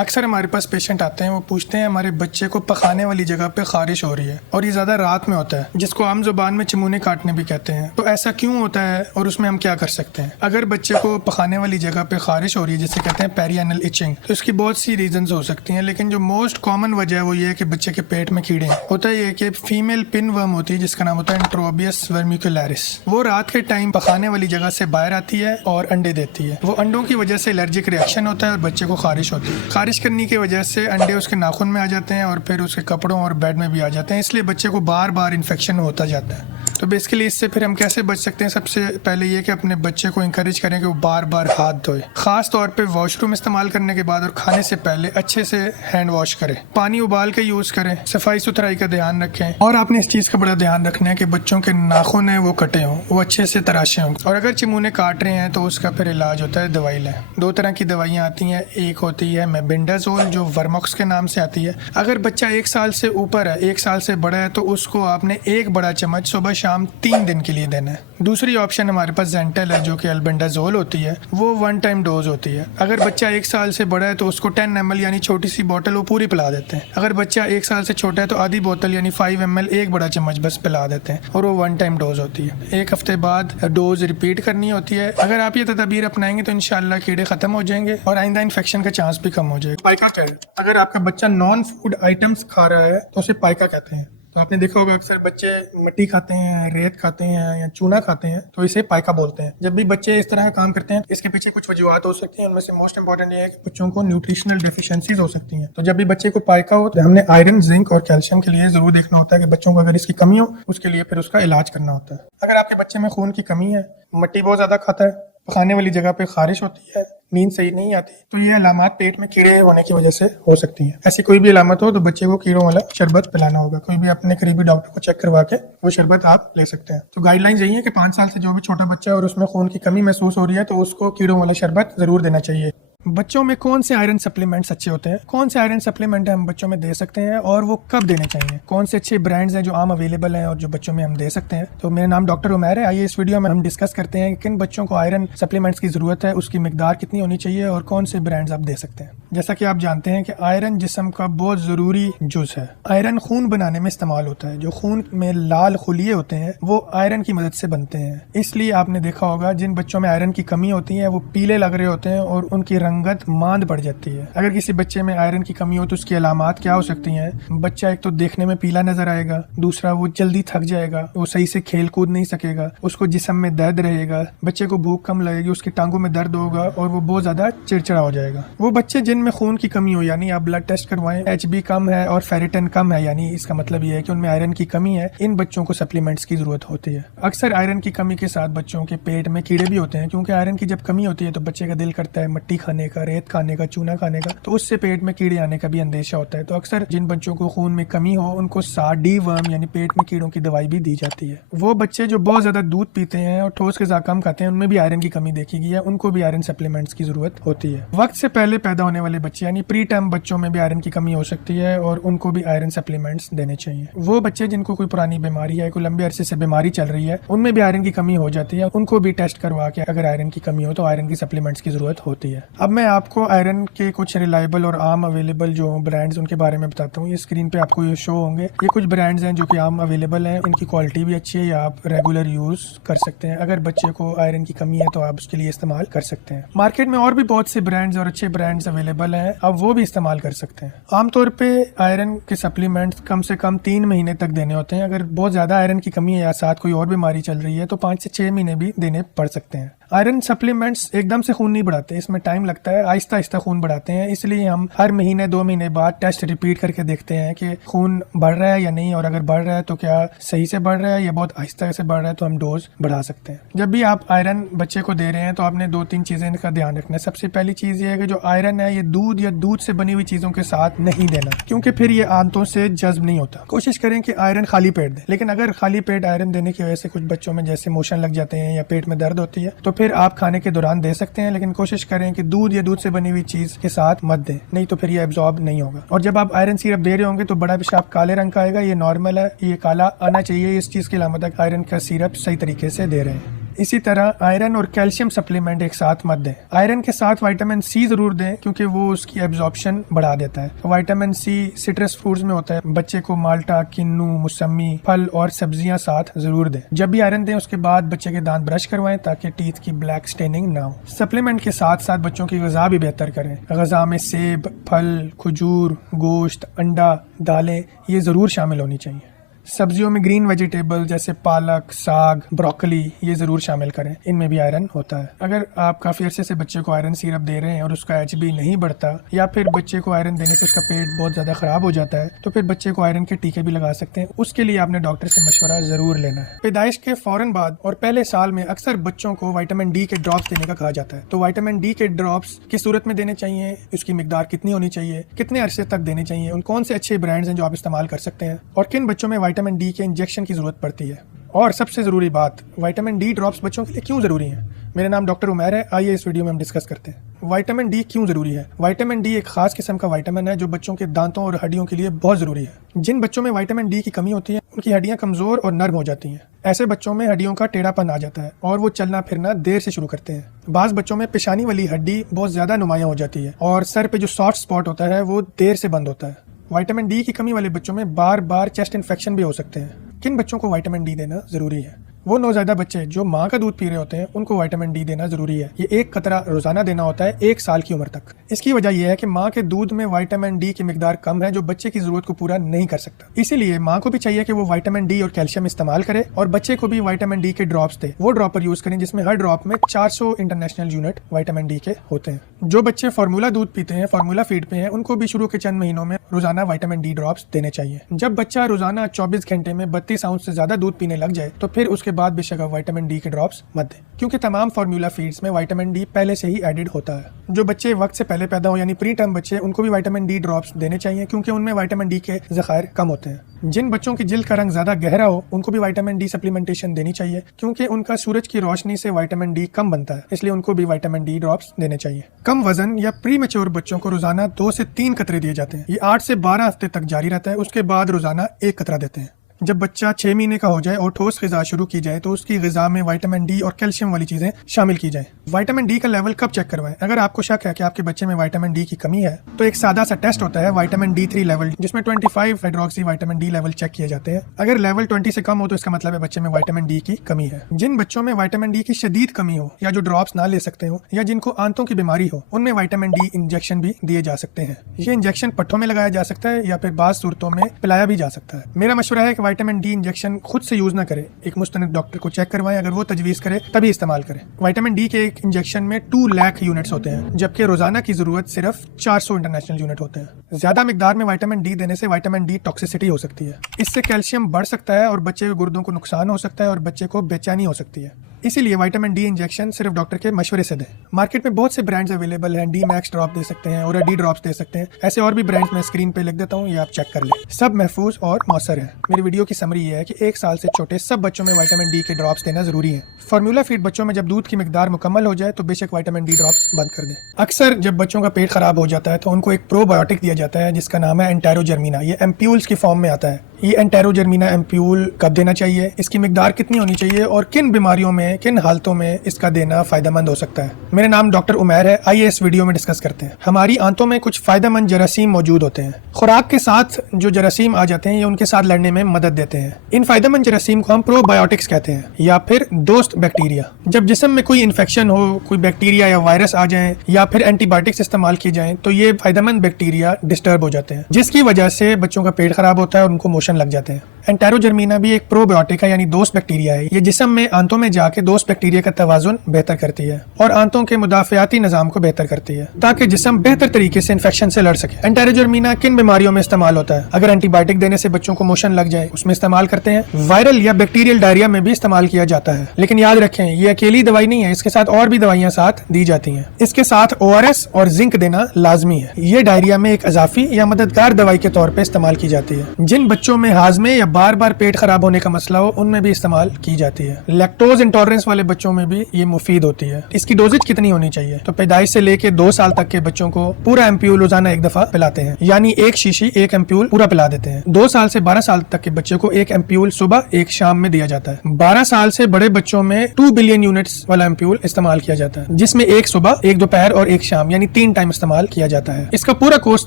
अक्सर हमारे पास पेशेंट आते हैं, वो पूछते हैं हमारे बच्चे को पकाने वाली जगह पे खारिश हो रही है और ये ज़्यादा रात में होता है, जिसको आम जुबान में चिमूने काटने भी कहते हैं। तो ऐसा क्यों होता है और उसमें हम क्या कर सकते हैं? अगर बच्चे को पकाने वाली जगह पे खारिश हो रही है, जिसे कहते हैं पेरिएनल इचिंग, तो इसकी बहुत सी रीजंस हो सकती हैं, लेकिन जो मोस्ट कॉमन वजह है वो ये है कि बच्चे के पेट में कीड़े हैं। होता है ये कि फीमेल पिन वर्म होती है, जिसका नाम होता है एंट्रोबियस वर्मिकुलरिस। वो रात के टाइम पकाने वाली जगह से बाहर आती है और अंडे देती है। वो अंडों की वजह से एलर्जिक रिएक्शन होता है और बच्चे को खारिश होती है। खारिश करने की वजह से अंडे उसके नाखून में आ जाते हैं और फिर उसके कपड़ों और बेड में भी आ जाते हैं, इसलिए बच्चे को बार बार इन्फेक्शन होता जाता है। तो बेसिकली इससे फिर हम कैसे बच सकते हैं? सबसे पहले ये कि अपने बच्चे को इंकरेज करें कि वो बार बार हाथ धोए, खास तौर पे वॉशरूम इस्तेमाल करने के बाद और खाने से पहले अच्छे से हैंड वॉश करें, पानी उबाल के यूज़ करें, सफाई सुथराई का ध्यान रखें। और आपने इस चीज़ का बड़ा ध्यान रखना है कि बच्चों के नाखून हैं वो कटे हों, वो अच्छे से तराशे हों। और अगर चिमूने काट रहे हैं तो उसका फिर इलाज होता है दवाई लें। दो तरह की दवाइयाँ आती हैं, एक होती है मेबेंडाजोल जो वर्मोक्स के नाम से आती है। अगर बच्चा 1 साल से ऊपर है, 1 साल से बड़ा है, तो उसको आपने 1 बड़ा चम्मच सुबह शाम 3 दिन के लिए देना है। दूसरी ऑप्शन हमारे पास जेंटल है जो कि अल्बेंडाजोल होती है, वो 1 टाइम डोज होती है। अगर बच्चा 1 साल से बड़ा है तो उसको 10 ml यानी छोटी सी बोतल वो पूरी पिला देते हैं। अगर बच्चा 1 साल से छोटा है तो आधी बोतल यानी 5 ml 1 बड़ा चम्मच बस पिला देते हैं और वो 1 टाइम डोज होती है। 1 हफ्ते बाद डोज रिपीट करनी होती है। अगर आप ये तदबीर अपनाएंगे तो इंशाल्लाह कीड़े खत्म हो जाएंगे और आइंदा इन्फेक्शन का चांस भी कम हो जाएगा। पाइका क्या है? अगर आपका बच्चा नॉन फूड आइटम्स खा रहा है तो उसे पाइका कहते हैं। तो आपने देखा होगा अक्सर बच्चे मिट्टी खाते हैं, रेत खाते हैं या चूना खाते हैं, तो इसे पाइका बोलते हैं। जब भी बच्चे इस तरह का काम करते हैं, इसके पीछे कुछ वजूहत हो सकती हैं। उनमें से मोस्ट इंपॉर्टेंट ये है कि बच्चों को न्यूट्रिशनल डेफिशिएंसीज हो सकती हैं। तो जब भी बच्चे को पाइका हो तो हमने आयरन, जिंक और कैल्शियम के लिए जरूर देखना होता है कि बच्चों को अगर इसकी कमी हो, उसके लिए फिर उसका इलाज करना होता है। अगर आपके बच्चे में खून की कमी है, मिट्टी बहुत ज्यादा खाता है, खाने वाली जगह पे खारिश होती है, नींद सही नहीं आती, तो ये अलामत पेट में कीड़े होने की वजह से हो सकती हैं। ऐसी कोई भी अलामत हो तो बच्चे को कीड़ों वाला शरबत पिलाना होगा। कोई भी अपने करीबी डॉक्टर को चेक करवा के वो शरबत आप ले सकते हैं। तो गाइडलाइंस यही है कि 5 साल से जो भी छोटा बच्चा है और उसमें खून की कमी महसूस हो रही है तो उसको कीड़ों वाला शरबत जरूर देना चाहिए। बच्चों में कौन से आयरन सप्लीमेंट्स अच्छे होते हैं? कौन से आयरन सप्लीमेंट हम बच्चों में दे सकते हैं और वो कब देने चाहिए? कौन से अच्छे ब्रांड्स हैं जो आम अवेलेबल हैं और जो बच्चों में हम दे सकते हैं? तो मेरा नाम डॉक्टर उमैर है। आइए इस वीडियो में हम डिस्कस करते हैं किन बच्चों को आयरन सप्लीमेंट्स की जरूरत है, उसकी मिकदार कितनी होनी चाहिए और कौन से ब्रांड्स आप दे सकते हैं। जैसा कि आप जानते हैं कि आयरन जिस्म का बहुत जरूरी जुज है। आयरन खून बनाने में इस्तेमाल होता है। जो खून में लाल खुलिये होते हैं वो आयरन की मदद से बनते हैं। इसलिए आपने देखा होगा जिन बच्चों में आयरन की कमी होती है वो पीले लग रहे होते हैं और उनकी रंगत मांद बढ़ जाती है। अगर किसी बच्चे में आयरन की कमी हो तो उसकी अलामत क्या हो सकती हैं? बच्चा एक तो देखने में पीला नजर आएगा, दूसरा वो जल्दी थक जाएगा, वो सही से खेल कूद नहीं सकेगा, उसको जिस्म में दर्द रहेगा, बच्चे को भूख कम लगेगी, उसकी टांगों में दर्द होगा और वो बहुत ज्यादा चिड़चिड़ा हो जाएगा। वो बच्चे जिनमें खून की कमी हो, यानी आप ब्लड टेस्ट करवाएं, HB कम है और फेरिटिन कम है, यानी इसका मतलब ये है कि उनमें आयरन की कमी है, इन बच्चों को सप्लीमेंट्स की जरूरत होती है। अक्सर आयरन की कमी के साथ बच्चों के पेट में कीड़े भी होते हैं, क्योंकि आयरन की जब कमी होती है तो बच्चे का दिल करता है मिट्टी खाने का, रेत खाने का, चूना खाने का, तो उससे पेट में कीड़े आने का भी अंदेशा होता है। तो अक्सर जिन बच्चों को खून में कमी हो उनको साडी वर्म यानी पेट में कीड़ों की दवाई भी दी जाती है। वो बच्चे जो बहुत ज्यादा दूध पीते हैं और ठोस ग़िज़ा कम खाते हैं, उनमें भी आयरन की कमी देखी गई है, उनको भी आयरन सप्लीमेंट्स की जरूरत होती है। वक्त से पहले पैदा होने वाले बच्चे यानी प्री टर्म बच्चों में भी आयरन की कमी हो सकती है और उनको भी आयरन सप्लीमेंट्स देने चाहिए। वो बच्चे जिनको कोई पुरानी बीमारी है, कोई लंबे अरसे से बीमारी चल रही है, उनमें भी आयरन की कमी हो जाती है, उनको भी टेस्ट करवा के अगर आयरन की कमी हो तो आयरन की सप्लीमेंट्स की जरूरत होती है। अब मैं आपको आयरन के कुछ रिलायबल और आम अवेलेबल जो ब्रांड्स उनके बारे में बताता हूँ। ये स्क्रीन पे आपको ये शो होंगे। ये कुछ ब्रांड्स हैं जो कि आम अवेलेबल हैं, इनकी क्वालिटी भी अच्छी है, या आप रेगुलर यूज कर सकते हैं। अगर बच्चे को आयरन की कमी है तो आप उसके लिए इस्तेमाल कर सकते हैं। मार्केट में और भी बहुत से ब्रांड्स और अच्छे ब्रांड्स अवेलेबल हैं, आप वो भी इस्तेमाल कर सकते हैं। आमतौर पे आयरन के सप्लीमेंट्स कम से कम 3 महीने तक देने होते हैं। अगर बहुत ज्यादा आयरन की कमी है या साथ कोई और बीमारी चल रही है तो 5 से 6 महीने भी देने पड़ सकते हैं। आयरन सप्लीमेंट्स एकदम से खून नहीं बढ़ाते, इसमें टाइम लगता है, आहिस्ता आहिस्ता खून बढ़ाते हैं। इसलिए हम हर महीने 2 महीने बाद टेस्ट रिपीट करके देखते हैं कि खून बढ़ रहा है या नहीं, और अगर बढ़ रहा है तो क्या सही से बढ़ रहा है या बहुत आहिस्ता से बढ़ रहा है तो हम डोज बढ़ा सकते हैं। जब भी आप आयरन बच्चे को दे रहे हैं तो आपने 2-3 चीजें का ध्यान रखना है। सबसे पहली चीज ये है कि जो आयरन है ये दूध या दूध से बनी हुई चीजों के साथ नहीं देना, क्योंकि फिर ये आंतों से जज्ब नहीं होता। कोशिश करें कि आयरन खाली पेट दें, लेकिन अगर खाली पेट आयरन देने की वजह से कुछ बच्चों में जैसे मोशन लग जाते हैं या पेट में दर्द होती है तो फिर आप खाने के दौरान दे सकते हैं, लेकिन कोशिश करें कि दूध या दूध से बनी हुई चीज के साथ मत दें, नहीं तो फिर ये एब्जॉर्ब नहीं होगा। और जब आप आयरन सिरप दे रहे होंगे तो बड़ा पेशाब काले रंग का आएगा, ये नॉर्मल है, ये काला आना चाहिए। इस चीज की अलामत है आयरन का सिरप सही तरीके से दे रहे हैं। इसी तरह आयरन और कैल्शियम सप्लीमेंट एक साथ मत दें। आयरन के साथ विटामिन सी जरूर दें क्योंकि वो उसकी एब्जॉर्प्शन बढ़ा देता है। विटामिन सी सिट्रस फ्रूट्स में होता है। बच्चे को माल्टा, किन्नू, मौसमी, फल और सब्जियां साथ जरूर दें। जब भी आयरन दें उसके बाद बच्चे के दांत ब्रश करवाएं ताकि टीथ की ब्लैक स्टेनिंग ना हो। सप्लीमेंट के साथ साथ बच्चों की ग़िज़ा भी बेहतर करें। ग़िज़ा में सेब, फल, खजूर, गोश्त, अंडा, दालें ये ज़रूर शामिल होनी चाहिए। सब्जियों में ग्रीन वेजिटेबल जैसे पालक, साग, ब्रोकली ये ज़रूर शामिल करें, इनमें भी आयरन होता है। अगर आप काफ़ी अरसे से बच्चे को आयरन सिरप दे रहे हैं और उसका HB नहीं बढ़ता या फिर बच्चे को आयरन देने से उसका पेट बहुत ज़्यादा ख़राब हो जाता है तो फिर बच्चे को आयरन के टीके भी लगा सकते हैं। उसके लिए आपने डॉक्टर से मशवरा ज़रूर लेना है। पैदाइश के फ़ौरन बाद और पहले साल में अक्सर बच्चों को विटामिन डी के ड्रॉप्स देने का कहा जाता है। तो विटामिन डी के ड्रॉप्स किस सूरत में देने चाहिए, उसकी मिकदार कितनी होनी चाहिए, कितने अरसे तक देने चाहिए, उन कौन से अच्छे ब्रांड्स हैं जो आप इस्तेमाल कर सकते हैं और किन बच्चों में विटामिन डी के इंजेक्शन की जरूरत पड़ती है। और सबसे ज़रूरी बात, विटामिन डी ड्रॉप्स बच्चों के लिए क्यों ज़रूरी हैं। मेरा नाम डॉक्टर उमैर है। आइए इस वीडियो में हम डिस्कस करते हैं विटामिन डी क्यों ज़रूरी है। विटामिन डी एक खास किस्म का विटामिन है जो बच्चों के दांतों और हड्डियों के लिए बहुत ज़रूरी है। जिन बच्चों में विटामिन डी की कमी होती है उनकी हड्डियां कमज़ोर और नर्म हो जाती हैं। ऐसे बच्चों में हड्डियों का टेढ़ापन आ जाता है और वो चलना फिरना देर से शुरू करते हैं। बाज़ बच्चों में पेशानी वाली हड्डी बहुत ज़्यादा नुमायाँ हो जाती है और सर पे जो सॉफ्ट स्पॉट होता है वो देर से बंद होता है। विटामिन डी की कमी वाले बच्चों में बार बार चेस्ट इन्फेक्शन भी हो सकते हैं। किन बच्चों को विटामिन डी देना ज़रूरी है। वो नौज़ायदा बच्चे जो माँ का दूध पी रहे होते हैं उनको विटामिन डी देना ज़रूरी है। ये 1 कतरा रोज़ाना देना होता है 1 साल की उम्र तक। इसकी वजह यह है कि माँ के दूध में विटामिन डी की मिकदार कम है जो बच्चे की ज़रूरत को पूरा नहीं कर सकता। इसीलिए माँ को भी चाहिए कि वो विटामिन डी और कैल्शियम इस्तेमाल करे और बच्चे को भी विटामिन डी के ड्रॉप्स दे। वो ड्रॉपर यूज़ करें जिसमें हर ड्रॉप में 400 इंटरनेशनल यूनिट विटामिन डी के होते हैं। जो बच्चे फार्मूला दूध पीते हैं, फार्मूला फीड पे हैं, उनको भी शुरू के चंद महीनों में रोज़ाना विटामिन डी ड्रॉप्स देने चाहिए। जब बच्चा रोज़ाना 24 घंटे में 32 आउंस से ज़्यादा दूध पीने लग जाए तो फिर उसके बाद बेशक विटामिन डी के ड्रॉप्स मत दें क्योंकि तमाम फार्मूला फीड्स में विटामिन डी पहले से ही एडेड होता है। जो बच्चे वक्त से पहले पैदा हो यानी प्री टर्म बच्चे, उनको भी विटामिन डी ड्रॉप्स देने चाहिए क्योंकि उनमें विटामिन डी के ज़खायर कम होते हैं। जिन बच्चों की जिल्द का रंग ज़्यादा गहरा हो उनको भी विटामिन डी सप्लीमेंटेशन देनी चाहिए क्योंकि उनका सूरज की रोशनी से विटामिन डी कम बनता है, इसलिए उनको भी विटामिन डी ड्रॉप्स देने चाहिए। कम वजन या प्री मैच्योर बच्चों को रोज़ाना 2 से 3 कतरे दिए जाते हैं। ये 8 से 12 हफ्ते तक जारी रहता है। उसके बाद रोज़ाना 1 कतरा देते हैं। जब बच्चा 6 महीने का हो जाए और ठोस ग़िज़ा शुरू की जाए तो उसकी ग़िज़ा में विटामिन डी और कैल्शियम वाली चीज़ें शामिल की जाए। विटामिन डी का लेवल कब चेक करवाएं। अगर आपको शक है कि आपके बच्चे में विटामिन डी की कमी है तो एक सादा सा टेस्ट होता है विटामिन D3 लेवल जिसमें 25 hydroxy vitamin D level check किए जाते हैं। अगर लेवल 20 से कम हो तो इसका मतलब है बच्चे में विटामिन डी की कमी है। जिन बच्चों में विटामिन डी की शदीद कमी हो या जो ड्रॉप्स ना ले सकते हो या जिनको आंतों की बीमारी हो उनमें विटामिन डी इंजेक्शन भी दिए जा सकते हैं। ये इंजेक्शन पट्टों में लगाया जा सकता है या फिर बाज़ सूरतों में पिलाया भी जा सकता है। मेरा मशवरा है कि विटामिन डी इंजेक्शन खुद से यूज ना करें, एक मुस्तनिद डॉक्टर को चेक करवाएं। अगर वो तजवीज़ करे तभी इस्तेमाल करें। विटामिन डी के एक इंजेक्शन में 2 लाख यूनिट्स होते हैं जबकि रोजाना की जरूरत सिर्फ 400 इंटरनेशनल यूनिट होते हैं। ज्यादा मिकदार में विटामिन डी देने से विटामिन डी टॉक्सिसिटी हो सकती है। इससे कैल्शियम बढ़ सकता है और बच्चे के गुर्दों को नुकसान हो सकता है और बच्चे को बेचैनी हो सकती है। इसीलिए विटामिन डी इंजेक्शन सिर्फ डॉक्टर के मशवरे से दें। मार्केट में बहुत से ब्रांड्स अवेलेबल हैं। डी मैक्स ड्रॉप दे सकते हैं और डी ड्रॉप्स दे सकते हैं। ऐसे और भी ब्रांड्स मैं स्क्रीन पे लिख देता हूँ, ये आप चेक कर लें। सब महफूज और मौसर है। मेरी वीडियो की समरी ये है कि 1 साल से छोटे सब बच्चों में विटामिन डी के ड्रॉप्स देना जरूरी है। फार्मूला फीड बच्चों में जब दूध की मिकदार मुकम्मल हो जाए तो बेशक विटामिन डी ड्रॉप्स बंद कर दें। अक्सर जब बच्चों का पेट खराब हो जाता है तो उनको एक प्रोबायोटिक दिया जाता है जिसका नाम है एंटेरोजर्मिना। ये एम्प्यूल्स की फॉर्म में आता है। ये एंटेरोजर्मिना एम्प्यूल कब देना चाहिए, इसकी मिकदार कितनी होनी चाहिए और किन बीमारियों में, किन हालतों में इसका देना फायदेमंद हो सकता है। मेरा नाम डॉक्टर उमैर है। आइए इस वीडियो में डिस्कस करते हैं। हमारी आंतों में कुछ फायदेमंद जरासीम मौजूद होते हैं। खुराक के साथ जो जरासीम आ जाते हैं ये उनके साथ लड़ने में मदद देते हैं। इन फायदेमंद जरासीम को हम प्रोबायोटिक्स कहते हैं या फिर दोस्त बैक्टीरिया। जब जिस्म में कोई इन्फेक्शन हो, कोई बैक्टीरिया या वायरस आ जाए या फिर एंटीबायोटिक्स इस्तेमाल की जाए तो ये फायदेमंद बैक्टीरिया डिस्टर्ब हो जाते हैं जिसकी वजह से बच्चों का पेट खराब होता है और उनको मोशन लग जाते हैं। एंटेरोजर्मिना भी एक प्रोबायोटिक है यानी दोस्त बैक्टीरिया है। ये जिस्म में आंतों में जाके दोस्त बैक्टीरिया का तवाजुन बेहतर करती है और आंतों के मुदाफियाती निजाम को बेहतर करती है ताकि जिस्म बेहतर तरीके से इन्फेक्शन से लड़ सके। एंटेरोजर्मिना किन बीमारियों में इस्तेमाल होता है? अगर एंटीबायोटिक देने से बच्चों को मोशन लग जाए उसमें इस्तेमाल करते हैं। वायरल या बैक्टीरियल डायरिया में भी इस्तेमाल किया जाता है। लेकिन याद रखें ये अकेली दवाई नहीं है, इसके साथ और भी दवाइयां साथ दी जाती हैं। इसके साथ ORS और जिंक देना लाजमी है। ये डायरिया में एक अजाफी या मददगार दवाई के तौर पर इस्तेमाल की जाती है। जिन बच्चों में हाजमे या बार बार पेट खराब होने का मसला हो, उनमें भी इस्तेमाल की जाती है। लैक्टोज इंटॉलरेंस वाले बच्चों में भी ये मुफीद होती है। इसकी डोजेज कितनी होनी चाहिए? तो पैदाइश से लेके 2 साल तक के बच्चों को पूरा एम्प्यूल रोजाना एक दफा पिलाते हैं, यानी एक शीशी एक एम्प्यूल पूरा पिला देते हैं। 2 साल से 12 साल तक के बच्चे को एक एम्प्यूल सुबह एक शाम में दिया जाता है। 12 साल से बड़े बच्चों में 2 बिलियन यूनिट्स वाला एम्प्यूल इस्तेमाल किया जाता है, जिसमें एक सुबह एक दोपहर और एक शाम यानी 3 टाइम इस्तेमाल किया जाता है। इसका पूरा कोर्स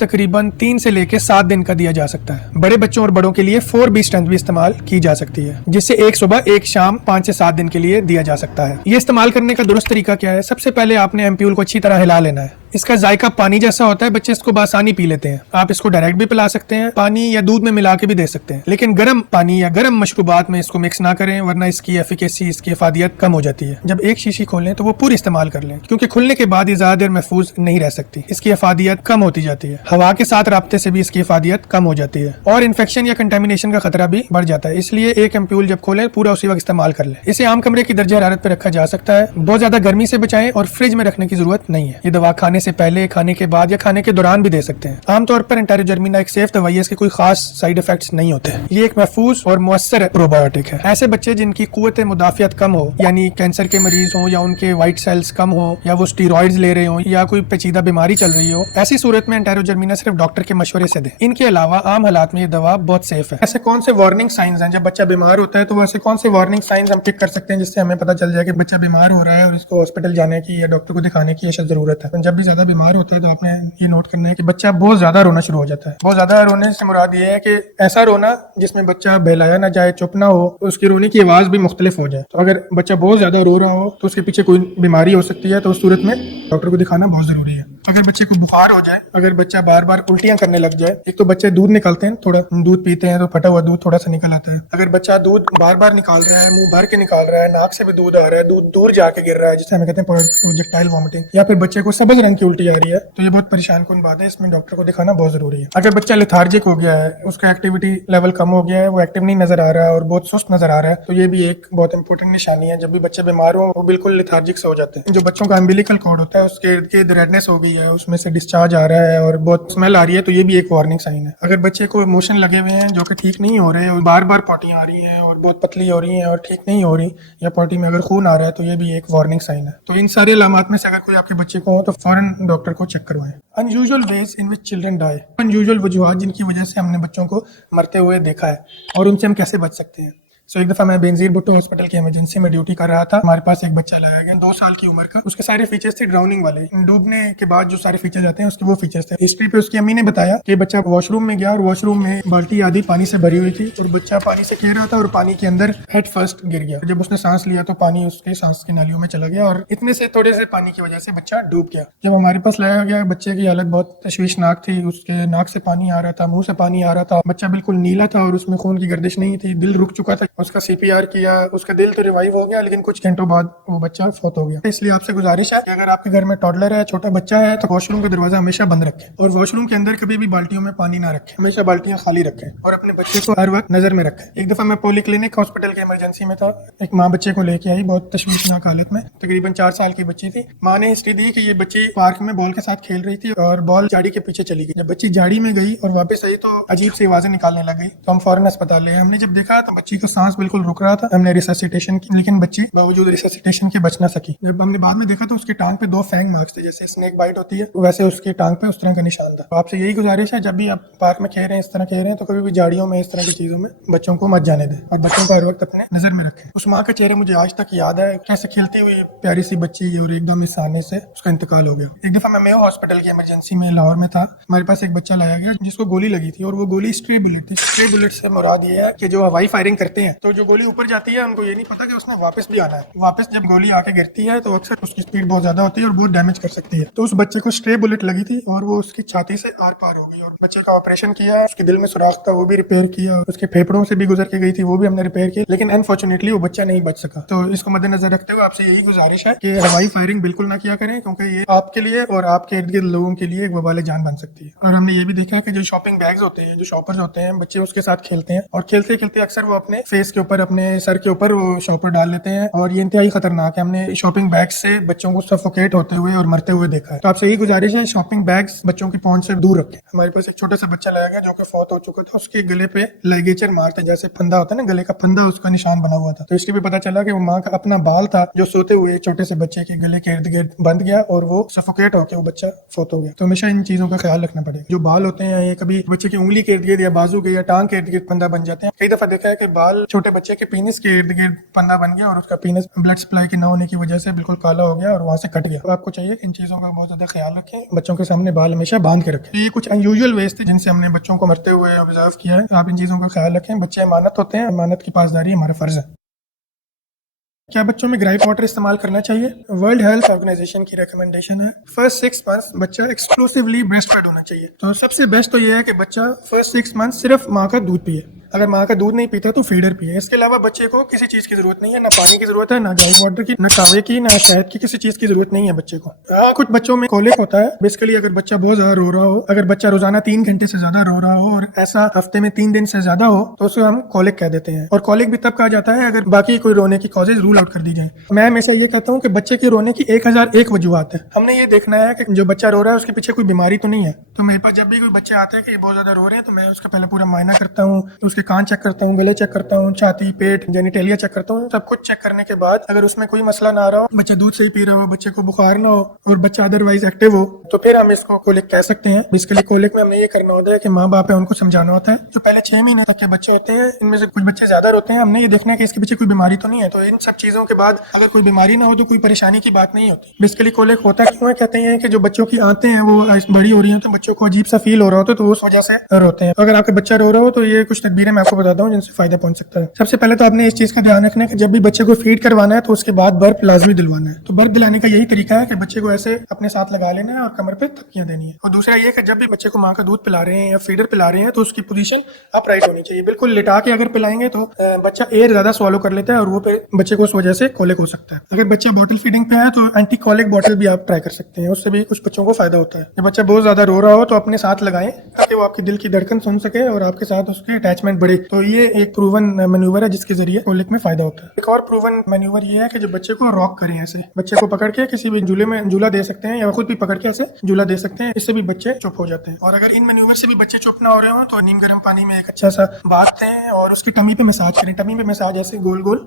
तकरीबन 3 से लेके 7 दिन का दिया जा सकता है। बड़े बच्चों और बड़ों के लिए 4B स्ट्रेंथ भी इस्तेमाल की जा सकती है, जिससे एक सुबह एक शाम 5 से 7 दिन के लिए दिया जा सकता है। ये इस्तेमाल करने का दुरुस्त तरीका क्या है? सबसे पहले आपने एम्प्यूल को अच्छी तरह हिला लेना है। इसका जायका पानी जैसा होता है, बच्चे इसको बासानी पी लेते हैं। आप इसको डायरेक्ट भी पिला सकते हैं, पानी या दूध में मिला के भी दे सकते हैं, लेकिन गर्म पानी या गर्म मशरूबात में इसको मिक्स ना करें, वरना इसकी एफिकेसी, इसकी इफादियत कम हो जाती है। जब एक शीशी खोलें तो वो पूरी इस्तेमाल कर लें, क्योंकि खुलने के बाद ये ज्यादा देर महफूज नहीं रह सकती। इसकी इफादियत कम होती जाती है, हवा के साथ राब्ते से भी इसकी इफादियत कम हो जाती है और इन्फेक्शन या कंटेमिनेशन का खतरा भी बढ़ जाता है। इसलिए एक एम्प्यूल जब खोलें पूरा उसी वक्त इस्तेमाल कर लें। इसे आम कमरे की दर्जा हरारत पर रखा जा सकता है। बहुत ज्यादा गर्मी से बचाएं और फ्रिज में रखने की जरूरत नहीं है। ये दवा खाने से पहले, खाने के बाद या खाने के दौरान भी दे सकते हैं। आमतौर पर एंटारोजर्मिना एक सेफ दवाई है, इसके कोई खास साइड इफेक्ट्स नहीं होते। ये एक महफूज और मुअस्सर प्रोबायोटिक है। ऐसे बच्चे जिनकी कुव्वत मुदाफियत कम हो, यानी कैंसर के मरीज हो या उनके व्हाइट सेल्स कम हो या वो स्टीरॉइड्स ले रहे हो या कोई पेचीदा बीमारी चल रही हो, ऐसी सूरत में एंटारोजर्मिना सिर्फ डॉक्टर के मशवरे से दें। इनके अलावा आम हालात में ये दवा बहुत सेफ है। ऐसे कौन से वार्निंग साइंस हैं जब बच्चा बीमार होता है? तो ऐसे कौन से वार्निंग साइंस हम पिक कर सकते हैं जिससे हमें पता चल जाए कि बच्चा बीमार हो रहा है और इसको हॉस्पिटल जाने की या डॉक्टर को दिखाने की जरूरत है? जब भी ज्यादा बीमार होता है तो आपने ये नोट करना है कि बच्चा बहुत ज्यादा रोना शुरू हो जाता है। बहुत ज्यादा रोने से मुराद ये है कि ऐसा रोना जिसमें बच्चा बहलाया ना जाए, चुप ना हो, उसकी रोने की आवाज भी मुख्तलिफ हो जाए। तो अगर बच्चा बहुत ज्यादा रो रहा हो तो उसके पीछे कोई बीमारी हो सकती है, तो उस सूरत में डॉक्टर को दिखाना बहुत जरूरी है। अगर बच्चे को बुखार हो जाए, अगर बच्चा बार बार उल्टियां करने लग जाए, एक तो बच्चे दूध निकालते हैं, थोड़ा दूध पीते हैं तो फटा हुआ दूध थोड़ा सा निकल आता है। अगर बच्चा दूध बार बार निकाल रहा है, मुंह भर के निकाल रहा है, नाक से भी दूध आ रहा है, दूध दूर जाके गिर रहा है, जिसे हमें कहते हैं प्रोजेक्टाइल वॉमिटिंग, या फिर बच्चे को सब्ज रंग की उल्टी आ रही है, तो ये बहुत परेशान कुन बात है। इसमें डॉक्टर को दिखाना बहुत जरूरी है। अगर बच्चा लेथार्जिक हो गया है, उसका एक्टिविटी लेवल कम हो गया है, वो एक्टिव नहीं नजर आ रहा है और बहुत सुस्त नजर आ रहा है, तो ये भी एक बहुत इंपॉर्टेंट निशानी है। जब भी बच्चे बीमार हो वो बिल्कुल लेथार्जिक से हो जाते हैं। जो बच्चों का अम्बिलिकल कॉर्ड होता है उसके इर्द गिर्द रेडनेस हो गई है, उसमें से डिस्चार्ज आ रहा है और बहुत स्मेल आ रही है, तो ये भी एक वार्निंग साइन है। अगर बच्चे को मोशन लगे हुए हैं जो कि ठीक नहीं हो रहे और बार बार पॉटियां आ रही हैं और बहुत पतली हो रही हैं और ठीक नहीं हो रही, या पॉटी में अगर खून आ रहा है, तो ये भी एक वार्निंग साइन है। तो इन सारे अलामात में से अगर कोई आपके बच्चे को हो तो फौरन डॉक्टर को चेक करवाएं। Unusual ways in which children die, unusual वजूहात जिनकी वजह से हमने बच्चों को मरते हुए देखा है और उनसे हम कैसे बच सकते हैं। एक दफा मैं बेनजीर भुट्टो हॉस्पिटल की इमरजेंसी में ड्यूटी कर रहा था। हमारे पास एक बच्चा लाया गया 2 साल की उम्र का। उसके सारे फीचर्स थे ड्राउनिंग वाले, डूबने के बाद जो सारे फीचर्स आते हैं उसके वो फीचर्स थे। हिस्ट्री पे उसकी अम्मी ने बताया कि बच्चा वॉशरूम में गया और वॉशरूम में बाल्टी आधी पानी से भरी हुई थी और बच्चा पानी से खेल रहा था और पानी के अंदर हेड फर्स्ट गिर गया। जब उसने सांस लिया तो पानी उसके सांस की नालियों में चला गया और इतने से थोड़े से पानी की वजह से बच्चा डूब गया। जब हमारे पास लाया गया, बच्चे की हालत बहुत तशवीशनाक थी। उसके नाक से पानी आ रहा था, मुंह से पानी आ रहा था, बच्चा बिल्कुल नीला था और उसमें खून की गर्दिश नहीं थी, दिल रुक चुका था। उसका CPR किया, उसका दिल तो रिवाइव हो गया, लेकिन कुछ घंटों बाद वो बच्चा फौत हो गया। इसलिए आपसे गुजारिश है कि अगर आपके घर में टॉडलर है, छोटा बच्चा है, तो वॉशरूम का दरवाजा हमेशा बंद रखें और वॉशरूम के अंदर कभी भी बाल्टियों में पानी ना रखें। हमेशा बाल्टियां खाली रखें और अपने बच्चे को हर वक्त नजर में रखें। एक दफा मैं पॉलीक्लिनिक हॉस्पिटल के इमरजेंसी में था। एक माँ बच्चे को लेके आई बहुत तशवीशनाक हालत में, तकरीबन 4 साल की बच्ची थी। माँ ने हिस्ट्री दी कि ये बच्ची पार्क में बॉल के साथ खेल रही थी और बॉल झाड़ी के पीछे चली गई। जब बच्ची झाड़ी में गई और वापस आई तो अजीब सी आवाजें निकालने लग गई, तो हम फौरन अस्पताल ले। हमने जब देखा तो बच्ची का सांस बिल्कुल रुक रहा था। हमने रिससिटेशन की, लेकिन बच्ची बावजूद रिससिटेशन के बच ना सकी। जब हमने बाद में देखा तो उसकी टांग पे 2 फैंग मार्क्स थे, जैसे स्नेक बाइट होती है वैसे उसकी टांग पे उस तरह का निशान था। तो आपसे यही गुजारिश है, जब भी आप पार्क में खेल रहे हैं, इस तरह खेल रहे हैं, तो कभी भी झाड़ियों में, इस तरह की चीजों में बच्चों को मत जाने दें और बच्चों को हर वक्त अपने नजर में रखें। उस माँ का चेहरा मुझे आज तक याद है, कैसे खिलती हुई प्यारी सी बच्ची और एकदम इस आने से उसका इंतकाल हो गया। एक दफा मैं मेयो हॉस्पिटल की इमरजेंसी में लाहौर में था। हमारे पास एक बच्चा लाया गया जिसको गोली लगी थी और वो गोली स्ट्रे बुलेट थी। स्ट्रे बुलेट से मुराद ये है कि जो हवाई फायरिंग करते हैं तो जो गोली ऊपर जाती है उनको ये नहीं पता कि उसने वापस भी आना है। वापस जब गोली आके गिरती है तो अक्सर उसकी स्पीड बहुत ज्यादा होती है और बहुत डैमेज कर सकती है। तो उस बच्चे को स्ट्रे बुलेट लगी थी और वो उसकी छाती से आर पार हो गई और बच्चे का ऑपरेशन किया। उसके दिल में सुराख था, वो भी रिपेयर किया। उसके फेफड़ों से भी गुजर के गई थी, वो भी हमने रिपेयर किया, लेकिन अनफॉर्चुनेटली वो बच्चा नहीं बच सका। तो इसको मद्देनजर रखते हुए आपसे यही गुजारिश है कि हवाई फायरिंग बिल्कुल ना किया करें, क्योंकि ये आपके लिए और आपके इर्द गिर्द लोगों के लिए एक वबाल जान बन सकती है। और हमने ये भी देखा कि जो शॉपिंग बैग्स होते हैं, जो शॉपर्स होते हैं, बच्चे उसके साथ खेलते हैं और खेलते खेलते अक्सर वो अपने फेस फेस के ऊपर, अपने सर के ऊपर वो शॉपर डाल लेते हैं और ये इंतहाई खतरनाक है। हमने शॉपिंग बैग से बच्चों को सफोकेट होते हुए और मरते हुए देखा है। तो आपसे यही गुजारिश है, शॉपिंग बैग्स बच्चों की पहुंच से दूर रखें। हमारे पास एक छोटा सा बच्चा लाया गया जो कि फौत हो चुका था, उसके गले पे लाइगेचर मार्क था, जैसे फंदा होता है ना, गले का फंदा, उसका निशान बना हुआ था। तो इसके भी पता चला कि वो माँ का अपना बाल था जो सोते हुए छोटे से बच्चे के गले के इर्द गिर्द बंध गया और वो सफोकेट होकर वो बच्चा फौत हो गया। तो हमेशा इन चीजों का ख्याल रखना पड़ेगा। जो बाल होते हैं ये कभी बच्चे की उंगली के इर्द गिर्द या बाजू के या टांग के इर्द गिर्द फंदा बन जाते हैं। कई दफा देखा है कि बाल छोटे बच्चे के पीनस के इर्द गिर्द फंदा बन गया और उसका पीनस ब्लड सप्लाई के न होने की वजह से बिल्कुल काला हो गया और वहां से कट गया। तो आपको चाहिए इन चीजों का बहुत ज्यादा ख्याल रखें, बच्चों के सामने बाल हमेशा बांध के रखें। ये कुछ अनयूजुअल वेज थे जिनसे हमने बच्चों को मरते हुए ऑब्जर्व किया है। आप इन चीजों का ख्याल रखें। बच्चे अमानत होते हैं, अमानत की पासदारी हमारा फर्ज है। क्या बच्चों में ग्राइप वाटर इस्तेमाल करना चाहिए? वर्ल्ड हेल्थ ऑर्गेनाइजेशन की रिकमेंडेशन है फर्स्ट 6 मंथ्स बच्चा एक्सक्लूसिवली ब्रेस्ट फेड होना चाहिए। तो सबसे बेस्ट तो ये है कि बच्चा फर्स्ट 6 मंथ सिर्फ माँ का दूध पिए। अगर माँ का दूध नहीं पीता तो फीडर पिए। इसके अलावा बच्चे को किसी चीज की जरूरत नहीं है, ना पानी की जरूरत है, ना ग्राइप वाटर की, ना कावे की, ना शहद की, किसी चीज की जरूरत नहीं है बच्चे को। हाँ, कुछ बच्चों में कोलिक होता है। बेसिकली अगर बच्चा बहुत ज्यादा रो रहा हो, अगर बच्चा रोजाना 3 घंटे से ज्यादा रो रहा हो और ऐसा हफ्ते में 3 दिन से ज्यादा हो तो उसे हम कोलिक कह देते हैं। और कोलिक भी तब कहा जाता है अगर बाकी कोई रोने की कॉजेज रूल आउट कर दी जाए। मैं हमेशा ये कहता हूँ कि बच्चे के रोने की 1001 वजूहत है। हमने ये देखना है कि जो बच्चा रो रहा है उसके पीछे कोई बीमारी तो नहीं है। तो मेरे पास जब भी कोई बच्चे आते हैं कि बहुत ज्यादा रो रहे हैं तो मैं उसका पहले पूरा मुआयना करता हूँ, उसके कान चेक करता हूँ, गले चेक करता हूँ, छाती, पेट, जेनिटेलिया चेक करता हूँ। सब कुछ चेक करने के बाद अगर उसमें कोई मसला ना आ रहा हो, बच्चा दूध सही पी रहा हो, बच्चे को बुखार ना हो और बच्चा अदरवाइज एक्टिव हो, तो फिर हम इसको कोलिक कह सकते हैं। बेसिकली कोलिक में हमने ये करना होता है कि माँ बाप है उनको समझाना होता है। जो पहले 6 महीने तक के बच्चे होते हैं इनमें से कुछ बच्चे ज्यादा रोते हैं, हमने ये देखना है कि इसके पीछे कोई बीमारी तो नहीं है। तो इन सब चीजों के बाद अगर कोई बीमारी ना हो तो कोई परेशानी की बात नहीं होती। बेसिकली कोलिक होता क्यों है? कहते हैं कि जो बच्चों की आंतें हैं वो बड़ी हो रही हैं तो बच्चों को अजीब सा फील हो रहा होता है, तो उस वजह से रोते हैं। तो अगर आपका बच्चा रो रहा हो तो ये कुछ तदबीरें मैं आपको बताता हूँ जिनसे फायदा पहुंच सकता है। सबसे पहले तो आपने इस चीज का ध्यान रखना है कि जब भी बच्चे को फीड करवाना है तो उसके बाद बर्फ लाजमी दिलवाना है। तो बर्फ दिलाने का यही तरीका है कि बच्चे को ऐसे अपने साथ लगा लेना है और कमर पे तकियां देनी है। और दूसरा ये कि जब भी बच्चे को माँ का दूध पिला रहे हैं या फीडर पिला रहे हैं तो उसकी पोजीशन अपराइट होनी चाहिए। बिल्कुल लिटा के अगर पिलाएंगे तो बच्चा एयर ज्यादा स्वालो कर लेता है और वो फिर बच्चे को उस वजह से कोलिक हो सकता है। अगर बच्चा बॉटल फीडिंग पे है तो एंटी कोलिक बॉटल भी आप ट्राई कर सकते हैं, उससे भी कुछ बच्चों को फायदा होता है। जब बच्चा बहुत ज्यादा रो रहा हो तो अपने साथ लगाएं ताकि वो आपकी दिल की धड़कन सुन सके और आपके साथ उसके अटैचमेंट बढ़े। तो ये एक प्रूवन मैन्यूवर है जिसके जरिए कोलिक में फायदा होता है। एक और प्रूवन मैन्यूवर ये है कि जो बच्चे को रॉक करें, ऐसे बच्चे को पकड़ के किसी भी झूले में झूला दे सकते हैं या खुद भी पकड़ के ऐसे झूला दे सकते हैं, इससे भी बच्चे चुप हो जाते हैं। और अगर इन मैन्यूवर से भी बच्चे चुप ना हो रहे हो तो नीम गर्म पानी में एक अच्छा सा बाथ दें और उसकी टमी पे मसाज करें। टमी पे मसाज ऐसे गोल गोल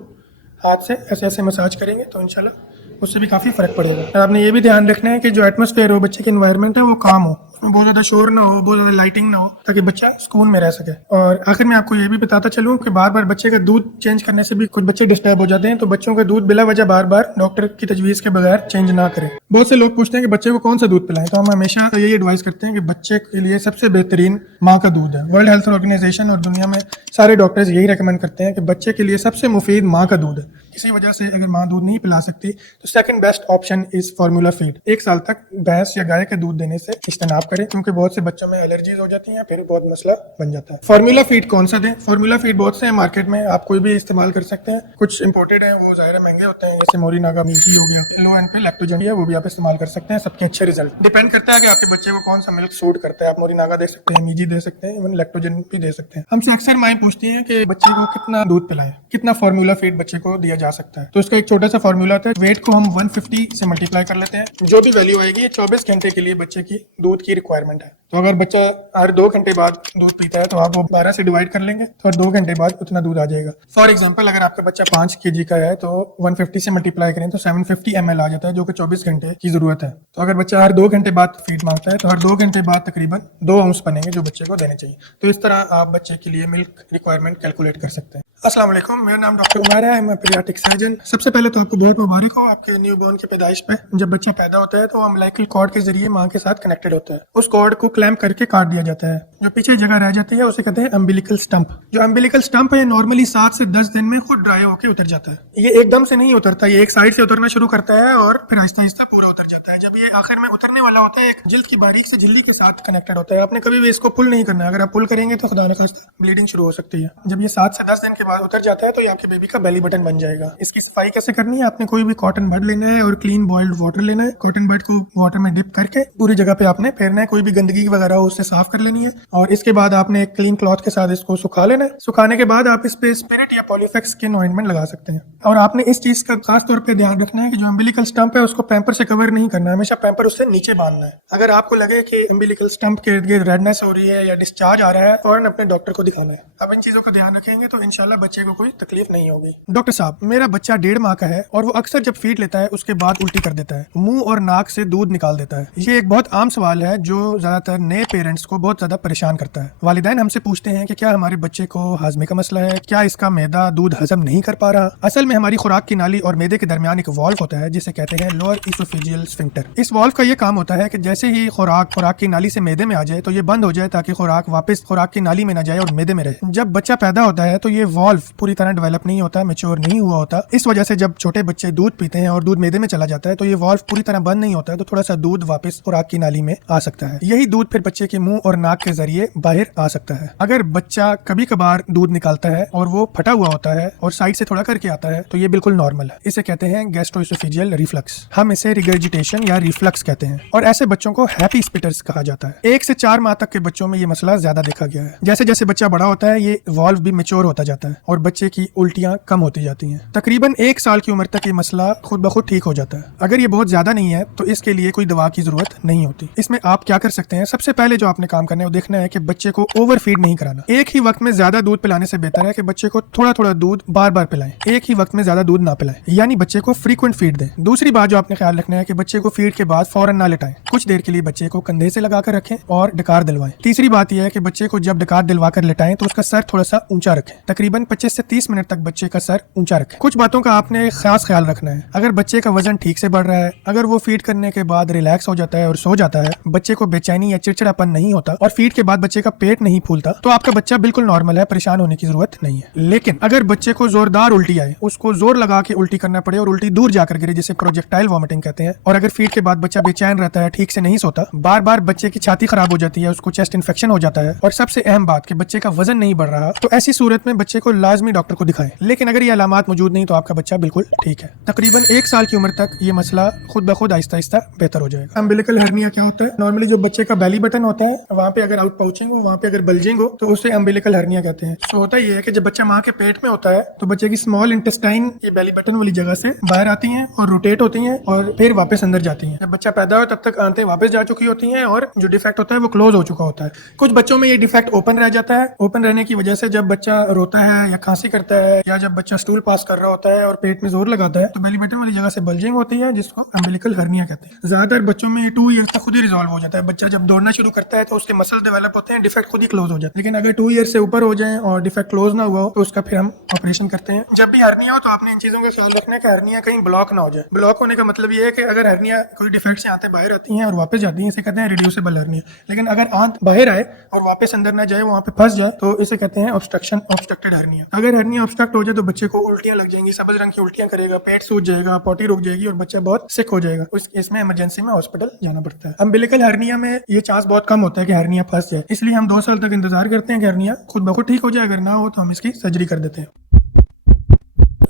हाथ से ऐसे ऐसे मसाज करेंगे तो इंशाल्लाह उससे भी काफी फर्क पड़ेगा। और आपने ये भी ध्यान रखना है कि जो एटमोस्फेयर हो, बच्चे की एनवायरनमेंट है वो काम हो, उसमें बहुत ज्यादा शोर ना हो, बहुत ज्यादा लाइटिंग ना हो, ताकि बच्चा सुकून में रह सके। और आखिर में आपको ये भी बताता चलूं कि बार बार बच्चे का दूध चेंज करने से भी कुछ बच्चे डिस्टर्ब हो जाते हैं। तो बच्चों का दूध बिला वजह बार बार डॉक्टर की तजवीज के बगैर चेंज ना करें। बहुत से लोग पूछते हैं कि बच्चे को कौन सा दूध पिलाएं, तो हम हमेशा यही एडवाइस करते हैं कि बच्चे के लिए सबसे बेहतरीन माँ का दूध है। वर्ल्ड हेल्थ ऑर्गेनाइजेशन और दुनिया में सारे डॉक्टर्स यही रिकमेंड करते हैं कि बच्चे के लिए सबसे मुफीद माँ का दूध है। किसी वजह से अगर माँ दूध नहीं पिला सकती तो second best option is formula feed. 1 साल तक भैंस या गाय के दूध देने से इज्तनाब करें क्योंकि बहुत से बच्चों में एलर्जीज हो जाती हैं, फिर बहुत मसला बन जाता है। फार्मूला फीड कौन सा दें? फार्मूला फीड बहुत से हैं मार्केट में, आप कोई भी इस्तेमाल कर सकते हैं। कुछ इंपोर्टेड है, वो ज़ाहिर महंगे होते हैं, जैसे मोरिनागा मीठी हो गया, लो एंड पे लैक्टोजन है, वो भी आप इस्तेमाल कर सकते हैं। सबके अच्छे रिजल्ट डिपेंड करता है कि आपके बच्चे को कौन सा मिल्क सूट करता है। आप मोरिनागा दे सकते हैं, मीजी दे सकते हैं, इवन लैक्टोजन भी दे सकते हैं। हमसे अक्सर माएं पूछती हैं कि बच्चे को कितना दूध पिलाएं, कितना फार्मूला फीड बच्चे को दिया जा सकता है। तो इसका एक छोटा सा फार्मूला होता है। वेट को हम 150 से मल्टीप्लाई कर लेते हैं, जो भी वैल्यू आएगी ये 24 घंटे के लिए बच्चे की दूध की रिक्वायरमेंट है। तो अगर बच्चा हर 2 घंटे बाद दूध पीता है तो आप वो 12 से डिवाइड कर लेंगे तो हर 2 घंटे बाद उतना दूध आ जाएगा। फॉर एग्जांपल अगर आपका बच्चा 5 kg का है तो 150 से मल्टीप्लाई करें तो 750 ml आ जाता है, जो कि 24 घंटे की जरूरत है। तो अगर बच्चा हर 2 घंटे बाद फीड मांगता है तो हर 2 घंटे बाद तकरीबन 2 आउंस बनेंगे जो बच्चे को देने चाहिए। तो इस तरह आप बच्चे के लिए मिल्क रिक्वायरमेंट कैलकुलेट कर सकते हैं। अस्सलाम वालेकुम, मेरा नाम डॉक्टर उमर है, मैं पीडियाट्रिक सर्जन। सबसे पहले तो आपको बहुत मुबारक हो आपके न्यू बॉर्न की पैदाइश पे। जब बच्चा पैदा होता है तो अम्बिलिकल कॉर्ड के जरिए माँ के साथ कनेक्टेड होता है। उस कॉर्ड को क्लैम्प करके काट दिया जाता है, जो पीछे जगह रह जाती है उसे कहते हैं अम्बिलिकल स्टंप। जो अम्बिलिकल स्टंप है नॉर्मली 7 से 10 दिन में खुद ड्राई होकर उतर जाता है। ये एकदम से नहीं उतरता, ये एक साइड से उतरना शुरू करता है और फिर आहिस्ता आहिस्ता पूरा उतर जाता है। जब ये आखिर में उतरने वाला होता है, एक जिल्द की बारीक से झिल्ली के साथ कनेक्टेड होता है। आपने कभी भी इसको पुल नहीं करना है, अगर आप पुल करेंगे तो खुदा न खास्ता ब्लीडिंग शुरू हो सकती है। जब ये 7 से 10 दिन के बाद उतर जाता है तो ये आपके बेबी का बेली बटन बन जाएगा। इसकी सफाई कैसे करनी है? आपने कोई भी कॉटन बड लेना है और क्लीन बॉइल्ड वाटर लेना है। कॉटन बड को वाटर में डिप करके पूरी जगह पे आपने फेरना है, कोई भी गंदगी वगैरह हो उससे साफ कर लेनी है। और इसके बाद आपने एक क्लीन क्लॉथ के साथ इसको सुखा लेना है। सुखाने के बाद आप इस पे स्पिरिट या पॉलीफेक्स स्किन ऑइंटमेंट लगा सकते हैं। और आपने इस चीज का खास तौर पे ध्यान रखना है कि जो अम्बिलिकल स्टंप है उसको पैम्पर से कवर नहीं करना है, हमेशा पैम्पर उससे नीचे बांधना है। अगर आपको लगे कि अम्बिलिकल स्टंप के इर्द गिर्द रेडनेस हो रही है या डिस्चार्ज आ रहा है, फौरन अपने डॉक्टर को दिखाना है। अब इन चीजों का ध्यान रखेंगे तो इंशाल्लाह बच्चे को कोई तकलीफ नहीं होगी। डॉक्टर साहब, मेरा बच्चा 1.5 माह का है और वो अक्सर जब फीड लेता है उसके बाद उल्टी कर देता है, मुंह और नाक से दूध निकाल देता है। ये एक बहुत आम सवाल है जो ज्यादातर नए पेरेंट्स को बहुत ज्यादा परेशान करता है। वालिदैन हमसे पूछते हैं कि क्या हमारे बच्चे को हाजमे का मसला है, क्या इसका मैदा दूध हजम नहीं कर पा रहा। असल में हमारी खुराक की नाली और मैदे के दरमियान एक वॉल्व होता है जिसे कहते हैं लोअर इसोफेजियल स्फिंक्टर। इस वॉल्व का ये काम होता है कि जैसे ही खुराक की नाली से मैदे में आ जाए तो ये बंद हो जाए ताकि खुराक वापस खुराक की नाली में ना जाए और मैदे में रहे। जब बच्चा पैदा होता है तो ये वॉल्व पूरी तरह डेवलप नहीं होता, मैच्योर नहीं हुआ होता। इस वजह से जब छोटे बच्चे दूध पीते हैं और दूध मैदे में चला जाता है तो ये वॉल्व पूरी तरह बंद नहीं होता है, तो थोड़ा सा दूध वापस खुराक की नाली में आ सकता है। यही दूध फिर बच्चे के मुंह और नाक के जरिए बाहर आ सकता है। अगर बच्चा कभी कभार दूध निकालता है और वो फटा हुआ होता है और साइड से थोड़ा करके आता है तो ये बिल्कुल नॉर्मल है। इसे कहते हैं गैस्ट्रोइसोफेजियल रिफ्लक्स। हम इसे रिगर्जिटेशन या रिफ्लक्स कहते हैं और ऐसे बच्चों को हैप्पी स्पिटर्स कहा जाता है। 1 से 4 माह तक के बच्चों में ये मसला ज्यादा देखा गया है। जैसे जैसे बच्चा बड़ा होता है ये वॉल्व भी मैच्योर होता जाता है और बच्चे की उल्टियां कम होती जाती हैं। तकरीबन 1 साल की उम्र तक ये मसला खुद ब खुद ठीक हो जाता है। अगर ये बहुत ज्यादा नहीं है तो इसके लिए कोई दवा की जरूरत नहीं होती। इसमें आप क्या कर सकते हैं, सबसे पहले जो आपने काम करना है वो देखना है कि बच्चे को ओवर फीड नहीं कराना। एक ही वक्त में ज्यादा दूध पिलाने से बेहतर है कि बच्चे को थोड़ा थोड़ा दूध बार बार पिलाएं, एक ही वक्त में ज्यादा दूध ना पिलाएं, यानी बच्चे को फ्रीक्वेंट फीड दें। दूसरी बात जो आपने ख्याल रखना है कि बच्चे को फीड के बाद फौरन ना लिटाएं, कुछ देर के लिए बच्चे को कंधे से लगाकर रखें और डकार दिलवाएं। तीसरी बात यह है कि बच्चे को जब डकार दिलवाकर लिटाएं तो उसका सर थोड़ा सा ऊंचा रखें, तकरीबन 25 से 30 मिनट तक बच्चे का सर ऊंचा रखें। कुछ बातों का आपने खास ख्याल रखना है। अगर बच्चे का वजन ठीक से बढ़ रहा है, अगर वो फीड करने के बाद रिलैक्स हो जाता है और सो जाता है, बच्चे को बेचैनी या चिड़चिड़ापन नहीं होता और फीड के बाद बच्चे का पेट नहीं फूलता, तो आपका बच्चा बिल्कुल नॉर्मल है, परेशान होने की जरूरत नहीं है। लेकिन अगर बच्चे को जोरदार उल्टी आए, उसको जोर लगा के उल्टी करना पड़े और उल्टी दूर जाकर गिरे, जिसे प्रोजेक्टाइल वॉमिटिंग कहते हैं, और अगर फीड के बाद बच्चा बेचैन रहता है, ठीक से नहीं सोता, बार बार बच्चे की छाती खराब हो जाती है, उसको चेस्ट इन्फेक्शन हो जाता है, और सबसे अहम बात कि बच्चे का वजन नहीं बढ़ रहा, तो ऐसी सूरत में बच्चे को लाजमी डॉक्टर को दिखाएं। लेकिन अगर ये अलामात मौजूद नहीं तो आपका बच्चा बिल्कुल ठीक है। तकरीबन 1 साल की उम्र तक ये मसला खुद ब खुद आहिस्ता आहिस्ता बेहतर हो जाएगा। अम्बिलिकल हर्निया क्या होता है? नॉर्मली जो बच्चे का बेली बटन होता है वहाँ पे अगर आउट पाउचिंग हो, वहाँ पे अगर बल्जिंग हो तो उसे अम्बिलिकल हर्निया कहते हैं। तो होता ये है कि जब बच्चा माँ के पेट में होता है तो बच्चे की स्मॉल इंटेस्टाइन ये बेली बटन वाली जगह से बाहर आती हैं और रोटेट होती हैं और फिर वापस अंदर जाती हैं। जब बच्चा पैदा हो तब तक आंतें वापस जा चुकी होती हैं और जो डिफेक्ट होता है वो क्लोज हो चुका होता है। कुछ बच्चों में ये डिफेक्ट ओपन रह जाता है। ओपन रहने की वजह से जब बच्चा रोता है या खांसी करता है या जब बच्चा स्टूल पास कर रहा होता है और पेट में जोर लगाता है तो बेली बटन वाली जगह से बल्जिंग होती है, जिसको अम्बिलिकल हर्निया कहते हैं। ज्यादातर बच्चों में 2 ईयर तक खुद ही रिजॉल्व हो जाता है। बच्चा जब दौड़ना शुरू करता है तो उसके मसल डेवलप होते हैं, डिफेक्ट खुद ही क्लोज हो जाता है। लेकिन अगर 2 ईयर से ऊपर हो जाए और डिफेक्ट क्लोज ना हुआ हो तो उसका फिर हम ऑपरेशन करते हैं। जब भी हर्निया हो तो आपने इन चीजों का ख्याल रखना है कि हर्निया कहीं ब्लॉक ना हो जाए। ब्लॉक होने का मतलब ये है कि अगर हर्निया कोई डिफेक्ट से आते बाहर आती हैं और वापस जाती हैं, इसे कहते हैं रिड्यूसेबल हर्निया। लेकिन अगर आंत बाहर आए और वापस अंदर ना जाए, वहाँ पे फंस जाए, तो इसे कहते हैं ऑब्स्ट्रक्टेड हर्निया। अगर हर्निया ऑब्स्ट्रक्ट हो जाए तो बच्चे को उल्टियां लग जाएंगी, सब्ज रंग की उल्टियां करेगा, पेट सूज जाएगा, पोटी रुक जाएगी और बच्चा बहुत सिक हो जाएगा। इसमें इमरजेंसी में हॉस्पिटल जाना पड़ता है। अम्बिलिकल हर्निया में ये चांस बहुत कम होता है कि हर्निया फंस जाए, इसलिए हम 2 साल तक इंतजार करते हैं कि हर्निया खुद ब खुद ठीक हो जाए। अगर ना हो तो हम इसकी सर्जरी कर देते हैं।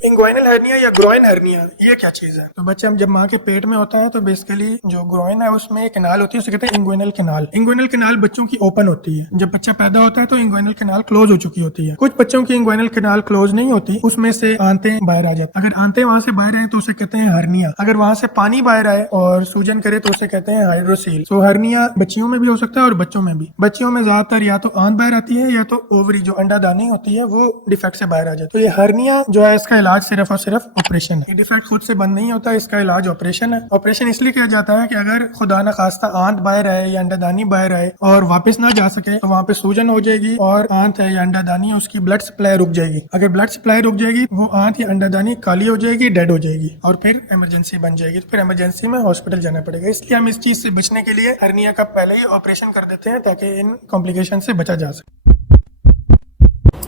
इंग्वाइनल हर्निया या ग्रोइन हर्निया ये क्या चीज है? तो बच्चा जब माँ के पेट में होता है तो बेसिकली जो ग्रोइन है उसमें एक कैनाल होती है, उसे कहते हैं इंग्वाइनल कैनाल। इंग्वाइनल कैनाल बच्चों की ओपन होती है। जब बच्चा पैदा होता है तो इंग्वाइनल कैनाल क्लोज हो चुकी होती है। कुछ बच्चों की इंग्वाइनल कैनाल क्लोज नहीं होती, उसमें से आंतें बाहर आ जाती। अगर आंतें वहां से बाहर आए तो उसे कहते हैं हर्निया। अगर वहां से पानी बाहर आए और सूजन करे तो उसे कहते हैं हाइड्रोसील। तो हर्निया बच्चियों में भी हो सकता है और बच्चों में भी। बच्चियों में ज्यादातर या तो आंत बाहर आती है या तो ओवरी जो अंडादानी होती है वो डिफेक्ट से बाहर आ जाती है। तो ये हर्निया जो है इसका इलाज सिर्फ और सिर्फ ऑपरेशन है। ये डिफेक्ट खुद से बंद नहीं होता, इसका इलाज ऑपरेशन है। ऑपरेशन इसलिए किया जाता है कि अगर खुदा न खास्ता आंत बाहर आए या अंडादानी बाहर आए और वापस ना जा सके तो वहाँ पे सूजन हो जाएगी और आंत है या अंडादानी उसकी ब्लड सप्लाई रुक जाएगी। अगर ब्लड सप्लाई रुक जाएगी वो आंत या अंडादानी काली हो जाएगी, डेड हो जाएगी और फिर इमरजेंसी बन जाएगी। तो फिर इमरजेंसी में हॉस्पिटल जाना पड़ेगा। इसलिए हम इस चीज से बचने के लिए हर्निया का पहले ही ऑपरेशन कर देते हैं ताकि इन कॉम्प्लिकेशन से बचा जा सके।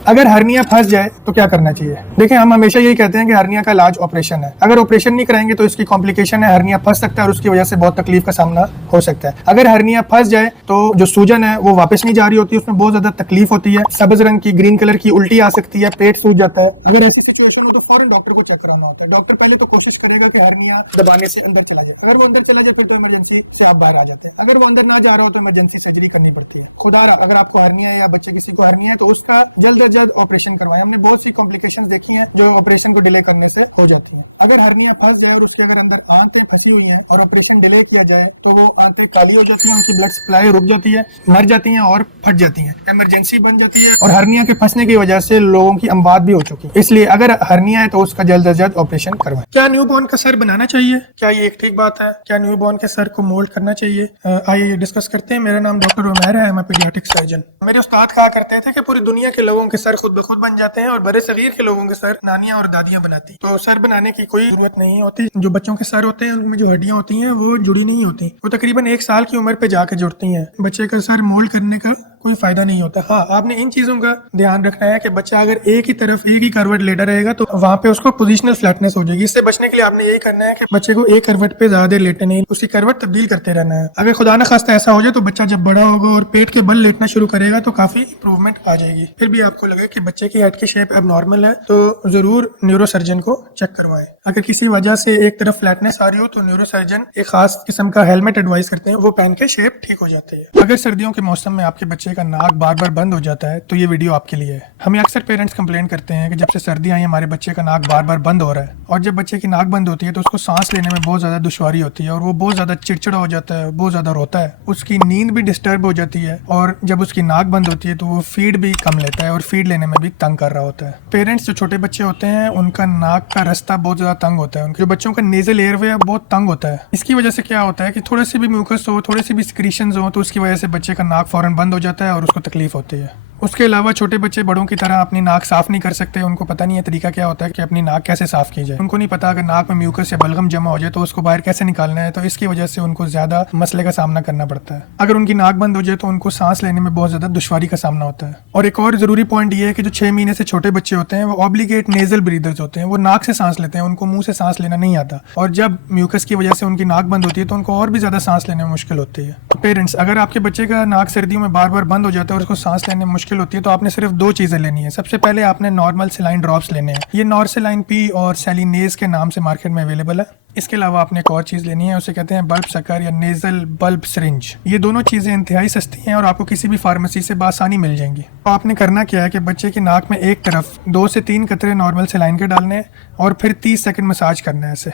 अगर हर्निया फंस जाए तो क्या करना चाहिए? देखिए, हम हमेशा यही कहते हैं कि हर्निया का इलाज ऑपरेशन है। अगर ऑपरेशन नहीं कराएंगे तो इसकी कॉम्प्लिकेशन है, हर्निया फंस सकता है और उसकी वजह से बहुत तकलीफ का सामना हो सकता है। अगर हर्निया फंस जाए तो जो सूजन है वो वापस नहीं जा रही होती, उसमें बहुत ज्यादा तकलीफ होती है, सब्ज रंग की, ग्रीन कलर की उल्टी आ सकती है, पेट सूज जाता है। अगर ऐसी सिचुएशन हो तो फौरन डॉक्टर को चेक कराना होता है। डॉक्टर पहले तो कोशिश करेगा कि हर्निया दबाने से अंदर चला जाए। अगर वो अंदर चला जाए तो इमरजेंसी से आप बाहर आ जाते हैं। अगर वो अंदर ना जा रहा हो तो इमरजेंसी सर्जरी करनी पड़ती है। खुदा अगर आपको हर्निया या बच्चे किसी को हर्निया है तो उसका जल्द से जल्द ऑपरेशन करवाएं। हमने बहुत सी कॉम्प्लिकेशन देखी है जो ऑपरेशन को डिले करने से हो जाती है। अगर हर्निया फंस जाए और उसके अगर अंदर आंतें फंसी हुई है और ऑपरेशन डिले किया जाए तो वो आंतें काली हो जाती है, उनकी ब्लड सप्लाई रुक जाती है, मर जाती है और फट जाती है, इमरजेंसी बन जाती है। और हर्निया के फंसने की वजह से लोगों की अमवात भी हो चुकी है। इसलिए अगर हर्निया है तो उसका जल्द से जल्द ऑपरेशन करवाएं। क्या न्यूबॉर्न का सर बनाना चाहिए? क्या ये एक ठीक बात है? क्या न्यूबॉर्न के सर को मोल्ड करना चाहिए? आइए ये डिस्कस करते हैं। मेरा नाम डॉक्टर उमैर है, मैं पीडियाट्रिक सर्जन। मेरे उस्ताद कहा करते थे कि पूरी दुनिया के लोगों के सर खुद ब खुद बन जाते हैं और बड़े सगीर के लोगों के सर नानियां और दादियां बनाती। तो सर बनाने की कोई जरूरत नहीं होती। जो बच्चों के सर होते हैं उनमें जो हड्डियां होती हैं वो जुड़ी नहीं होती, वो तकरीबन 1 साल की उम्र पे जाकर जुड़ती हैं। बच्चे का सर मोल्ड करने का कोई फायदा नहीं होता। हाँ, आपने इन चीजों का ध्यान रखना है कि बच्चा अगर एक ही तरफ एक ही करवट लेटा रहेगा तो वहां पे उसको पोजिशनल फ्लैटनेस हो जाएगी। इससे बचने के लिए आपने यही करना है कि बच्चे को एक करवट पे ज्यादा देर लेटे नहीं, उसकी करवट तब्दील करते रहना है। अगर खुदा न खास्ता ऐसा हो जाए तो बच्चा जब बड़ा होगा और पेट के बल लेटना शुरू करेगा तो काफी इंप्रूवमेंट आ जाएगी। फिर भी आपको लगे कि बच्चे की हेड की शेप अब नॉर्मल है तो जरूर न्यूरोसर्जन को चेक करवाएं। अगर किसी वजह से एक तरफ फ्लैटनेस आ रही हो तो न्यूरोसर्जन एक खास किस्म का हेलमेट एडवाइस करते हैं, वो पहन के शेप ठीक हो जाती है। अगर सर्दियों के मौसम में आपके बच्चे का नाक बार बार बंद हो जाता है तो ये वीडियो आपके लिए है। हमें अक्सर पेरेंट्स कंप्लेन करते हैं कि जब से सर्दी आई हमारे बच्चे का नाक बार बार बंद हो रहा है, और जब बच्चे की नाक बंद होती है तो उसको सांस लेने में बहुत ज्यादा दुश्वारी होती है और वो बहुत ज्यादा चिड़चिड़ा हो जाता है, बहुत ज्यादा रोता है, उसकी नींद भी डिस्टर्ब हो जाती है और जब उसकी नाक बंद होती है तो वो फीड भी कम लेता है और फीड लेने में भी तंग कर रहा होता है। पेरेंट्स जो छोटे बच्चे होते हैं उनका नाक का रास्ता बहुत ज्यादा तंग होता है, उनके जो बच्चों का नेजल एयरवे बहुत तंग होता है। इसकी वजह से क्या होता है कि थोड़े से भी म्यूकस हो, थोड़े से भी सिक्रीशंस हो तो उसकी वजह से बच्चे का नाक फौरन बंद हो जाता है और उसको तकलीफ होती है। उसके अलावा छोटे बच्चे बड़ों की तरह अपनी नाक साफ नहीं कर सकते। उनको पता नहीं है तरीका क्या होता है कि अपनी नाक कैसे साफ की जाए। उनको नहीं पता अगर नाक में म्यूकस या बलगम जमा हो जाए तो उसको बाहर कैसे निकालना है, तो इसकी वजह से उनको ज्यादा मसले का सामना करना पड़ता है। अगर उनकी नाक बंद हो जाए तो उनको सांस लेने में बहुत ज्यादा दुश्वारी का सामना होता है। और एक और जरूरी पॉइंट ये है कि जो 6 महीने से छोटे बच्चे होते हैं वो ऑब्लिगेट नेजल ब्रीदर्स होते हैं, वो नाक से सांस लेते हैं, उनको मुंह से सांस लेना नहीं आता। और जब म्यूकस की वजह से उनकी नाक बंद होती है तो उनको और भी ज्यादा सांस लेने में मुश्किल होती है। पेरेंट्स, अगर आपके बच्चे का नाक सर्दियों में बार बार बंद हो जाता है और उसको सांस लेने में मुश्किल होती है तो आपने सिर्फ 2 चीजें लेनी है। सबसे पहले आपने नॉर्मल सेलाइन ड्रॉप्स लेने हैं, ये नॉर्सेलाइन पी और सेलिनेज के नाम से मार्केट में अवेलेबल है। इसके अलावा आपने एक और चीज़ लेनी है, उसे कहते हैं बल्ब सकर या नेजल बल्ब सिरिंज। ये दोनों चीज़ें इंतहाई सस्ती हैं और आपको किसी भी फार्मेसी से बासानी मिल जाएंगी। तो आपने करना क्या है कि बच्चे की नाक में एक तरफ 2 से 3 कतरे नॉर्मल सेलाइन के डालने हैं और फिर 30 सेकंड मसाज करना है ऐसे।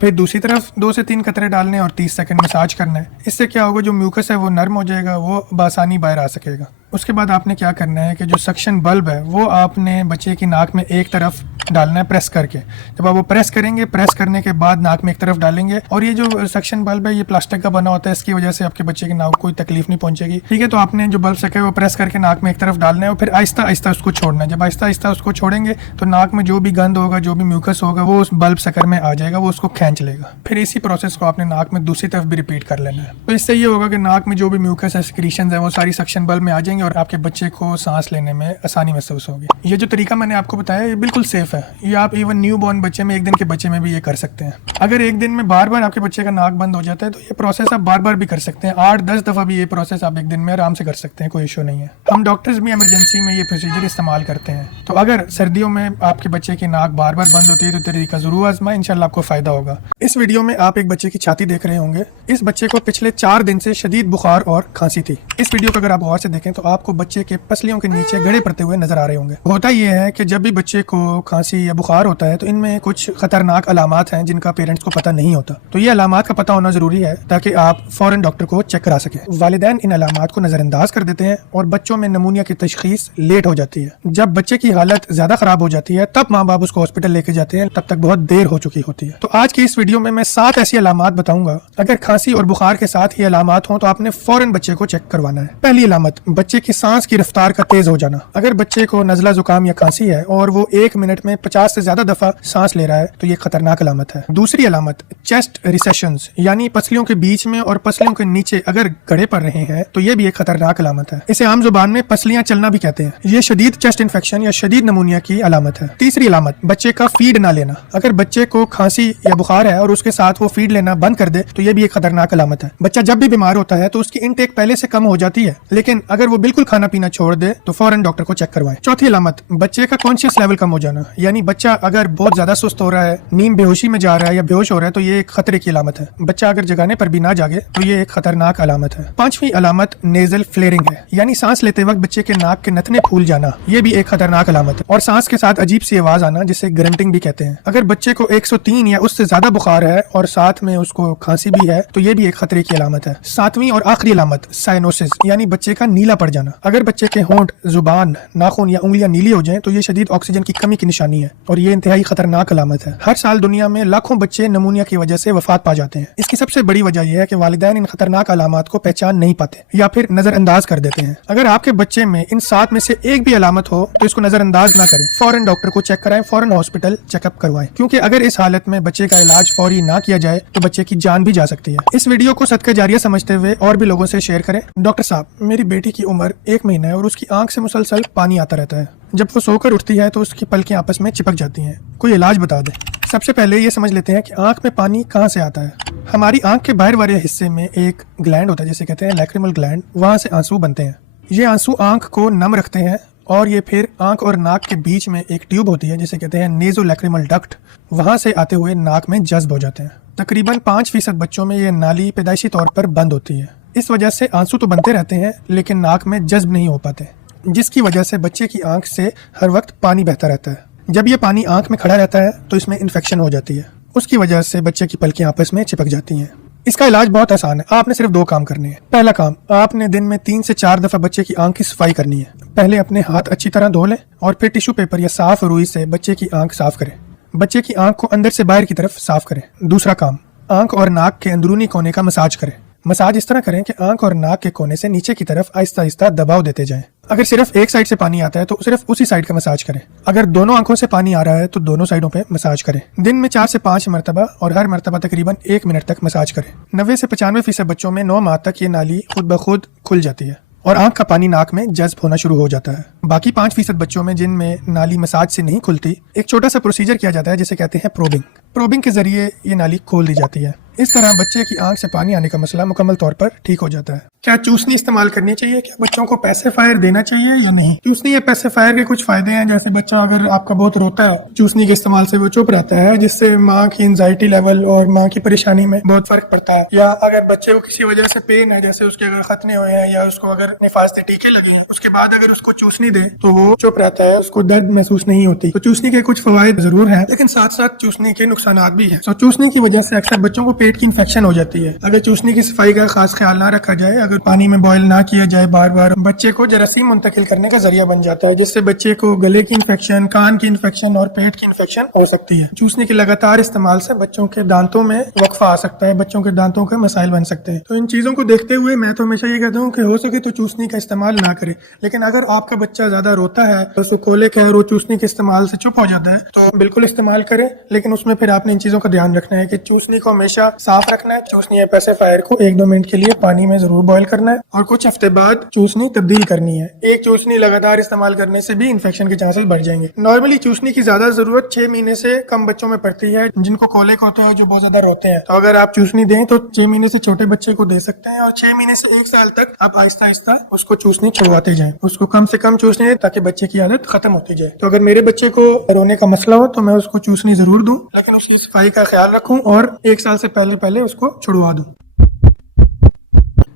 फिर दूसरी तरफ 2 से 3 कतरे डालने और 30 सेकंड मसाज करना है। इससे क्या होगा, जो म्यूकस है वो नर्म हो जाएगा, वो बासानी बाहर आ सकेगा। उसके बाद आपने क्या करना है कि जो सक्शन बल्ब है वो आपने बच्चे की नाक में एक तरफ डालना है प्रेस करके। जब आप वो प्रेस करेंगे, प्रेस करने के बाद नाक में एक तरफ डालेंगे। और ये जो सक्शन बल्ब है ये प्लास्टिक का बना होता है, इसकी वजह से आपके बच्चे की नाक को कोई तकलीफ नहीं पहुंचेगी। ठीक है, तो आपने जो बल्ब सके वो प्रेस करके नाक में एक तरफ डालना है और फिर आहिस्ता आहिस्ता उसको छोड़ना है। जब आहिस्ता आहिस्ता उसको छोड़ेंगे तो नाक में जो भी गंद होगा, जो भी म्यूकस होगा वो उस बल्ब सकर में आ जाएगा, वो उसको खींच लेगा। फिर इसी प्रोसेस को आपने नाक में दूसरी तरफ भी रिपीट कर लेना है। तो इससे ये होगा कि नाक में जो भी म्यूकस है, सिक्रीशंस है, वो सारी सक्शन बल्ब में आ जाएंगे और आपके बच्चे को सांस लेने में आसानी महसूस होगी। ये जो तरीका मैंने आपको बताया ये बिल्कुल सेफ है। ये आप इवन न्यू बॉर्न बच्चे में, 1 दिन के बच्चे में भी ये कर सकते हैं। अगर 1 दिन में बार बार आपके बच्चे का नाक बंद हो जाता है तो ये प्रोसेस आप बार बार भी कर सकते हैं। 8-10 दफा भी ये प्रोसेस आप 1 दिन में आराम से कर सकते हैं, कोई इशू नहीं है। हम डॉक्टर्स भी इमरजेंसी में ये प्रोसीजर इस्तेमाल करते हैं। तो अगर सर्दियों में आपके बच्चे की नाक बार बार बंद होती है तो तरीका जरूर आजमाएं, इंशाल्लाह आपको फायदा होगा। इस वीडियो में आप एक बच्चे की छाती देख रहे होंगे। इस बच्चे को पिछले 4 दिन से शदीद बुखार और खांसी थी। इस वीडियो को अगर आप गौर से देखें तो आपको बच्चे के पसलियों के नीचे गड़े पड़ते हुए नजर आ रहे होंगे। होता यह है कि जब भी बच्चे को खांसी या बुखार होता है तो इनमें कुछ खतरनाक अलामात हैं जिनका पेरेंट्स को पता नहीं होता। तो ये अलामात का पता होना जरूरी है ताकि आप फौरन डॉक्टर को चेक करा सकें। वालिदैन इन अलामात को नजरअंदाज कर देते हैं और बच्चों में नमूनिया की तशखीस लेट हो जाती है। जब बच्चे की हालत ज्यादा खराब हो जाती है तब माँ बाप उसको हॉस्पिटल लेके जाते हैं, तब तक बहुत देर हो चुकी होती है। तो आज की इस वीडियो में मैं 7 ऐसी अलामात बताऊंगा। अगर खांसी और बुखार के साथ ही अलामात हों तो आपने फौरन बच्चे को चेक करवाना है। पहली अलामत, बच्चे की सांस की रफ्तार का तेज हो जाना। अगर बच्चे को नजला जुकाम या खांसी है और वो 1 मिनट में 50 से ज्यादा दफा सांस ले रहा है तो ये खतरनाक अलामत है। दूसरी अलामत चेस्ट रिसेशंस, यानी पसलियों के बीच में और पसलियों के नीचे अगर गड़े पड़ रहे हैं तो ये भी एक खतरनाक अलामत है। इसे आम जुबान में पसलियां चलना भी कहते हैं। ये शदीद चेस्ट इन्फेक्शन या शदीद नमूनिया की अलामत है। तीसरी अलामत बच्चे का फीड ना लेना। अगर बच्चे को खांसी या बुखार है और उसके साथ वो फीड लेना बंद कर दे तो ये भी एक खतरनाक अलामत है। बच्चा जब भी बीमार होता है तो उसकी इनटेक पहले से कम हो जाती है, लेकिन अगर वो बिल्कुल खाना पीना छोड़ दे तो फौरन डॉक्टर को चेक करवाएं। चौथी अलामत बच्चे का कॉन्शियस लेवल कम हो जाना, यानी बच्चा अगर बहुत ज्यादा सुस्त हो रहा है, नींद बेहोशी में जा रहा है या बेहोश हो रहा है तो ये एक खतरे की अलामत है। बच्चा अगर जगाने पर भी ना जागे तो ये एक खतरनाक अलामत है। पांचवी अलामत नेजल फ्लेयरिंग है, यानी सांस लेते वक्त बच्चे के नाक के नथने फूल जाना। ये भी एक खतरनाक अलामत है। और सांस के साथ अजीब सी आवाज आना जिसे ग्रंटिंग भी कहते हैं। अगर बच्चे को 103 या उससे ज्यादा बुखार है और साथ में उसको खांसी भी है तो ये भी एक खतरे की अलामत है। सातवीं और आखिरी अलामत साइनोसिस, यानी बच्चे का नीला पड़ जाना। अगर बच्चे के होंठ, जुबान, नाखून या उंगलियां नीली हो जाएं तो ये शदीद ऑक्सीजन की कमी की निशानी है और ये इंतहाई खतरनाक अलामत है। हर साल दुनिया में लाखों बच्चे नमूनिया की वजह से वफात पा जाते हैं। इसकी सबसे बड़ी वजह यह है कि वालिदैन इन खतरनाक अलामत को पहचान नहीं पाते या फिर नजरअंदाज कर देते हैं। अगर आपके बच्चे में इन 7 में से एक भी अलामत हो तो इसको नजरअंदाज ना करें, फौरन डॉक्टर को चेक कराएं, फौरन हॉस्पिटल चेकअप करवाएं, क्योंकि अगर इस हालत में बच्चे का इलाज फौरी ना किया जाए तो बच्चे की जान भी जा सकती है। इस वीडियो को सदका जारिया समझते हुए और भी लोगों से शेयर करें। डॉक्टर साहब, मेरी बेटी की उम्र 1 महीना है और उसकी आंख से मुसलसल पानी आता रहता है। जब वो सोकर उठती है तो उसकी पलकें आपस में चिपक जाती हैं। कोई इलाज बता दे। सबसे पहले ये समझ लेते हैं कि आंख में पानी कहाँ से आता है। हमारी आंख के बाहर वाले हिस्से में एक ग्लैंड होता है जिसे कहते हैं लैक्रिमल ग्लैंड, वहाँ से आंसू बनते हैं। ये आंसू आंख को नम रखते हैं और ये फिर आंख और नाक के बीच में एक ट्यूब होती है जिसे कहते हैं नेज़ोलैक्रिमल डक्ट, वहाँ से आते हुए नाक में जज्ब हो जाते हैं। तकरीबन 5% बच्चों में ये नाली पैदाइशी तौर पर बंद होती है। इस वजह से आंसू तो बनते रहते हैं लेकिन नाक में जज्ब नहीं हो पाते, जिसकी वजह से बच्चे की आंख से हर वक्त पानी बहता रहता है। जब ये पानी आंख में खड़ा रहता है तो इसमें इन्फेक्शन हो जाती है। उसकी वजह से बच्चे की पलकें आपस में चिपक जाती हैं। इसका इलाज बहुत आसान है। आपने सिर्फ 2 काम करने हैं। पहला काम, आपने दिन में 3 से 4 दफा बच्चे की आंख की सफाई करनी है। पहले अपने हाथ अच्छी तरह धो लें और फिर टिश्यू पेपर या साफ रुई से बच्चे की आंख साफ करें। बच्चे की आंख को अंदर से बाहर की तरफ साफ करें। दूसरा काम, आंख और नाक के अंदरूनी कोने का मसाज करें। मसाज इस तरह करें कि आंख और नाक के कोने से नीचे की तरफ आहिस्ता आहिस्ता दबाव देते जाएं। अगर सिर्फ एक साइड से पानी आता है तो सिर्फ उसी साइड का मसाज करें। अगर दोनों आंखों से पानी आ रहा है तो दोनों साइडों पे मसाज करें। दिन में 4 से 5 मरतबा और हर मरतबा तकरीबन 1 मिनट तक मसाज करें। 90 से 95% बच्चों में 9 माह तक ये नाली खुद ब खुद खुल जाती है और आंख का पानी नाक में जज्ब होना शुरू हो जाता है। बाकी 5% बच्चों में जिनमें नाली मसाज से नहीं खुलती, एक छोटा सा प्रोसीजर किया जाता है जिसे कहते हैं प्रोबिंग। प्रोबिंग के जरिए ये नाली खोल दी जाती है। इस तरह बच्चे की आंख से पानी आने का मसला मुकम्मल तौर पर ठीक हो जाता है। क्या चूसनी इस्तेमाल करनी चाहिए? क्या बच्चों को पैसिफायर देना चाहिए या नहीं? चूसनी या पैसिफायर के कुछ फायदे हैं, जैसे बच्चा अगर आपका बहुत रोता है, चूसनी के इस्तेमाल से वो चुप रहता है, जिससे माँ की एंजाइटी लेवल और माँ की परेशानी में बहुत फर्क पड़ता है। या अगर बच्चे को किसी वजह से पेन है, जैसे उसके अगर खतने हुए हैं या उसको अगर निफासते टीके लगे हैं, उसके बाद अगर उसको चूसनी दे तो वो चुप रहता है, उसको दर्द महसूस नहीं होती। तो चूसनी के कुछ फवायद जरूर हैं, लेकिन साथ साथ चूसनी के नुकसान भी है। तो चूसनी की वजह से अक्सर बच्चों को पेट की इन्फेक्शन हो जाती है। अगर चूसनी की सफाई का खास ख्याल ना रखा जाए, अगर पानी में बॉयल ना किया जाए बार बार, बच्चे को जरासीम मुंतकिल करने का जरिया बन जाता है, जिससे बच्चे को गले की इन्फेक्शन, कान की इन्फेक्शन और पेट की इन्फेक्शन हो सकती है। चूसनी के लगातार इस्तेमाल से बच्चों के दांतों में वक्फा आ सकता है, बच्चों के दांतों के मसाइल बन सकते हैं। तो इन चीजों को देखते हुए मैं तो हमेशा ये कहता हूँ कि हो सके तो चूसनी का इस्तेमाल ना करे, लेकिन अगर आपका बच्चा ज्यादा रोता है, उसको कोलिक है और वो चूसनी के इस्तेमाल से चुप हो जाता है तो बिल्कुल इस्तेमाल करे, लेकिन उसमें फिर आपने इन चीजों का ध्यान रखना है कि चूसनी को हमेशा साफ रखना है। चूसनी या पैसिफायर को 1-2 मिनट के लिए पानी में जरूर बॉयल करना है और कुछ हफ्ते बाद चूसनी तब्दील करनी है। एक चूसनी लगातार इस्तेमाल करने से भी इन्फेक्शन के चांसेस बढ़ जाएंगे। नॉर्मली चूसनी की ज्यादा जरूरत 6 महीने से कम बच्चों में पड़ती है जिनको कोलिक होते हैं, जो बहुत ज्यादा रोते हैं। तो अगर आप चूसनी दें तो 6 महीने से छोटे बच्चे को दे सकते हैं और 6 महीने से 1 साल तक आप आहिस्ता आहिस्ता उसको चूसनी छुड़वाते जाएं। उसको कम से कम चूसनी दें ताकि बच्चे की आदत खत्म होती जाए। तो अगर मेरे बच्चे को रोने का मसला हो तो मैं उसको चूसनी जरूर दूं, लेकिन उसकी सफाई का ख्याल रखूं और 1 साल से पहले उसको छुड़वा दूं।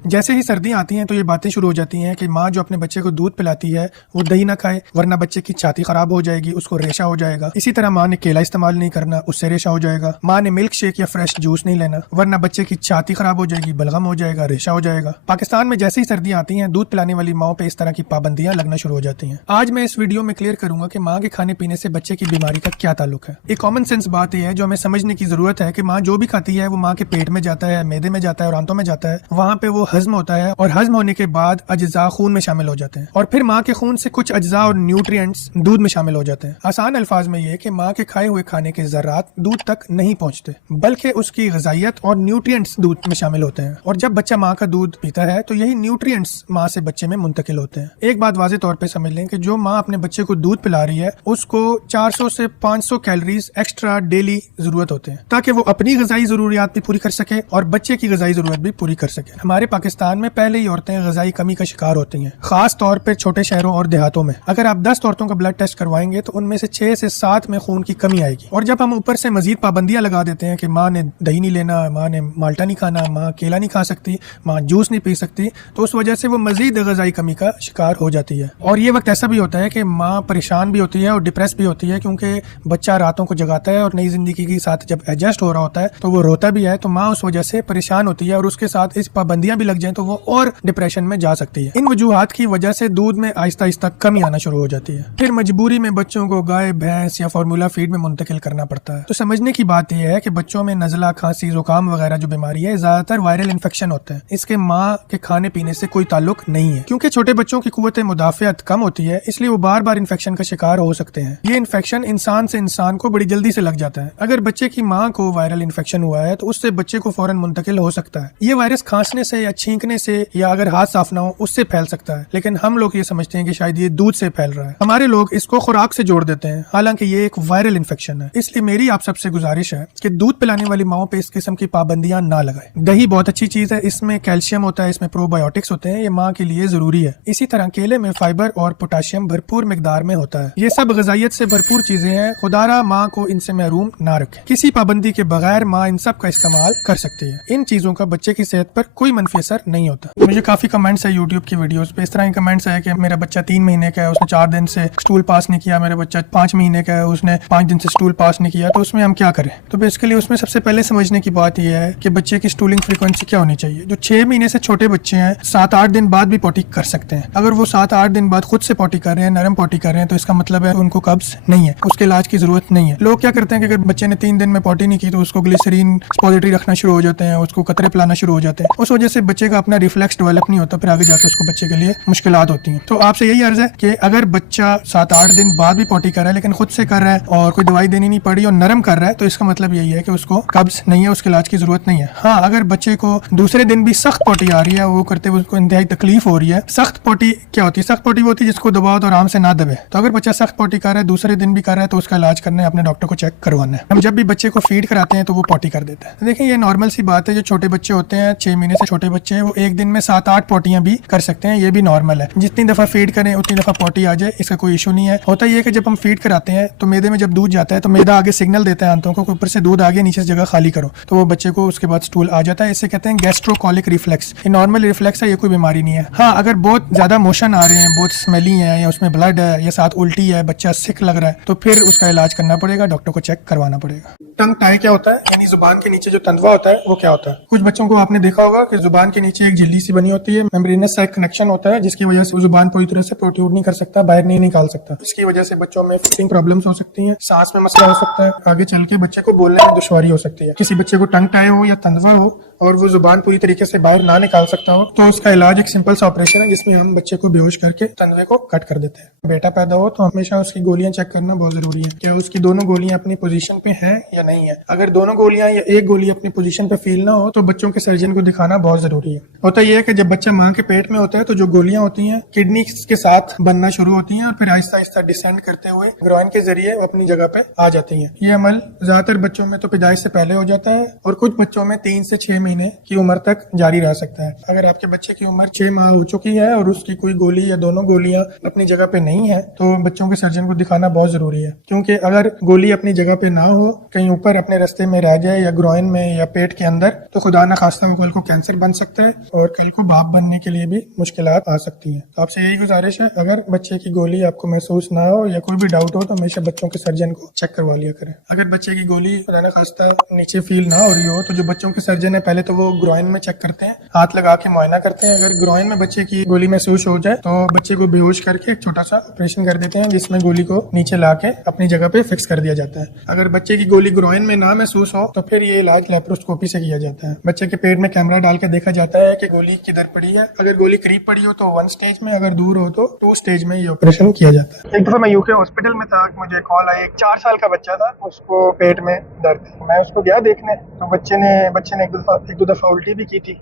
जैसे ही सर्दियां आती हैं तो ये बातें शुरू हो जाती हैं कि माँ जो अपने बच्चे को दूध पिलाती है वो दही ना खाए, वरना बच्चे की छाती खराब हो जाएगी, उसको रेशा हो जाएगा। इसी तरह माँ ने केला इस्तेमाल नहीं करना, उससे रेशा हो जाएगा। माँ ने मिल्क शेक या फ्रेश जूस नहीं लेना, वरना बच्चे की छाती खराब हो जाएगी, बलगम हो जाएगा, रेशा हो जाएगा। पाकिस्तान में जैसे ही सर्दियां आती हैं दूध पिलाने वाली माओ पे इस तरह की पाबंदियां लगना शुरू हो जाती हैं। आज मैं इस वीडियो में क्लियर करूंगा कि माँ के खाने पीने से बच्चे की बीमारी का क्या ताल्लुक है। एक कॉमन सेंस बात यह है जो हमें समझने की जरूरत है कि माँ जो भी खाती है वो माँ के पेट में जाता है, मैदे में जाता है और आंतों में जाता है। वहाँ पे वो हजम होता है और हजम होने के बाद अज्जा खून में शामिल हो जाते हैं और फिर माँ के खून से कुछ अज्जा और न्यूट्रिएंट्स दूध में शामिल हो जाते हैं। आसान अल्फाज में ये कि माँ के खाए हुए खाने के ज़र्रात दूध तक नहीं पहुँचते, बल्कि उसकी ग़िज़ाइयत और न्यूट्रिएंट्स दूध में शामिल होते हैं। और जब बच्चा माँ का दूध पीता है तो यही न्यूट्रिएंट्स माँ से बच्चे में मुंतकिल होते हैं। एक बात वाज़ेह तौर पे समझ लें कि जो माँ अपने बच्चे को दूध पिला रही है उसको 400 से 500 कैलोरीज एक्स्ट्रा डेली जरूरत होते हैं ताकि वो अपनी ग़िज़ाई ज़रूरियात भी पूरी कर सके और बच्चे की ग़िज़ाई ज़रूरत भी पूरी कर सके। हमारे पाकिस्तान में पहले ही औरतें ग़िज़ाई कमी का शिकार होती हैं, खास तौर पर छोटे शहरों और देहातों में। अगर आप 10 औरतों का ब्लड टेस्ट करवाएंगे तो उनमें से 6 से 7 में खून की कमी आएगी। और जब हम ऊपर से मजीद पाबंदियां लगा देते हैं कि माँ ने दही नहीं लेना, माँ ने माल्टा नहीं खाना, माँ केला नहीं खा सकती, माँ जूस नहीं पी सकती, तो उस वजह से वो मजीद ग़िज़ाई कमी का शिकार हो जाती है। और ये वक्त ऐसा भी होता है कि माँ परेशान भी होती है और डिप्रेस भी होती है, क्योंकि बच्चा रातों को जगाता है और नई जिंदगी के साथ जब एडजस्ट हो रहा होता है तो वो रोता भी है, तो माँ उस वजह से परेशान होती है और उसके साथ इस पाबंदियां भी लग जाएं तो वो और डिप्रेशन में जा सकती है। इन वजूहात की वजह से दूध में आहिस्ता आहिस्ता कमी आना शुरू हो जाती है। फिर मजबूरी में बच्चों को गाय, भैंस या फार्मूला फीड में मुंतकिल करना पड़ता है। तो समझने की बात यह है कि बच्चों में नज़ला, खांसी, जुकाम वगैरह जो बीमारी है ज्यादातर वायरल इन्फेक्शन होता है। इसके माँ के खाने पीने से कोई ताल्लुक नहीं है। क्योंकि छोटे बच्चों की कुव्वत मुदाफ़ियत कम होती है इसलिए वो बार बार इन्फेक्शन का शिकार हो सकते हैं। ये इन्फेक्शन इंसान से इंसान को बड़ी जल्दी से लग जाता है। अगर बच्चे की माँ को वायरल इन्फेक्शन हुआ है तो उससे बच्चे को फौरन मुंतकिल हो सकता है। ये वायरस खांसने से या छींकने से या अगर हाथ साफ ना हो उससे फैल सकता है, लेकिन हम लोग ये समझते हैं कि शायद ये दूध से फैल रहा है। हमारे लोग इसको खुराक से जोड़ देते हैं, हालांकि ये एक वायरल इन्फेक्शन है। इसलिए मेरी आप सबसे गुजारिश है कि दूध पिलाने वाली माओं पे इस किस्म की पाबंदियां ना लगाएं। दही बहुत अच्छी चीज है, इसमें कैल्शियम होता है, इसमें प्रोबायोटिक्स होते हैं, ये माँ के लिए जरूरी है। इसी तरह केले में फाइबर और पोटाशियम भरपूर मिकदार में होता है। ये सब ग़िज़ाइयत से भरपूर चीजें हैं, खुदारा माँ को इनसे महरूम ना रखे। किसी पाबंदी के बगैर माँ इन सब का इस्तेमाल कर सकती है। इन चीजों का बच्चे की सेहत पर कोई मनफी असर नहीं होता। मुझे काफी कमेंट्स है यूट्यूब की वीडियोस पे, इस तरह के कमेंट्स है कि मेरा बच्चा 3 महीने का है, उसने 4 दिन से स्टूल पास नहीं किया, मेरा बच्चा 5 महीने का है, उसने 5 दिन से स्टूल पास नहीं किया, तो उसमें हम क्या करें? तो बेसिकली उसमें सबसे पहले समझने की बात यह है कि बच्चे की स्टूलिंग फ्रीक्वेंसी क्या होनी चाहिए। जो 6 महीने से छोटे बच्चे हैं 7-8 दिन बाद भी पॉटी कर सकते हैं। अगर वो 7-8 दिन बाद खुद से पॉटी कर रहे हैं, नरम पॉटी कर रहे हैं, तो इसका मतलब है उनको कब्ज नहीं है, उसके इलाज की जरूरत नहीं है। लोग क्या करते हैं कि अगर बच्चे ने 3 दिन में पॉटी नहीं की तो उसको ग्लिसरीन सपोजिटरी रखना शुरू हो जाते हैं, उसको कतरे पिलाना शुरू हो जाते हैं। उस वजह से बच्चे का अपना रिफ्लेक्स डेवलप नहीं होता, फिर आगे जाकर उसको बच्चे के लिए मुश्किलात होती हैं। तो आपसे यही अर्ज है कि अगर बच्चा 7-8 दिन बाद भी पॉटी कर रहा है लेकिन खुद से कर रहा है और कोई दवाई देनी नहीं पड़ी और नरम कर रहा है, तो इसका मतलब यही है कि उसको कब्ज नहीं है, उसके इलाज की जरूरत नहीं है। हाँ, अगर बच्चे को दूसरे दिन भी सख्त पॉटी आ रही है, वो करते हुए उसको इंतहाई तकलीफ हो रही है। सख्त पॉटी क्या होती है? सख्त पॉटी वो होती है जिसको दबाओ तो आराम से ना दबे। तो अगर बच्चा सख्त पॉटी कर रहा है, दूसरे दिन भी कर रहा है, तो उसका इलाज करना है, अपने डॉक्टर को चेक करवाना है। हम जब भी बच्चे को फीड कराते हैं तो वो पॉटी कर देता है। देखिए ये नॉर्मल सी बात है, जो छोटे बच्चे होते हैं 6 महीने से छोटे बच्चे हैं वो एक दिन में 7-8 पॉटियां भी कर सकते हैं, ये भी नॉर्मल है। जितनी दफा फीड करें उतनी दफा पॉटी आ जाए, इसका कोई इशू नहीं है। होता ये है कि जब हम फीड कराते हैं तो मैदे में जब दूध जाता है तो मैदा आगे सिग्नल देता है आंतों को, ऊपर से दूध आगे, नीचे से जगह खाली करो, तो वो बच्चे को उसके बाद स्टूल आ जाता है। इसे कहते हैं गैस्ट्रोकॉलिक रिफ्लेक्स। ये नॉर्मल रिफ्लेक्स है, ये कोई बीमारी नहीं है। हाँ, अगर बहुत ज्यादा मोशन आ रहे हैं, बहुत स्मेली है या उसमें ब्लड है या साथ उल्टी है, बच्चा सिक लग रहा है, तो फिर उसका इलाज करना पड़ेगा, डॉक्टर को चेक करवाना पड़ेगा। टंग टाई क्या होता है? यानी जुबान के नीचे जो तंदवा होता है वो क्या होता है? कुछ बच्चों को आपने देखा होगा कि जुबान के नीचे एक झिल्ली सी बनी होती है, मेम्ब्रेनस सा एक कनेक्शन होता है, जिसकी वजह से जुबान पूरी तरह से प्रोट्रूड नहीं कर सकता, बाहर नहीं निकाल सकता। इसकी वजह से बच्चों में फीडिंग प्रॉब्लम्स हो सकती हैं, सांस में मसला हो सकता है, आगे चल के बच्चे को बोलने में दुश्वारी हो सकती है। किसी बच्चे को टंग टाई हो या तंदवा हो और वो जुबान पूरी तरीके से बाहर ना निकाल सकता हो, तो उसका इलाज एक सिंपल सा ऑपरेशन है जिसमें हम बच्चे को बेहोश करके तंदवे को कट कर देते हैं। बेटा पैदा हो तो हमेशा उसकी गोलियां चेक करना बहुत जरूरी है, क्या उसकी दोनों गोलियां अपनी पोजीशन पे हैं या नहीं है। अगर दोनों गोलियां या एक गोली अपनी पोजीशन पे फील ना हो तो बच्चों के सर्जन को दिखाना बहुत जरूरी है। होता यह है कि जब बच्चा माँ के पेट में होता है तो जो गोलियां होती हैं किडनी के साथ बनना शुरू होती हैं और फिर आहिस्ता आहिस्ता डिसेंड करते हुए ग्रॉइन के जरिए अपनी जगह पे आ जाती हैं। ये अमल ज्यादातर बच्चों में तो पैदाइश से पहले हो जाता है और कुछ बच्चों में 3 से 6 महीने की उम्र तक जारी रह सकता है। अगर आपके बच्चे की उम्र 6 माह हो चुकी है और उसकी कोई गोली या दोनों गोलियां अपनी जगह पे नहीं है तो बच्चों के सर्जन को दिखाना बहुत जरूरी है, क्योंकि अगर गोली अपनी जगह पे ना हो, कहीं ऊपर अपने रास्ते में रह जाए या ग्रॉइन में या पेट के अंदर, तो खुदा न खास्ता वो कल को कैंसर बन सकता है और कल को बाप बनने के लिए भी मुश्किलात आ सकती हैं। तो आपसे यही गुजारिश है, अगर बच्चे की गोली आपको महसूस ना हो या कोई भी डाउट हो तो हमेशा बच्चों के सर्जन को चेक करवा लिया करें। अगर बच्चे की गोली खुदा न खास्ता नीचे फील ना हो रही हो तो जो बच्चों के सर्जन है पहले तो वो ग्रॉइन में चेक करते हैं, हाथ लगा के मुआयना करते हैं। अगर ग्रॉइन में बच्चे की गोली महसूस हो जाए तो बच्चे को बेहोश करके एक छोटा सा ऑपरेशन कर देते हैं जिसमें गोली को नीचे ला के अपनी जगह पे फिक्स कर दिया जाता है। अगर बच्चे की गोली ग्रॉइन में ना महसूस हो तो फिर ये इलाज लेप्रोस्कोपी से किया जाता है। बच्चे के पेट में कैमरा डाल के देखा जाता है कि गोली किधर पड़ी है। अगर गोली करीब पड़ी हो तो 1 स्टेज में, अगर दूर हो तो 2 स्टेज में ये ऑपरेशन किया जाता है। एक दफ़ा मैं यूके हॉस्पिटल में था, मुझे कॉल आई, एक 4 साल का बच्चा था, उसको पेट में दर्द थी। मैं उसको गया देखने, तो बच्चे ने एक दो दफ़ा उल्टी भी की थी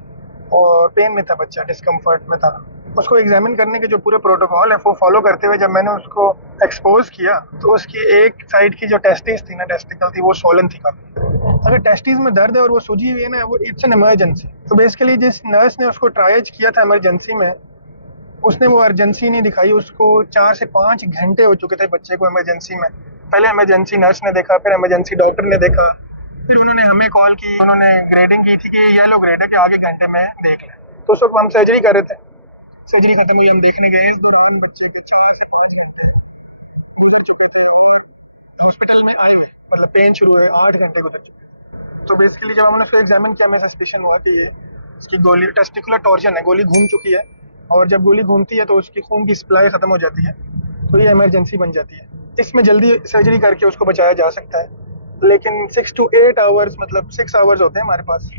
और पेन में था बच्चा, डिस्कम्फर्ट में था। उसको एग्जामिन करने के जो पूरे प्रोटोकॉल है वो फॉलो करते हुए जब मैंने उसको एक्सपोज किया तो उसकी एक साइड की जो टेस्टिस थी ना, टेस्टिकल थी, वो स्वोलन थी काफी। अगर टेस्टिस में दर्द है और वो सूजी हुई है ना, वो इट्स एन इमरजेंसी। तो बेसिकली जिस नर्स ने उसको ट्रायज किया था इमरजेंसी में, उसने वो अर्जेंसी नहीं दिखाई। उसको 4 से 5 घंटे हो चुके थे बच्चे को इमरजेंसी में। पहले इमरजेंसी नर्स ने देखा, फिर इमरजेंसी डॉक्टर ने देखा, फिर उन्होंने हमें कॉल की, उन्होंने ग्रेडिंग की थी कि येलो ग्रेड है कि आगे घंटे में देख लें। तो उस वक्त हम सर्जरी कर रहे थे, सर्जरी खत्म हुई, हम देखने गए। इस दौरान बच्चे के 4 से 5 घंटे गुजर चुके थे हॉस्पिटल में आए हुए, मतलब पेन शुरू हुए 8 घंटे गुजर चुके। तो बेसिकली जब हमने उसको एग्जामिन किया, हमें सस्पिशन हुआ कि ये इसकी गोली टेस्टिकुलर टॉर्जन है, गोली घूम चुकी है, और जब गोली घूमती है तो उसकी खून की सप्लाई खत्म हो जाती है, तो ये इमरजेंसी बन जाती है। इसमें जल्दी सर्जरी करके उसको बचाया जा सकता है, लेकिन 6 to 8 आवर्स, मतलब 6 आवर्स होते हैं हमारे पास।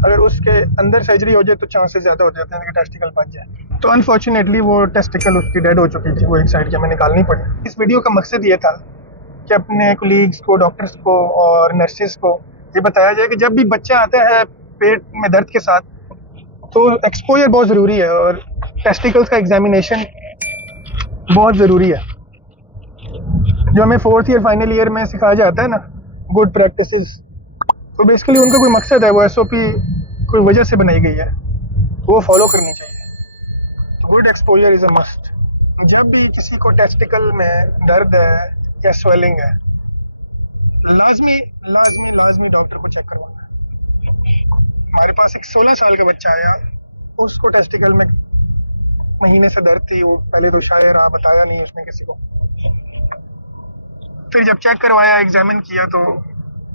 अगर उसके अंदर सर्जरी हो जाए तो चांसेस ज़्यादा हो जाते हैं कि टेस्टिकल बच जाए। तो अनफॉर्चुनेटली वो टेस्टिकल उसकी डेड हो चुकी थी, वो एक साइड की हमें निकालनी पड़ी। इस वीडियो का मकसद ये था कि अपने कोलीग्स को, डॉक्टर्स को और नर्सेज को ये बताया जाए कि जब भी बच्चा आता है पेट में दर्द के साथ, तो एक्सपोजर बहुत ज़रूरी है और टेस्टिकल्स का एग्जामिनेशन बहुत ज़रूरी है। जो हमें 4th ईयर फाइनल ईयर में सिखाया जाता है ना, गुड प्रैक्टिसेस, तो बेसिकली उनका कोई मकसद है, वो एसओपी कोई वजह से बनाई गई है, वो फॉलो करनी चाहिए। Good exposure is a must. जब भी किसी को टेस्टिकल में दर्द है या स्वेलिंग है, लाजमी लाजमी लाजमी डॉक्टर को चेक करवाना है। हमारे पास एक 16 साल का बच्चा आया, उसको टेस्टिकल में महीने से दर्द थी। वो पहले तो शायद बताया नहीं उसने किसी को, फिर जब चेक करवाया, एग्जामिन किया, तो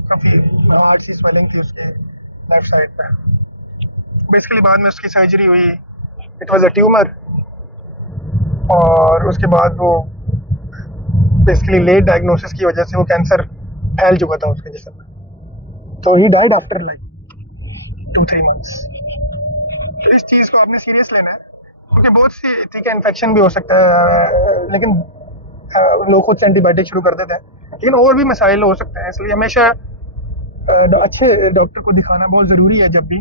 काफ़ी हार्ड सी स्वेलिंग थी उसके लेफ्ट साइड पे। बेसिकली बाद में उसकी सर्जरी हुई, इट वाज अ ट्यूमर, और उसके बाद वो बेसिकली लेट डायग्नोसिस की वजह से वो कैंसर फैल चुका था उसके जिस्म में, तो he died after like 2-3 months. इस चीज़ को आपने सीरियस लेना है, क्योंकि बहुत सी, ठीक है, इन्फेक्शन भी हो सकता है, लेकिन लोग खुद से एंटीबायोटिक शुरू कर देते हैं, लेकिन और भी मसाइल हो सकते हैं। इसलिए हमेशा अच्छे डॉक्टर को दिखाना बहुत ज़रूरी है जब भी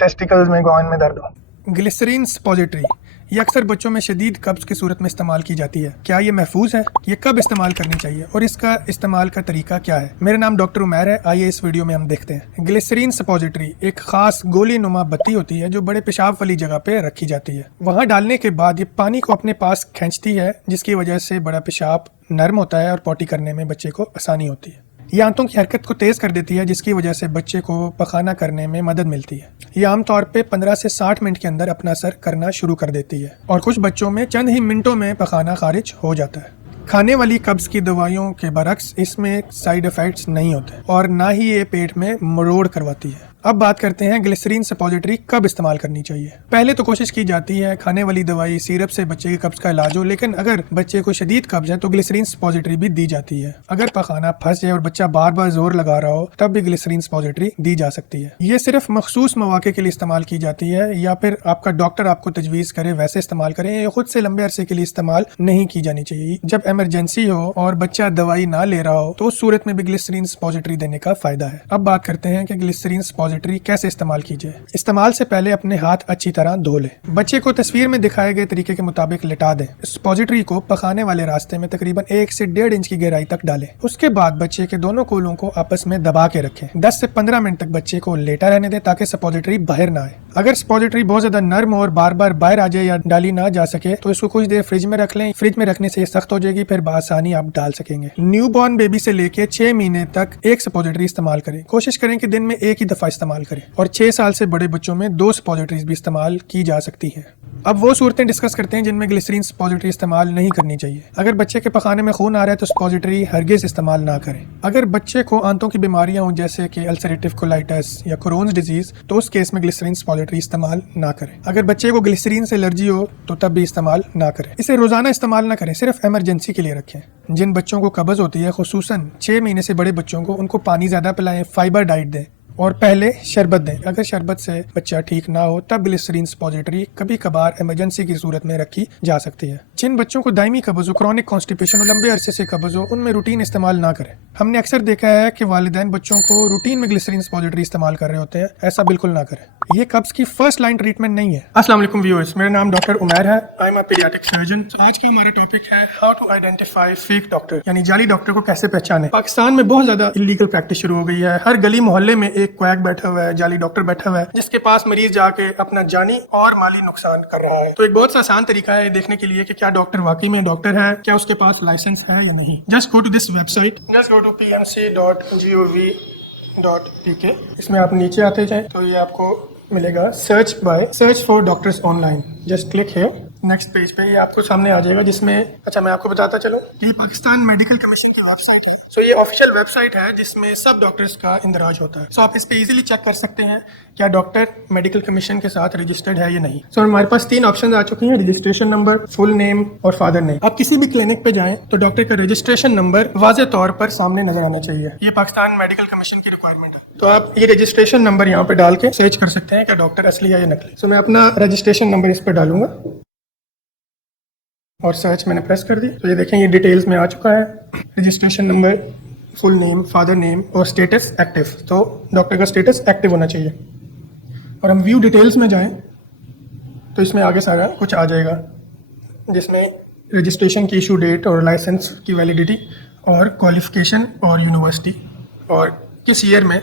टेस्टिकल्स में, गॉन में दर्द हो। ग्लिसरीन सपोजिटरी ये अक्सर बच्चों में शदीद कब्ज़ की सूरत में इस्तेमाल की जाती है। क्या ये महफूज है? ये कब इस्तेमाल करनी चाहिए और इसका इस्तेमाल का तरीका क्या है? मेरा नाम डॉक्टर उमैर है, आइए इस वीडियो में हम देखते हैं। ग्लिसरीन सपोजिटरी एक खास गोली नुमा बत्ती होती है जो बड़े पेशाब वाली जगह पे रखी जाती है। वहाँ डालने के बाद ये पानी को अपने पास खींचती है, जिसकी वजह से बड़ा पेशाब नर्म होता है और पोटी करने में बच्चे को आसानी होती है। ये आंतों की हरकत को तेज़ कर देती है, जिसकी वजह से बच्चे को पखाना करने में मदद मिलती है। ये आमतौर पे 15 से 60 मिनट के अंदर अपना असर करना शुरू कर देती है और कुछ बच्चों में चंद ही मिनटों में पखाना खारिज हो जाता है। खाने वाली कब्ज़ की दवाइयों के बरक्स इसमें साइड इफ़ेक्ट्स नहीं होते और ना ही ये पेट में मरोड़ करवाती है। अब बात करते हैं ग्लिसरीन सपोजिटरी कब इस्तेमाल करनी चाहिए। पहले तो कोशिश की जाती है खाने वाली दवाई, सिरप से बच्चे की कब्ज़ का इलाज हो, लेकिन अगर बच्चे को शदीद कब्ज़ है तो ग्लिसरीन सपोजिटरी भी दी जाती है। अगर पखाना फंस जाए और बच्चा बार बार जोर लगा रहा हो, तब भी ग्लिसरीन सपोजिटरी दी जा सकती है। ये सिर्फ मखसूस मौके के लिए इस्तेमाल की जाती है, या फिर आपका डॉक्टर आपको तजवीज़ करे वैसे इस्तेमाल करें। ये खुद से लंबे अरसे के लिए इस्तेमाल नहीं की जानी चाहिए। जब इमरजेंसी हो और बच्चा दवाई ना ले रहा हो तो उस सूरत में भी ग्लिसरीन सपोजिटरी देने का फायदा है। अब बात करते हैं कि ग्लिसरीन सपोजिटरी कैसे इस्तेमाल कीजिए। इस्तेमाल से पहले अपने हाथ अच्छी तरह धो लें। बच्चे को तस्वीर में दिखाए गए तरीके के मुताबिक लिटा दें। सपोजिटरी को पखाने वाले रास्ते में तकरीबन 1 से 1.5 इंच की गहराई तक डालें। उसके बाद बच्चे के दोनों कोलों को आपस में दबा के रखें। 10 से 15 मिनट तक बच्चे को लेटा रहने दें ताकि सपोजिटरी बाहर ना आए। अगर सपोजिटरी बहुत ज्यादा नर्म और बार बार बाहर आ जाए या डाली ना जा सके तो इसको कुछ देर फ्रिज में रख लें। फ्रिज में रखने से ये सख्त हो जाएगी, फिर बआसानी आप डाल सकेंगे। न्यूबॉर्न बेबी से लेके 6 महीने तक एक सपोजिटरी इस्तेमाल करें। कोशिश करें कि दिन में एक ही दफा इस्तेमाल करें और 6 साल से बड़े बच्चों में 2 सपोजिटरीज भी इस्तेमाल की जा सकती हैं। अब वो सूरतें डिस्कस करते हैं जिनमें ग्लिसरीन सपोजिटरी इस्तेमाल नहीं करनी चाहिए। अगर बच्चे के पखाने में खून आ रहा है तो सपोजिटरी हरगिज इस्तेमाल ना करें। अगर बच्चे को आंतों की बीमारियां हों जैसे कि अल्सरेटिव कोलाइटिस या क्रोन्स डिजीज, तो उस केस में ग्लिसरीन सपोजिटरी इस्तेमाल ना करें। अगर बच्चे को ग्लिसरीन से एलर्जी हो तो तब भी इस्तेमाल ना करें। इसे रोजाना इस्तेमाल ना करें, सिर्फ इमरजेंसी के लिए रखें। जिन बच्चों को कब्ज होती है, खुसूसन 6 महीने से बड़े बच्चों को, उनको पानी ज्यादा पिलाएं, फाइबर डाइट दें। और पहले शरबत दें। अगर शरबत से बच्चा ठीक ना हो तब ग्लिसरीन सपोजिटरी कभी कभार इमरजेंसी की सूरत में रखी जा सकती है। जिन बच्चों को दायमी कब्ज हो, क्रॉनिक कॉन्स्टिपेशन और लंबे अरसे से कब्ज हो, उनमें रूटीन इस्तेमाल ना करें। हमने अक्सर देखा है कि वालिदैन बच्चों को रूटीन में ग्लिसरीन सपोजिटरी इस्तेमाल कर रहे होते हैं। ऐसा बिल्कुल ना करें, ये कब्ज की फर्स्ट लाइन ट्रीटमेंट नहीं है। अस्सलाम वालेकुम व्यूअर्स, मेरा नाम डॉक्टर उमैर है। I am a paediatric surgeon. आज का हमारा टॉपिक है how to identify fake doctor, यानी जाली डॉक्टर को कैसे पहचाने। पाकिस्तान में बहुत ज्यादा इलीगल प्रैक्टिस शुरू हो गई है। हर गली मोहल्ले में एक क्वैक बैठा हुआ है, जाली डॉक्टर बैठा हुआ है, जिसके पास मरीज जाके अपना जानी और माली नुकसान कर रहा है। तो एक बहुत सा आसान तरीका है देखने के लिए कि क्या डॉक्टर वाकई में डॉक्टर है, क्या उसके पास लाइसेंस है या नहीं। Just go to this website, just go to pmc.gov.pk। इसमें आप नीचे आते जाए तो ये आपको मिलेगा search for doctors online. Just click है, नेक्स्ट पेज पे ये आपको सामने आ जाएगा, जिसमें अच्छा मैं आपको बताता चलूं, ये पाकिस्तान मेडिकल कमीशन की वेबसाइट है। सो ये ऑफिशियल वेबसाइट है जिसमें सब डॉक्टर्स का इंदराज होता है। सो आप इस पे इजीली चेक कर सकते हैं क्या डॉक्टर मेडिकल कमीशन के साथ रजिस्टर्ड है या नहीं। सो हमारे पास 3 ऑप्शन आ चुके हैं, रजिस्ट्रेशन नंबर, फुल नेम और फादर नेम। आप किसी भी क्लिनिक पे जाएं तो डॉक्टर का रजिस्ट्रेशन नंबर वाज़ेह तौर पर सामने नजर आना चाहिए। ये पाकिस्तान मेडिकल कमीशन की रिक्वायरमेंट है। तो आप ये रजिस्ट्रेशन नंबर यहाँ पे डाल के सर्च कर सकते हैं कि डॉक्टर असली है या नकली। सो मैं अपना रजिस्ट्रेशन नंबर इस पर डालूंगा और सर्च मैंने प्रेस कर दी। तो ये देखें, ये डिटेल्स में आ चुका है, registration number, full name, father name और स्टेटस एक्टिव। तो डॉक्टर का स्टेटस एक्टिव होना चाहिए। और हम व्यू डिटेल्स में जाएं तो इसमें आगे सारा कुछ आ जाएगा, जिसमें रजिस्ट्रेशन की इशू डेट और लाइसेंस की वैलिडिटी और क्वालिफिकेशन और यूनिवर्सिटी और किस ईयर में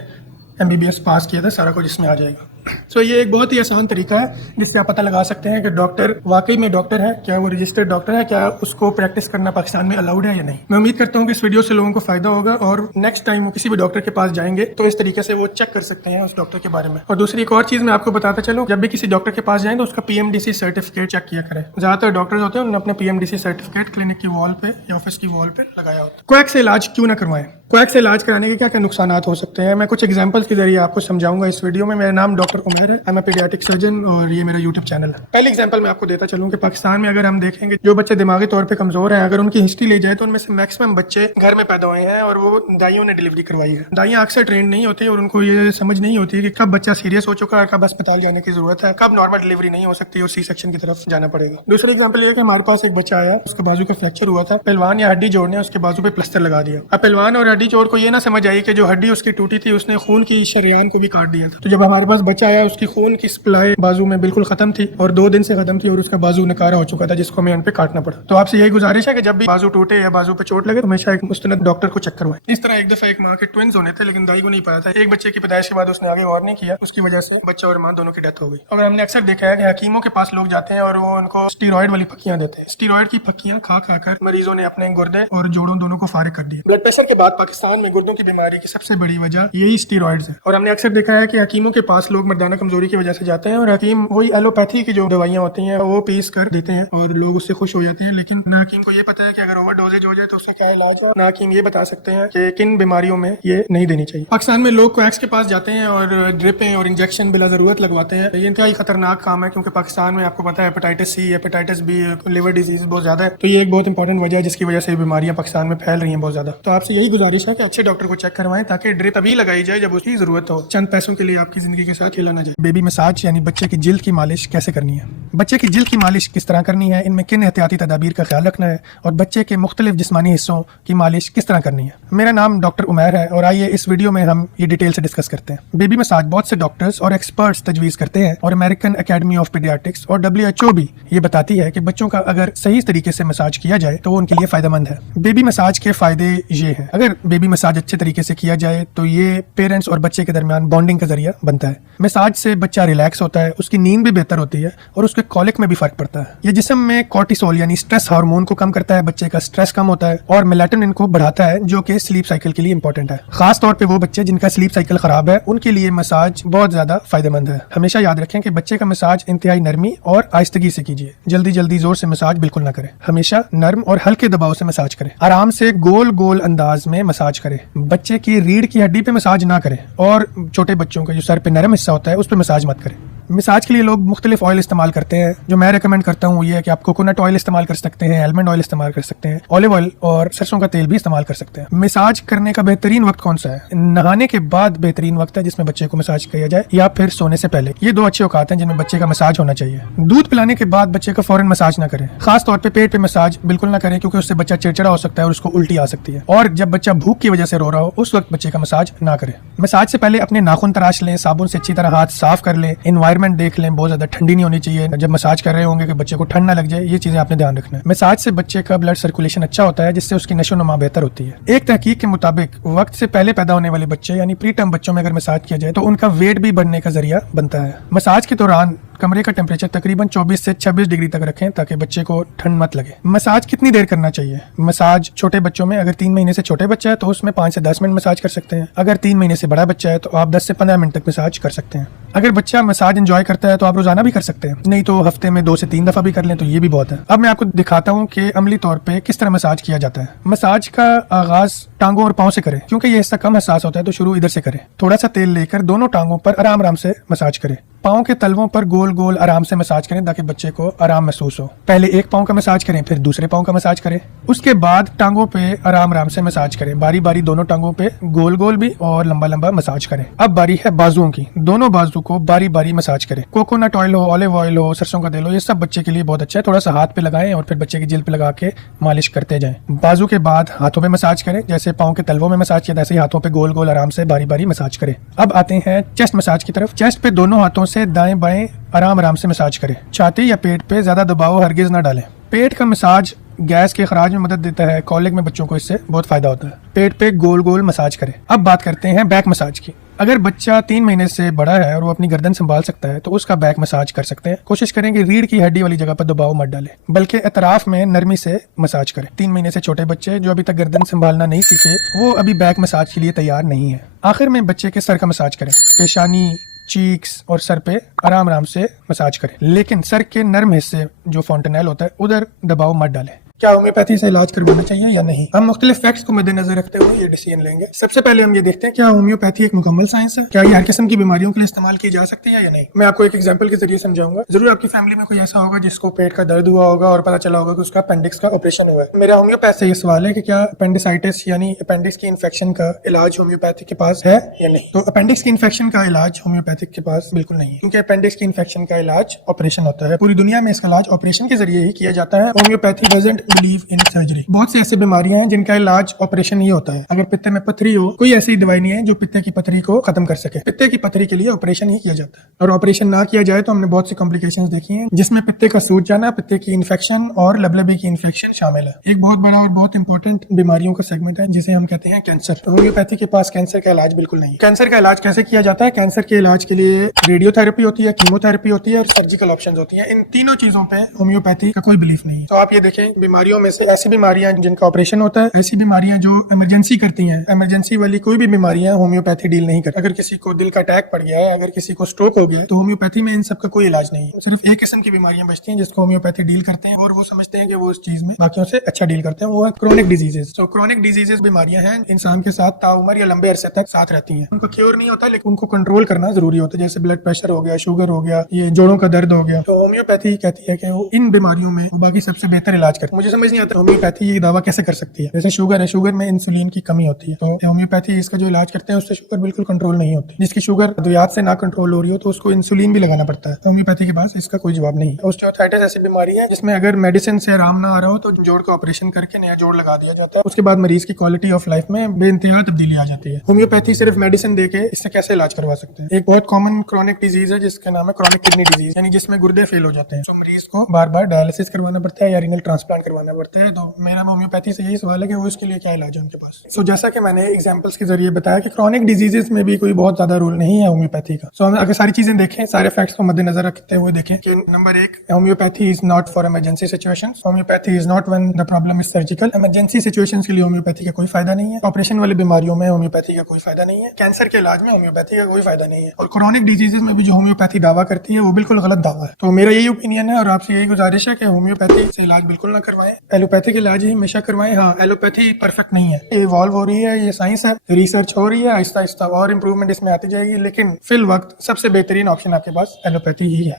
MBBS पास किया था, सारा कुछ इसमें आ जाएगा। सो ये एक बहुत ही आसान तरीका है जिससे आप पता लगा सकते हैं कि डॉक्टर वाकई में डॉक्टर है, क्या वो रजिस्टर्ड डॉक्टर है, क्या उसको प्रैक्टिस करना पाकिस्तान में अलाउड है या नहीं। मैं उम्मीद करता हूँ कि इस वीडियो से लोगों को फायदा होगा और नेक्स्ट टाइम वो किसी भी डॉक्टर के पास जाएंगे तो इस तरीके से वो चेक कर सकते हैं उस डॉक्टर के बारे में। और दूसरी एक और चीज मैं आपको बताता चलूँ, जब भी किसी डॉक्टर के पास जाए तो उसका PMDC सर्टिफिकेट चेक किया करें। ज्यादातर डॉक्टर्स होते हैं उन्होंने अपने PMDC सर्टिफिकेट क्लिनिक की वॉल पे या ऑफिस की वॉल पे लगाया होता है। क्वैक से इलाज क्यों ना करवाएं, क्वैक से इलाज कराने के क्या क्या नुकसान हो सकते हैं, मैं कुछ एग्जांपल्स के जरिए आपको समझाऊंगा इस वीडियो में। मेरा नाम डॉक्टर उमैर है, I am a paediatric surgeon और ये मेरा यूट्यूब चैनल है। पहले एग्जांपल मैं आपको देता चलूं कि पाकिस्तान में अगर हम देखेंगे जो बच्चे दिमागी तौर पे कमजोर हैं, अगर उनकी हिस्ट्री ले जाए तो उनमें से मैक्सिमम बच्चे घर में पैदा हुए हैं और वो दाइयों ने डिलीवरी करवाई है। दाइयां अक्सर ट्रेंड नहीं होती और उनको ये समझ नहीं होती कि कब बच्चा सीरियस हो चुका है, कब अस्पताल जाने की जरूरत है, कब नॉर्मल डिलीवरी नहीं हो सकती और C-सेक्शन की तरफ जाना पड़ेगा। दूसरा एग्जाम्पल ये कि हमारे पास एक बच्चा आया, उसका बाजू का फ्रैक्चर हुआ था, पहलवान या हड्डी जोड़ ने उसके बाजू पे प्लास्टर लगा दिया। अब पहलवान और हड्डी जोड़ को ये ना समझ आई कि जो हड्डी उसकी टूटी थी उसने खून की शरियान को भी काट दिया था। तो जब हमारे पास बच्चा आया, उसकी खून की सप्लाई बाजू में बिल्कुल खत्म थी और 2 दिन से खत्म थी और उसका बाजू नकारा हो चुका था, जिसको हमें उन पे काटना पड़ा। तो आपसे यही गुजारिश है कि जब भी बाजू टूटे या बाजू पे चोट लगे तो हमेशा एक मुस्तनद डॉक्टर को चेक करवाएं। इस तरह एक दफा एक माँ के ट्विंस होने थे लेकिन दाई को नहीं पता था। एक बच्चे की पैदाइश के बाद उसने आगे गौर नहीं किया, उसकी वजह से बच्चा और माँ दोनों की डेथ हो गई। और हमने अक्सर देखा है कि हकीमों के पास लोग जाते हैं और वो उनको स्टीरॉयड वाली पक्कियां देते हैं। स्टीरॉयड की पक्कियां खा खाकर मरीजों ने अपने गुर्दे और जोड़ों दोनों को फारिग कर दिया। ब्लड प्रेशर के बाद पाकिस्तान में गुर्दों की बीमारी की सबसे बड़ी वजह यही स्टीरॉइड्स है। और हमने अक्सर देखा है कि हकीमों के पास लोग मर्दाना कमजोरी की वजह से जाते हैं और हकीम वही एलोपैथी की जो दवाइयां होती हैं वो पीस कर देते हैं और लोग उससे खुश हो जाते हैं। लेकिन ना हकीम को ये पता है कि अगर ओवर डोजेज हो जाए तो उसका क्या इलाज है, ना हकीम ये बता सकते हैं कि किन बीमारियों में ये नहीं देनी चाहिए। पाकिस्तान में लोग क्वैक्स के पास जाते हैं और ड्रिपें और इंजेक्शन बिला जरूरत लगवाते हैं। ये इंतहाई खतरनाक काम है क्योंकि पाकिस्तान में आपको पता है hepatitis C, hepatitis B, liver disease बहुत ज्यादा है। तो ये एक बहुत इंपॉर्टेंट वजह है जिसकी वजह से बीमारियां पाकिस्तान में फैल रही हैं बहुत ज्यादा। तो आपसे यही गुजारिश है कि अच्छे डॉक्टर को चेक करवाएं ताकि ड्रिप अभी लगाई जाए जब उसकी जरूरत हो, चंद पैसों के लिए आपकी जिंदगी के साथ खेला ना जाए। बेबी मसाज यानी बच्चे की जिल्द की मालिश कैसे करनी है, बच्चे की जिल्द की मालिश किस तरह करनी है, इनमें किन एहतियाती तदाबीर का ख्याल रखना है और बच्चे के मुख्तलिफ जिस्मानी हिस्सों की मालिश किस तरह करनी है। मेरा नाम डॉक्टर उमैर है और आइए इस वीडियो में हम ये डिटेल से डिस्कस करते हैं। बेबी मसाज बहुत से डॉक्टर्स और एक्सपर्ट्स तजवीज करते हैं और अमेरिकन अकेडमी ऑफ पीडियाट्रिक्स और WHO भी ये बताती है कि बच्चों का अगर सही तरीके से मसाज किया जाए तो वो उनके लिए फायदेमंद है। बेबी मसाज के फायदे ये हैं, अगर बेबी मसाज अच्छे तरीके से किया जाए तो ये पेरेंट्स और बच्चे के दरमियान बॉन्डिंग का जरिया बनता है। मसाज से बच्चा रिलैक्स होता है, उसकी नींद भी बेहतर होती है और उसके कॉलिक में भी फर्क पड़ता है। ये जिस्म में कॉर्टिसोल यानी स्ट्रेस हार्मोन को कम करता है, बच्चे का स्ट्रेस कम होता है और मेलाटोनिन को बढ़ाता है जो कि स्लीप साइकिल के लिए इंपॉर्टेंट है। खास तौर पे वो बच्चे जिनका स्लीप साइकिल खराब है उनके लिए मसाज बहुत ज्यादा फायदेमंद है। हमेशा याद रखें कि बच्चे का मसाज इंतहाई नरमी और आहिस्तगी से कीजिए, जल्दी जल्दी जोर से मसाज बिल्कुल ना करें। हमेशा नर्म और हल्के दबाव से मसाज करें, आराम से गोल गोल अंदाज में मसाज करें। बच्चे की रीढ़ की हड्डी पे मसाज ना करें और छोटे बच्चों का जो सर पे नरम हिस्सा होता है उस पर मसाज मत करें। मसाज के लिए लोग मुख्तलिफ ऑयल इस्तेमाल करते हैं। जो मैं रिकमेंड करता हूँ ये है कि आप कोकोनट ऑयल इस्तेमाल कर सकते हैं, आलमंड ऑयल इस्तेमाल कर सकते हैं, ऑलिव ऑयल और सरसों का तेल भी इस्तेमाल कर सकते हैं। मसाज करने का बेहतरीन वक्त कौन सा है? नहाने के बाद बेहतरीन वक्त है जिसमें बच्चे को मसाज किया जाए, या फिर सोने से पहले। ये दो अच्छे औकात हैं जिनमें बच्चे का मसाज होना चाहिए। दूध पिलाने के बाद बच्चे का फौरन मसाज ना करें, खास तौर पे पेट पे मसाज बिल्कुल ना करें, क्योंकि उससे बच्चा चिड़चिड़ा हो सकता है और उसको उल्टी आ सकती है। और जब बच्चा भूख की वजह से रो रहा हो उस वक्त बच्चे का मसाज ना करें। मसाज से पहले अपने नाखून तराश लें, साबुन से अच्छी तरह हाथ साफ कर लें, एनवायरनमेंट देख लें, बहुत ज्यादा ठंडी नहीं होनी चाहिए। जब मसाज कर रहे होंगे कि बच्चे को ठंड ना लग जाए, ये चीजें आपने ध्यान रखना है। मसाज से बच्चे का ब्लड सर्कुलेशन अच्छा होता है, जिससे उसकी नशोनुमा बेहतर होती है। एक तहकीक के मुताबिक वक्त से पहले पैदा होने वाले बच्चे यानी प्री टर्म बच्चों में अगर मसाज किया जाए तो उनका वेट भी बढ़ने का जरिया बनता है। मसाज के दौरान कमरे का टेम्परेचर तकरीबन 24 से 26 डिग्री तक रखें ताकि बच्चे को ठंड मत लगे। मसाज कितनी देर करना चाहिए? मसाज छोटे बच्चों में अगर 3 महीने से छोटे बच्चा है तो उसमें 5 से 10 मिनट मसाज कर सकते हैं। अगर 3 महीने से बड़ा बच्चा है तो आप 10 से 15 मिनट तक मसाज कर सकते हैं। अगर बच्चा मसाज एंजॉय करता है तो आप रोजाना भी कर सकते हैं, नहीं तो हफ्ते में 2 से 3 दफा भी कर लें तो ये भी बहुत है। अब मैं आपको दिखाता हूँ कि अमली तौर पे किस तरह मसाज किया जाता है। मसाज का आगाज टांगों और पाँव से करें, क्योंकि ये हिस्सा कम हसास होता है तो शुरू इधर से करें। थोड़ा सा तेल लेकर दोनों टांगों पर आराम आराम से मसाज करें। पाँव के तलवों पर गोल गोल आराम से मसाज करें ताकि बच्चे को आराम महसूस हो। पहले एक पाँव का मसाज करें, फिर दूसरे पाँव का मसाज करें। उसके बाद टांगों पे आराम आराम से मसाज करें, बारी बारी दोनों टांगों पे गोल गोल भी और लंबा लंबा मसाज करें। अब बारी है बाजुओं की, दोनों बाजू को बारी बारी मसाज करें। कोकोनट ऑयल हो, ऑलिव ऑयल हो, सरसों का तेल हो, ये सब बच्चे के लिए बहुत अच्छा है। थोड़ा सा हाथ पे लगाएं और फिर बच्चे की जिल्द पे लगा के मालिश करते जाएं। बाजू के बाद हाथों पे मसाज करें, जैसे पाँव के तलवों में मसाज किया ऐसे ही हाथों पे गोल गोल आराम से बारी बारी मसाज करें। अब आते हैं चेस्ट मसाज की तरफ। चेस्ट पे दोनों हाथों से दाएं बाएं आराम आराम से मसाज करें। छाती या पेट पे ज्यादा दबाव हरगिज ना डालें। पेट का मसाज गैस के खराज में मदद देता है, कॉलिक में बच्चों को इससे बहुत फायदा होता है। पेट पे गोल गोल मसाज करें। अब बात करते हैं बैक मसाज की। अगर बच्चा 3 महीने से बड़ा है और वो अपनी गर्दन संभाल सकता है तो उसका बैक मसाज कर सकते हैं। कोशिश करें कि रीढ़ की हड्डी वाली जगह पर दबाव मत डालें, बल्कि अतराफ में नरमी से मसाज करें। 3 महीने से छोटे बच्चे जो अभी तक गर्दन संभालना नहीं सीखे वो अभी बैक मसाज के लिए तैयार नहीं है। आखिर में बच्चे के सर का मसाज करें। पेशानी, चीक्स और सर पे आराम आराम से मसाज करें, लेकिन सर के नर्म हिस्से जो फॉन्टेनेल होता है उधर दबाव मत डालें। क्या होम्योपैथी से इलाज करवाना चाहिए या नहीं? हम मुख्तलिफ फैक्ट्स को मद्देनजर रखते हुए ये डिसीजन लेंगे। सबसे पहले हम ये देखते हैं क्या होम्योपैथी एक मुकम्मल साइंस है, क्या ये हर किस्म की बीमारियों के लिए इस्तेमाल की जा सकती है या नहीं। मैं आपको एक एग्जांपल के जरिए समझाऊंगा। जरूर आपकी फैमिली में कोई ऐसा होगा जिसको पेट का दर्द हुआ होगा और पता चला होगा कि उसका अपेंडिक्स का ऑपरेशन हुआ है। मेरा होम्योपैथ से ये सवाल है कि क्या अपेंडिसाइटिस यानी अपेंडिक्स की इन्फेक्शन का इलाज होम्योपैथी के पास है या नहीं। तो अपेंडिक्स की इन्फेक्शन का इलाज होम्योपैथिक के पास बिल्कुल नहीं है, क्योंकि अपेंडिक्स की इन्फेक्शन का इलाज ऑपरेशन होता है। पूरी दुनिया में इसका इलाज ऑपरेशन के जरिए ही किया जाता है। Homeopathy doesn't believe in surgery. बहुत सी ऐसी बीमारियां हैं जिनका इलाज ऑपरेशन ही होता है। अगर पित्ते में पथरी हो, कोई ऐसी दवाई नहीं है जो पित्ते की पथरी को खत्म कर सके। पित्ते की पथरी के लिए ऑपरेशन ही किया जाता है, और ऑपरेशन ना किया जाए तो हमने बहुत सी कॉम्प्लिकेशंस देखी हैं, जिसमें पित्ते का सूज जाना, पित्ते की इन्फेक्शन और लबलबी की इन्फेक्शन शामिल है। एक बहुत बड़ा और बहुत इंपॉर्टेंट बीमारियों का सेगमेंट है जिसे हम कहते हैं कैंसर। होम्योपैथी के पास कैंसर का इलाज बिल्कुल नहीं है। कैंसर का इलाज कैसे किया जाता है? कैंसर के इलाज के लिए रेडियोथेरेपी होती है, कीमोथेरेपी होती है और सर्जिकल ऑप्शन होती है। इन तीनों चीजों पे होम्योपैथी का कोई बिलीफ नहीं है। तो आप ये देखें, बीमारियों में से ऐसी बीमारियां जिनका ऑपरेशन होता है, ऐसी बीमारियां जो इमरजेंसी करती हैं, इमरजेंसी वाली कोई भी बीमारियां होम्योपैथी डील नहीं करती। अगर किसी को दिल का अटैक पड़ गया है, अगर किसी को स्ट्रोक हो गया है, तो होम्योपैथी में इन सब का कोई इलाज नहीं है। सिर्फ एक किस्म की बीमारियां बचती हैं जिसको होम्योपैथी डील करते हैं, और वो समझते हैं कि वो उस चीज में बाकियों से अच्छा डील करते हैं। वो है क्रोनिक डिजीजेस। तो क्रोनिक डिजीजेस बीमारियां हैं इंसान के साथ ताउमर या लंबे अरसे तक साथ रहती हैं। उनको क्योर नहीं होता, लेकिन उनको कंट्रोल करना जरूरी होता है, जैसे ब्लड प्रेशर हो गया, शुगर हो गया, ये जोड़ों का दर्द हो गया। तो होम्योपैथी कहती है कि वो इन बीमारियों में बाकी सबसे बेहतर इलाज करती है। मुझे समझ नहीं आता होम्योपैथी ये दावा कैसे कर सकती है। जैसे शुगर है, शुगर में इंसुलिन की कमी होती है, तो होम्योपैथी इसका जो इलाज करते हैं उससे शुगर बिल्कुल कंट्रोल नहीं होती। जिसकी शुगर अद्वियात से ना कंट्रोल हो रही हो तो उसको इंसुलिन भी लगाना पड़ता है। होम्योपैथी के पास इसका कोई जवाब नहीं है। ऑस्टियोआर्थराइटिस ऐसी बीमारी है जिसमें अगर मेडिसिन से आराम ना आ रहा हो तो जोड़ का ऑपरेशन करके नया जोड़ लगा दिया जाता है। उसके बाद मरीज की क्वालिटी ऑफ लाइफ में बेइंतहा तब्दीली आ जाती है। होम्योपैथी सिर्फ मेडिसिन देके इससे कैसे इलाज करवा सकते हैं? एक बहुत कॉमन क्रोनिक डिजीज है जिसका नाम है क्रोनिक किडनी डिजीज, यानी जिसमें गुर्दे फेल हो जाते हैं। तो मरीज को बार बार डायलिसिस करवाना पड़ता है या रीनल ट्रांसप्लांट करवाना पड़ता है। तो मेरा होम्योपैथी से यही सवाल है कि वो इसके लिए क्या इलाज है उनके पास। सो जैसा कि मैंने एग्जांपल्स के जरिए बताया कि क्रोनिक डिजीजेस में भी कोई बहुत ज्यादा रोल नहीं है होम्योपैथी का। सो अगर सारी चीजें देखें, सारे फैक्ट्स को मद्देनजर रखते हुए देखें कि number 1, homeopathy is not for emergency situations. Homeopathy is not when the problem is surgical. Emergency situations के लिए होम्योपैथी का कोई फायदा नहीं है। ऑपरेशन वाली बीमारियों में होम्योपैथी का कोई फायदा नहीं है। कैंसर के इलाज में होम्योपैथी का कोई फायदा नहीं है। और क्रोनिक डिजीजेस में भी जो होम्योपैथी दावा करती है वो बिल्कुल गलत दावा है। तो मेरा यही ओपिनियन है और आपसे यही गुजारिश है कि होम्योपैथी से इलाज बिल्कुल ना करवाएं। करवाएं, एलोपैथिक इलाज ही हमेशा करवाएं। हाँ, एलोपैथी परफेक्ट नहीं है, ये इवॉल्व हो रही है, ये साइंस है, रिसर्च हो रही है, आहिस्ता आहिस्ता और इम्प्रूवमेंट इसमें आती जाएगी, लेकिन फिल वक्त सबसे बेहतरीन ऑप्शन आपके पास एलोपैथी ही है।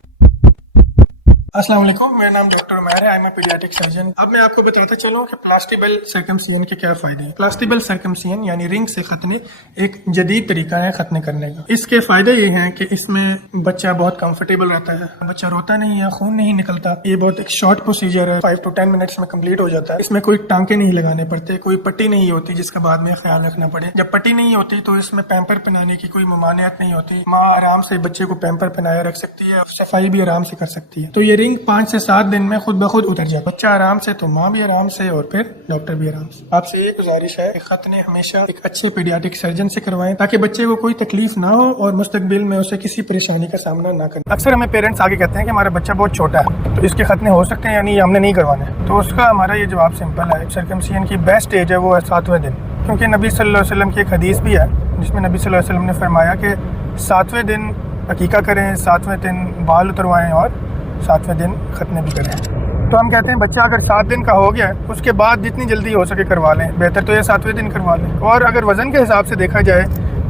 अस्सलाम वालेकुम, मेरा नाम डॉक्टर उमैर है, I am a paediatric surgeon. अब मैं आपको बताता चलूं कि प्लास्टिबल सर्कमसियन के क्या फायदे हैं। प्लास्टिबल सर्कमसियन यानी रिंग से खतने एक जदीद तरीका है खतने करने का। इसके फायदे ये हैं कि इसमें बच्चा बहुत कंफर्टेबल रहता है, बच्चा रोता नहीं है, खून नहीं निकलता। ये बहुत एक शॉर्ट प्रोसीजर है, 5 to 10 मिनट्स में कंप्लीट हो जाता है। इसमें कोई टांके नहीं लगाने पड़ते, कोई पट्टी नहीं होती जिसका बाद में ख्याल रखना पड़े। जब पट्टी नहीं होती तो इसमें पैम्पर पहनाने की कोई ममानियत नहीं होती। माँ आराम से बच्चे को पैम्पर पहनाए रख सकती है, सफाई भी आराम से कर सकती है। तो ये रिंग 5 से 7 दिन में खुद ब खुद उतर जाए, बच्चा आराम से तो माँ भी आराम से और फिर डॉक्टर भी आराम से। आपसे ये गुजारिश है कि खतने हमेशा एक अच्छे पीडियाट्रिक सर्जन से करवाएं ताकि बच्चे को कोई तकलीफ ना हो और मुस्तकबिल में उसे किसी परेशानी का सामना ना करना। अक्सर हमें पेरेंट्स आगे कहते हैं कि हमारा बच्चा बहुत छोटा है तो इसके खतने हो सकते हैं, यानी हमने नहीं करवाने। तो उसका हमारा ये जवाब सिंपल है, सर्कमसियन की बेस्ट एज है वो है 7वें दिन, क्योंकि नबी सल्लल्लाहु अलैहि वसल्लम की एक हदीस भी है जिसमें नबी सल्लल्लाहु अलैहि वसल्लम ने फरमाया कि 7वें दिन अकीका करें, 7वें दिन बाल उतरवाएं और 7वें दिन खतने भी करें। तो हम कहते हैं बच्चा अगर 7 दिन का हो गया है उसके बाद जितनी जल्दी हो सके करवा लें, बेहतर तो ये 7वें दिन करवा लें। और अगर वज़न के हिसाब से देखा जाए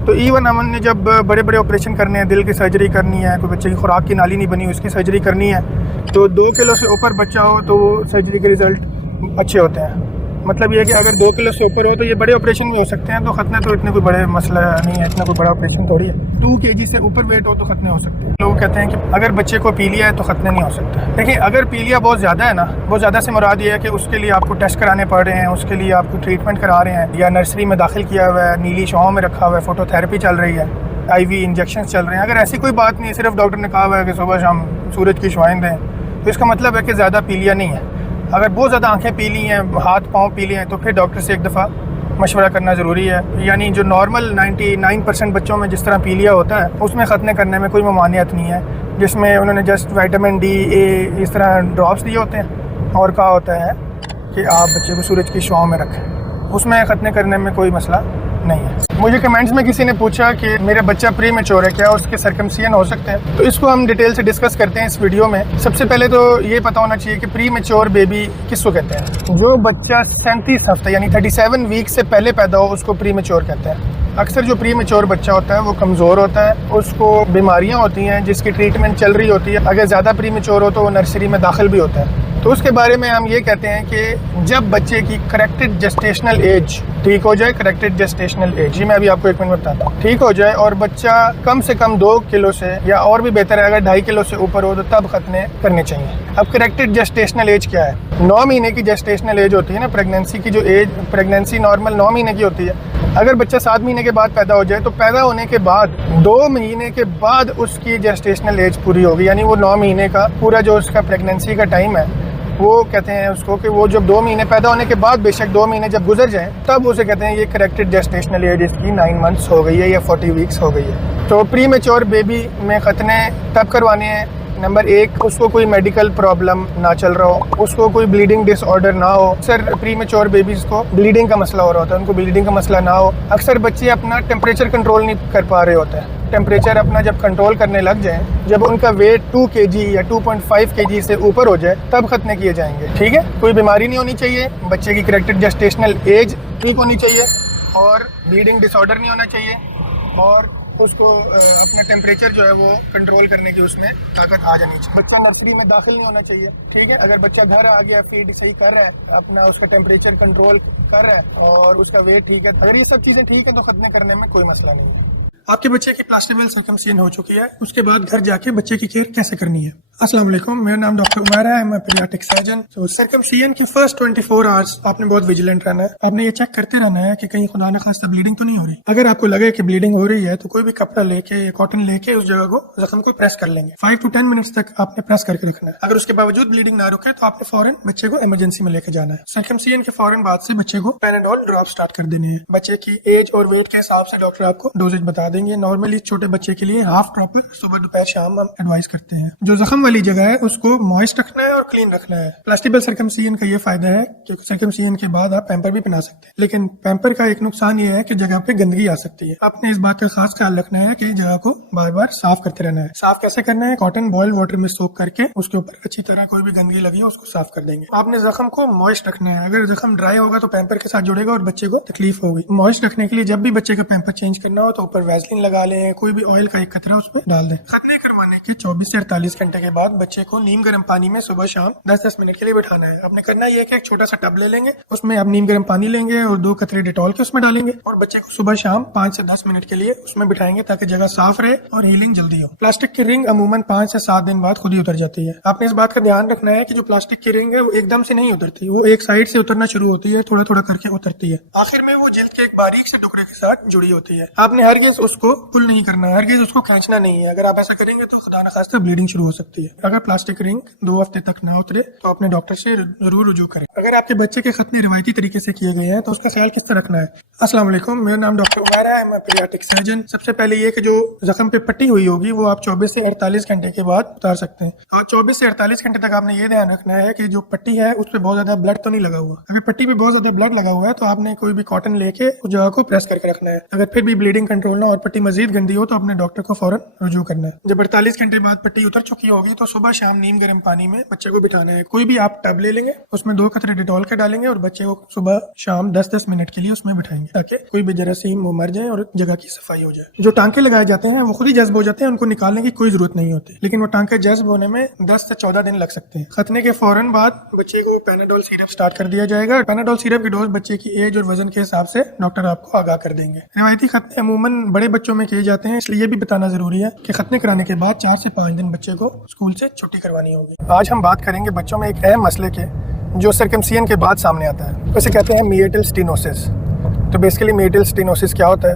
तो इवन हमने जब बड़े बड़े ऑपरेशन करने हैं, दिल की सर्जरी करनी है, कोई बच्चे की खुराक की नाली नहीं बनी उसकी सर्जरी करनी है, तो 2 किलो से ऊपर बच्चा हो तो सर्जरी के रिज़ल्ट अच्छे होते हैं। मतलब ये है कि अगर 2 किलो से ऊपर हो तो ये बड़े ऑपरेशन भी हो सकते हैं। तो खतने तो इतने कोई बड़े मसला नहीं है, इतना कोई बड़ा ऑपरेशन थोड़ी है। 2 kg से ऊपर वेट हो तो खतने हो सकते हैं। लोग कहते हैं कि अगर बच्चे को पीलिया है तो खतने नहीं हो सकते। देखिए, अगर पीलिया बहुत ज़्यादा है ना, बहुत ज़्यादा से मुराद ये है कि उसके लिए आपको टेस्ट कराने पड़ रहे हैं, उसके लिए आपको ट्रीटमेंट करा रहे हैं, या नर्सरी में दाखिल किया हुआ है, नीली छांव में रखा हुआ है, फोटोथेरेपी चल रही है, IV इंजेक्शन चल रहे हैं। अगर ऐसी कोई बात नहीं, सिर्फ डॉक्टर ने कहा हुआ है कि सुबह शाम सूरज की छांव दें, तो इसका मतलब है कि ज़्यादा पीलिया नहीं है। अगर बहुत ज़्यादा आंखें पीली हैं, हाथ पाँव पीले हैं, तो फिर डॉक्टर से एक दफ़ा मशवरा करना ज़रूरी है। यानी जो नॉर्मल 99% बच्चों में जिस तरह पीलिया होता है उसमें खतने करने में कोई ममानियत नहीं है, जिसमें उन्होंने जस्ट विटामिन D, A इस तरह ड्रॉप्स दिए होते हैं और कहा होता है कि आप बच्चे को सूरज की छांव में रखें, उसमें खतने करने में कोई मसला नहीं है। मुझे कमेंट्स में किसी ने पूछा कि मेरा बच्चा प्री मैच्योर है, क्या उसके सर्कमसियन हो सकते हैं? तो इसको हम डिटेल से डिस्कस करते हैं इस वीडियो में। सबसे पहले तो ये पता होना चाहिए कि प्री मैच्योर बेबी किसको कहते हैं। जो बच्चा 37 हफ्ते यानी 37 वीक से पहले पैदा हो उसको प्री मैच्योर कहते हैं। अक्सर जो प्री मैच्योर बच्चा होता है वो कमज़ोर होता है, उसको बीमारियाँ होती हैं जिसकी ट्रीटमेंट चल रही होती है। अगर ज़्यादा प्री मैच्योर हो तो वो नर्सरी में दाखिल भी होता है। तो उसके बारे में हम ये कहते हैं कि जब बच्चे की करेक्टेड जेस्टेशनल एज ठीक हो जाए, करेक्टेड जेस्टेशनल एज, ये मैं अभी आपको 1 मिनट बताता हूँ, ठीक हो जाए और बच्चा कम से कम 2 किलो से, या और भी बेहतर है अगर 2.5 किलो से ऊपर हो, तो तब खतने करने चाहिए। अब करेक्टेड जेस्टेशनल एज क्या है? 9 महीने की जेस्टेशनल एज होती है ना, प्रेगनेंसी की जो एज, प्रेगनेंसी नॉर्मल 9 महीने की होती है। अगर बच्चा 7 महीने के बाद पैदा हो जाए तो पैदा होने के बाद 2 महीने के बाद उसकी जेस्टेशनल एज पूरी होगी, यानी वो 9 महीने का पूरा जो उसका प्रेगनेंसी का टाइम है वो कहते हैं उसको कि वो जब 2 महीने पैदा होने के बाद, बेशक 2 महीने जब गुजर जाएं, तब उसे कहते हैं ये करेक्टेड जेस्टेशनल एज इसकी 9 मंथ्स हो गई है या 40 वीक्स हो गई है। तो प्री मैच्योर बेबी में खतने तब करवाने हैं, नंबर 1, उसको कोई मेडिकल प्रॉब्लम ना चल रहा हो, उसको कोई ब्लीडिंग डिसऑर्डर ना हो। अक्सर प्री मैच्योर बेबीज़ को ब्लीडिंग का मसला हो रहा होता है, उनको ब्लीडिंग का मसला ना हो। अक्सर बच्चे अपना टेम्परेचर कंट्रोल नहीं कर पा रहे होते हैं। टेम्परेचर अपना जब कंट्रोल करने लग जाए, जब उनका वेट 2 kg या 2.5 kg से ऊपर हो जाए, तब खतने किए जाएंगे। ठीक है, कोई बीमारी नहीं होनी चाहिए, बच्चे की करेक्टेड जेस्टेशनल एज ठीक होनी चाहिए और ब्लीडिंग डिसऑर्डर नहीं होना चाहिए, और उसको अपना टेम्परेचर जो है वो कंट्रोल करने की उसमें ताकत आ जानी चाहिए। बच्चा नर्सरी में दाखिल नहीं होना चाहिए। ठीक है, अगर बच्चा घर आ गया, फीड सही कर रहा है, अपना उसका टेम्परेचर कंट्रोल कर रहा है और उसका वेट ठीक है, अगर ये सब चीज़ें ठीक है तो खतने करने में कोई मसला नहीं है। आपके बच्चे की प्लास्टिबल सर्कमसियन हो चुकी है, उसके बाद घर जाके बच्चे की केयर कैसे करनी है। अस्सलाम वालेकुम, मेरा नाम डॉक्टर उमैर है, मैं पीडियाट्रिक सर्जन। तो सर्कमसियन की फर्स्ट 24 आवर्स आपने बहुत विजिलेंट रहना है। आपने ये चेक करते रहना है कि कहीं खुदा न खास्ता ब्लीडिंग तो नहीं हो रही। अगर आपको लगे कि ब्लीडिंग हो रही है तो कोई भी कपड़ा लेके, कॉटन लेके उस जगह को, जख्म को प्रेस कर लेंगे। 5 to 10 मिनट्स तक आपने प्रेस करके रखना है। अगर उसके बावजूद ब्लीडिंग ना रुके तो आपने फौरन बच्चे को इमरजेंसी में लेके जाना है। सर्कमसियन के फौरन बाद से बच्चे को पैराडोल ड्रॉप स्टार्ट कर देने हैं। बच्चे की एज और वेट के हिसाब से डॉक्टर आपको डोजेज बता देंगे। नॉर्मली छोटे बच्चे के लिए हाफ ड्रॉप सुबह दोपहर शाम हम एडवाइस करते हैं। जो जख्म वाली जगह है उसको मॉइस्ट रखना है और क्लीन रखना है। प्लास्टिबल सर्कमसिजन का ये फायदा है कि सर्कमसिजन के बाद आप पैम्पर भी पहना सकते हैं, लेकिन पैम्पर का एक नुकसान ये है कि जगह पे गंदगी आ सकती है। आपने इस बात का खास ख्याल रखना है कि जगह को बार बार साफ करते रहना है। साफ कैसे करना है? कॉटन बॉइल्ड वाटर में सोक करके उसके ऊपर अच्छी तरह कोई भी गंदगी लगी हो उसको साफ कर देंगे। आपने जख्म को मॉइस्ट रखना है। अगर जख्म ड्राई होगा तो पैम्पर के साथ जुड़ेगा और बच्चे को तकलीफ होगी। मॉइस्ट रखने के लिए जब भी बच्चे का पैम्पर चेंज करना हो तो ऊपर वैसलीन लगा लें, कोई भी ऑयल का एक कतरा उसमें डाल दें। खतने करवाने के 24 से 48 घंटे के बाद बच्चे को नीम गर्म पानी में सुबह शाम 10-10 मिनट के लिए बिठाना है। आपने करना ये कि एक छोटा सा टब ले लेंगे, उसमें आप नीम गर्म पानी लेंगे और 2 कतरे डिटॉल के उसमें डालेंगे और बच्चे को सुबह शाम 5 से 10 मिनट के लिए उसमें बिठाएंगे ताकि जगह साफ रहे और हीलिंग जल्दी हो। प्लास्टिक की रिंग अमूमन 5 से 7 दिन बाद खुद ही उतर जाती है। आपने इस बात का ध्यान रखना है कि जो प्लास्टिक की रिंग है वो एकदम से नहीं उतरती, वो एक साइड से उतरना शुरू होती है, थोड़ा थोड़ा करके उतरती है। आखिर में वो जिल्द के एक बारीक से टुकड़े के साथ जुड़ी होती है। आपने हरगिज उसको पुल नहीं करना है, हरगिज उसको खींचना नहीं है। अगर आप ऐसा करेंगे तो खुदा न खास्ता ब्लीडिंग शुरू हो सकती है। अगर प्लास्टिक रिंग 2 हफ्ते तक ना उतरे तो अपने डॉक्टर से जरूर रुजू करें। अगर आपके बच्चे के खतने रिवायती तरीके से किए गए हैं तो उसका ख्याल किस तरह रखना है? अस्सलाम वालेकुम, मेरा नाम डॉक्टर उमैरा है, मैं पीडियाट्रिक सर्जन। सबसे पहले ये कि जो जख्म पे पट्टी हुई होगी वो आप 24 से 48 घंटे के बाद उतार सकते हैं। और 24 से 48 घंटे तक आपने ये ध्यान रखना है कि जो पट्टी है उस पर बहुत ज्यादा ब्लड तो नहीं लगा हुआ। अगर पट्टी पे बहुत ज्यादा ब्लड लगा हुआ है तो आपने कोई भी कॉटन लेके उस जगह को प्रेस करके रखना है। अगर फिर भी ब्लीडिंग कंट्रोल ना और पट्टी मजीद गंदी हो तो अपने डॉक्टर को फौरन रुजू करना है। जब 48 घंटे बाद पट्टी उतर चुकी होगी तो सुबह शाम नीम गर्म पानी में बच्चे को बिठाना है। कोई भी आप टब ले लेंगे, उसमें 2 कतरे डिटॉल के डालेंगे और बच्चे को सुबह शाम 10-10 मिनट के लिए उसमें बिठाएंगे ताकि कोई भी जरासीम वो मर जाए और जगह की सफाई हो जाए। जो टांके लगाए जाते हैं वो खुद ही जज्ब हो जाते हैं, उनको निकालने की कोई जरूरत नहीं होती, लेकिन वो टांके जज्ब होने में 10 से 14 दिन लग सकते हैं। खतने के फौरन बाद बच्चे को पैनाडोल सिरप स्टार्ट कर दिया जाएगा। पैनाडोल सिरप की डोज बच्चे की एज और वजन के हिसाब से डॉक्टर आपको आगाह कर देंगे। रिवायती खतने अमूमन बड़े बच्चों में किए जाते हैं, इसलिए ये भी बताना जरूरी है कि खतने कराने के बाद 4 से 5 दिन बच्चे को स्कूल से छुट्टी करवानी होगी। आज हम बात करेंगे बच्चों में एक अहम मसले के जो सर्कमसिजन के बाद सामने आता है, उसे कहते हैं मिएटल स्टेनोसिस। तो बेसिकली मिएटल स्टेनोसिस क्या होता है?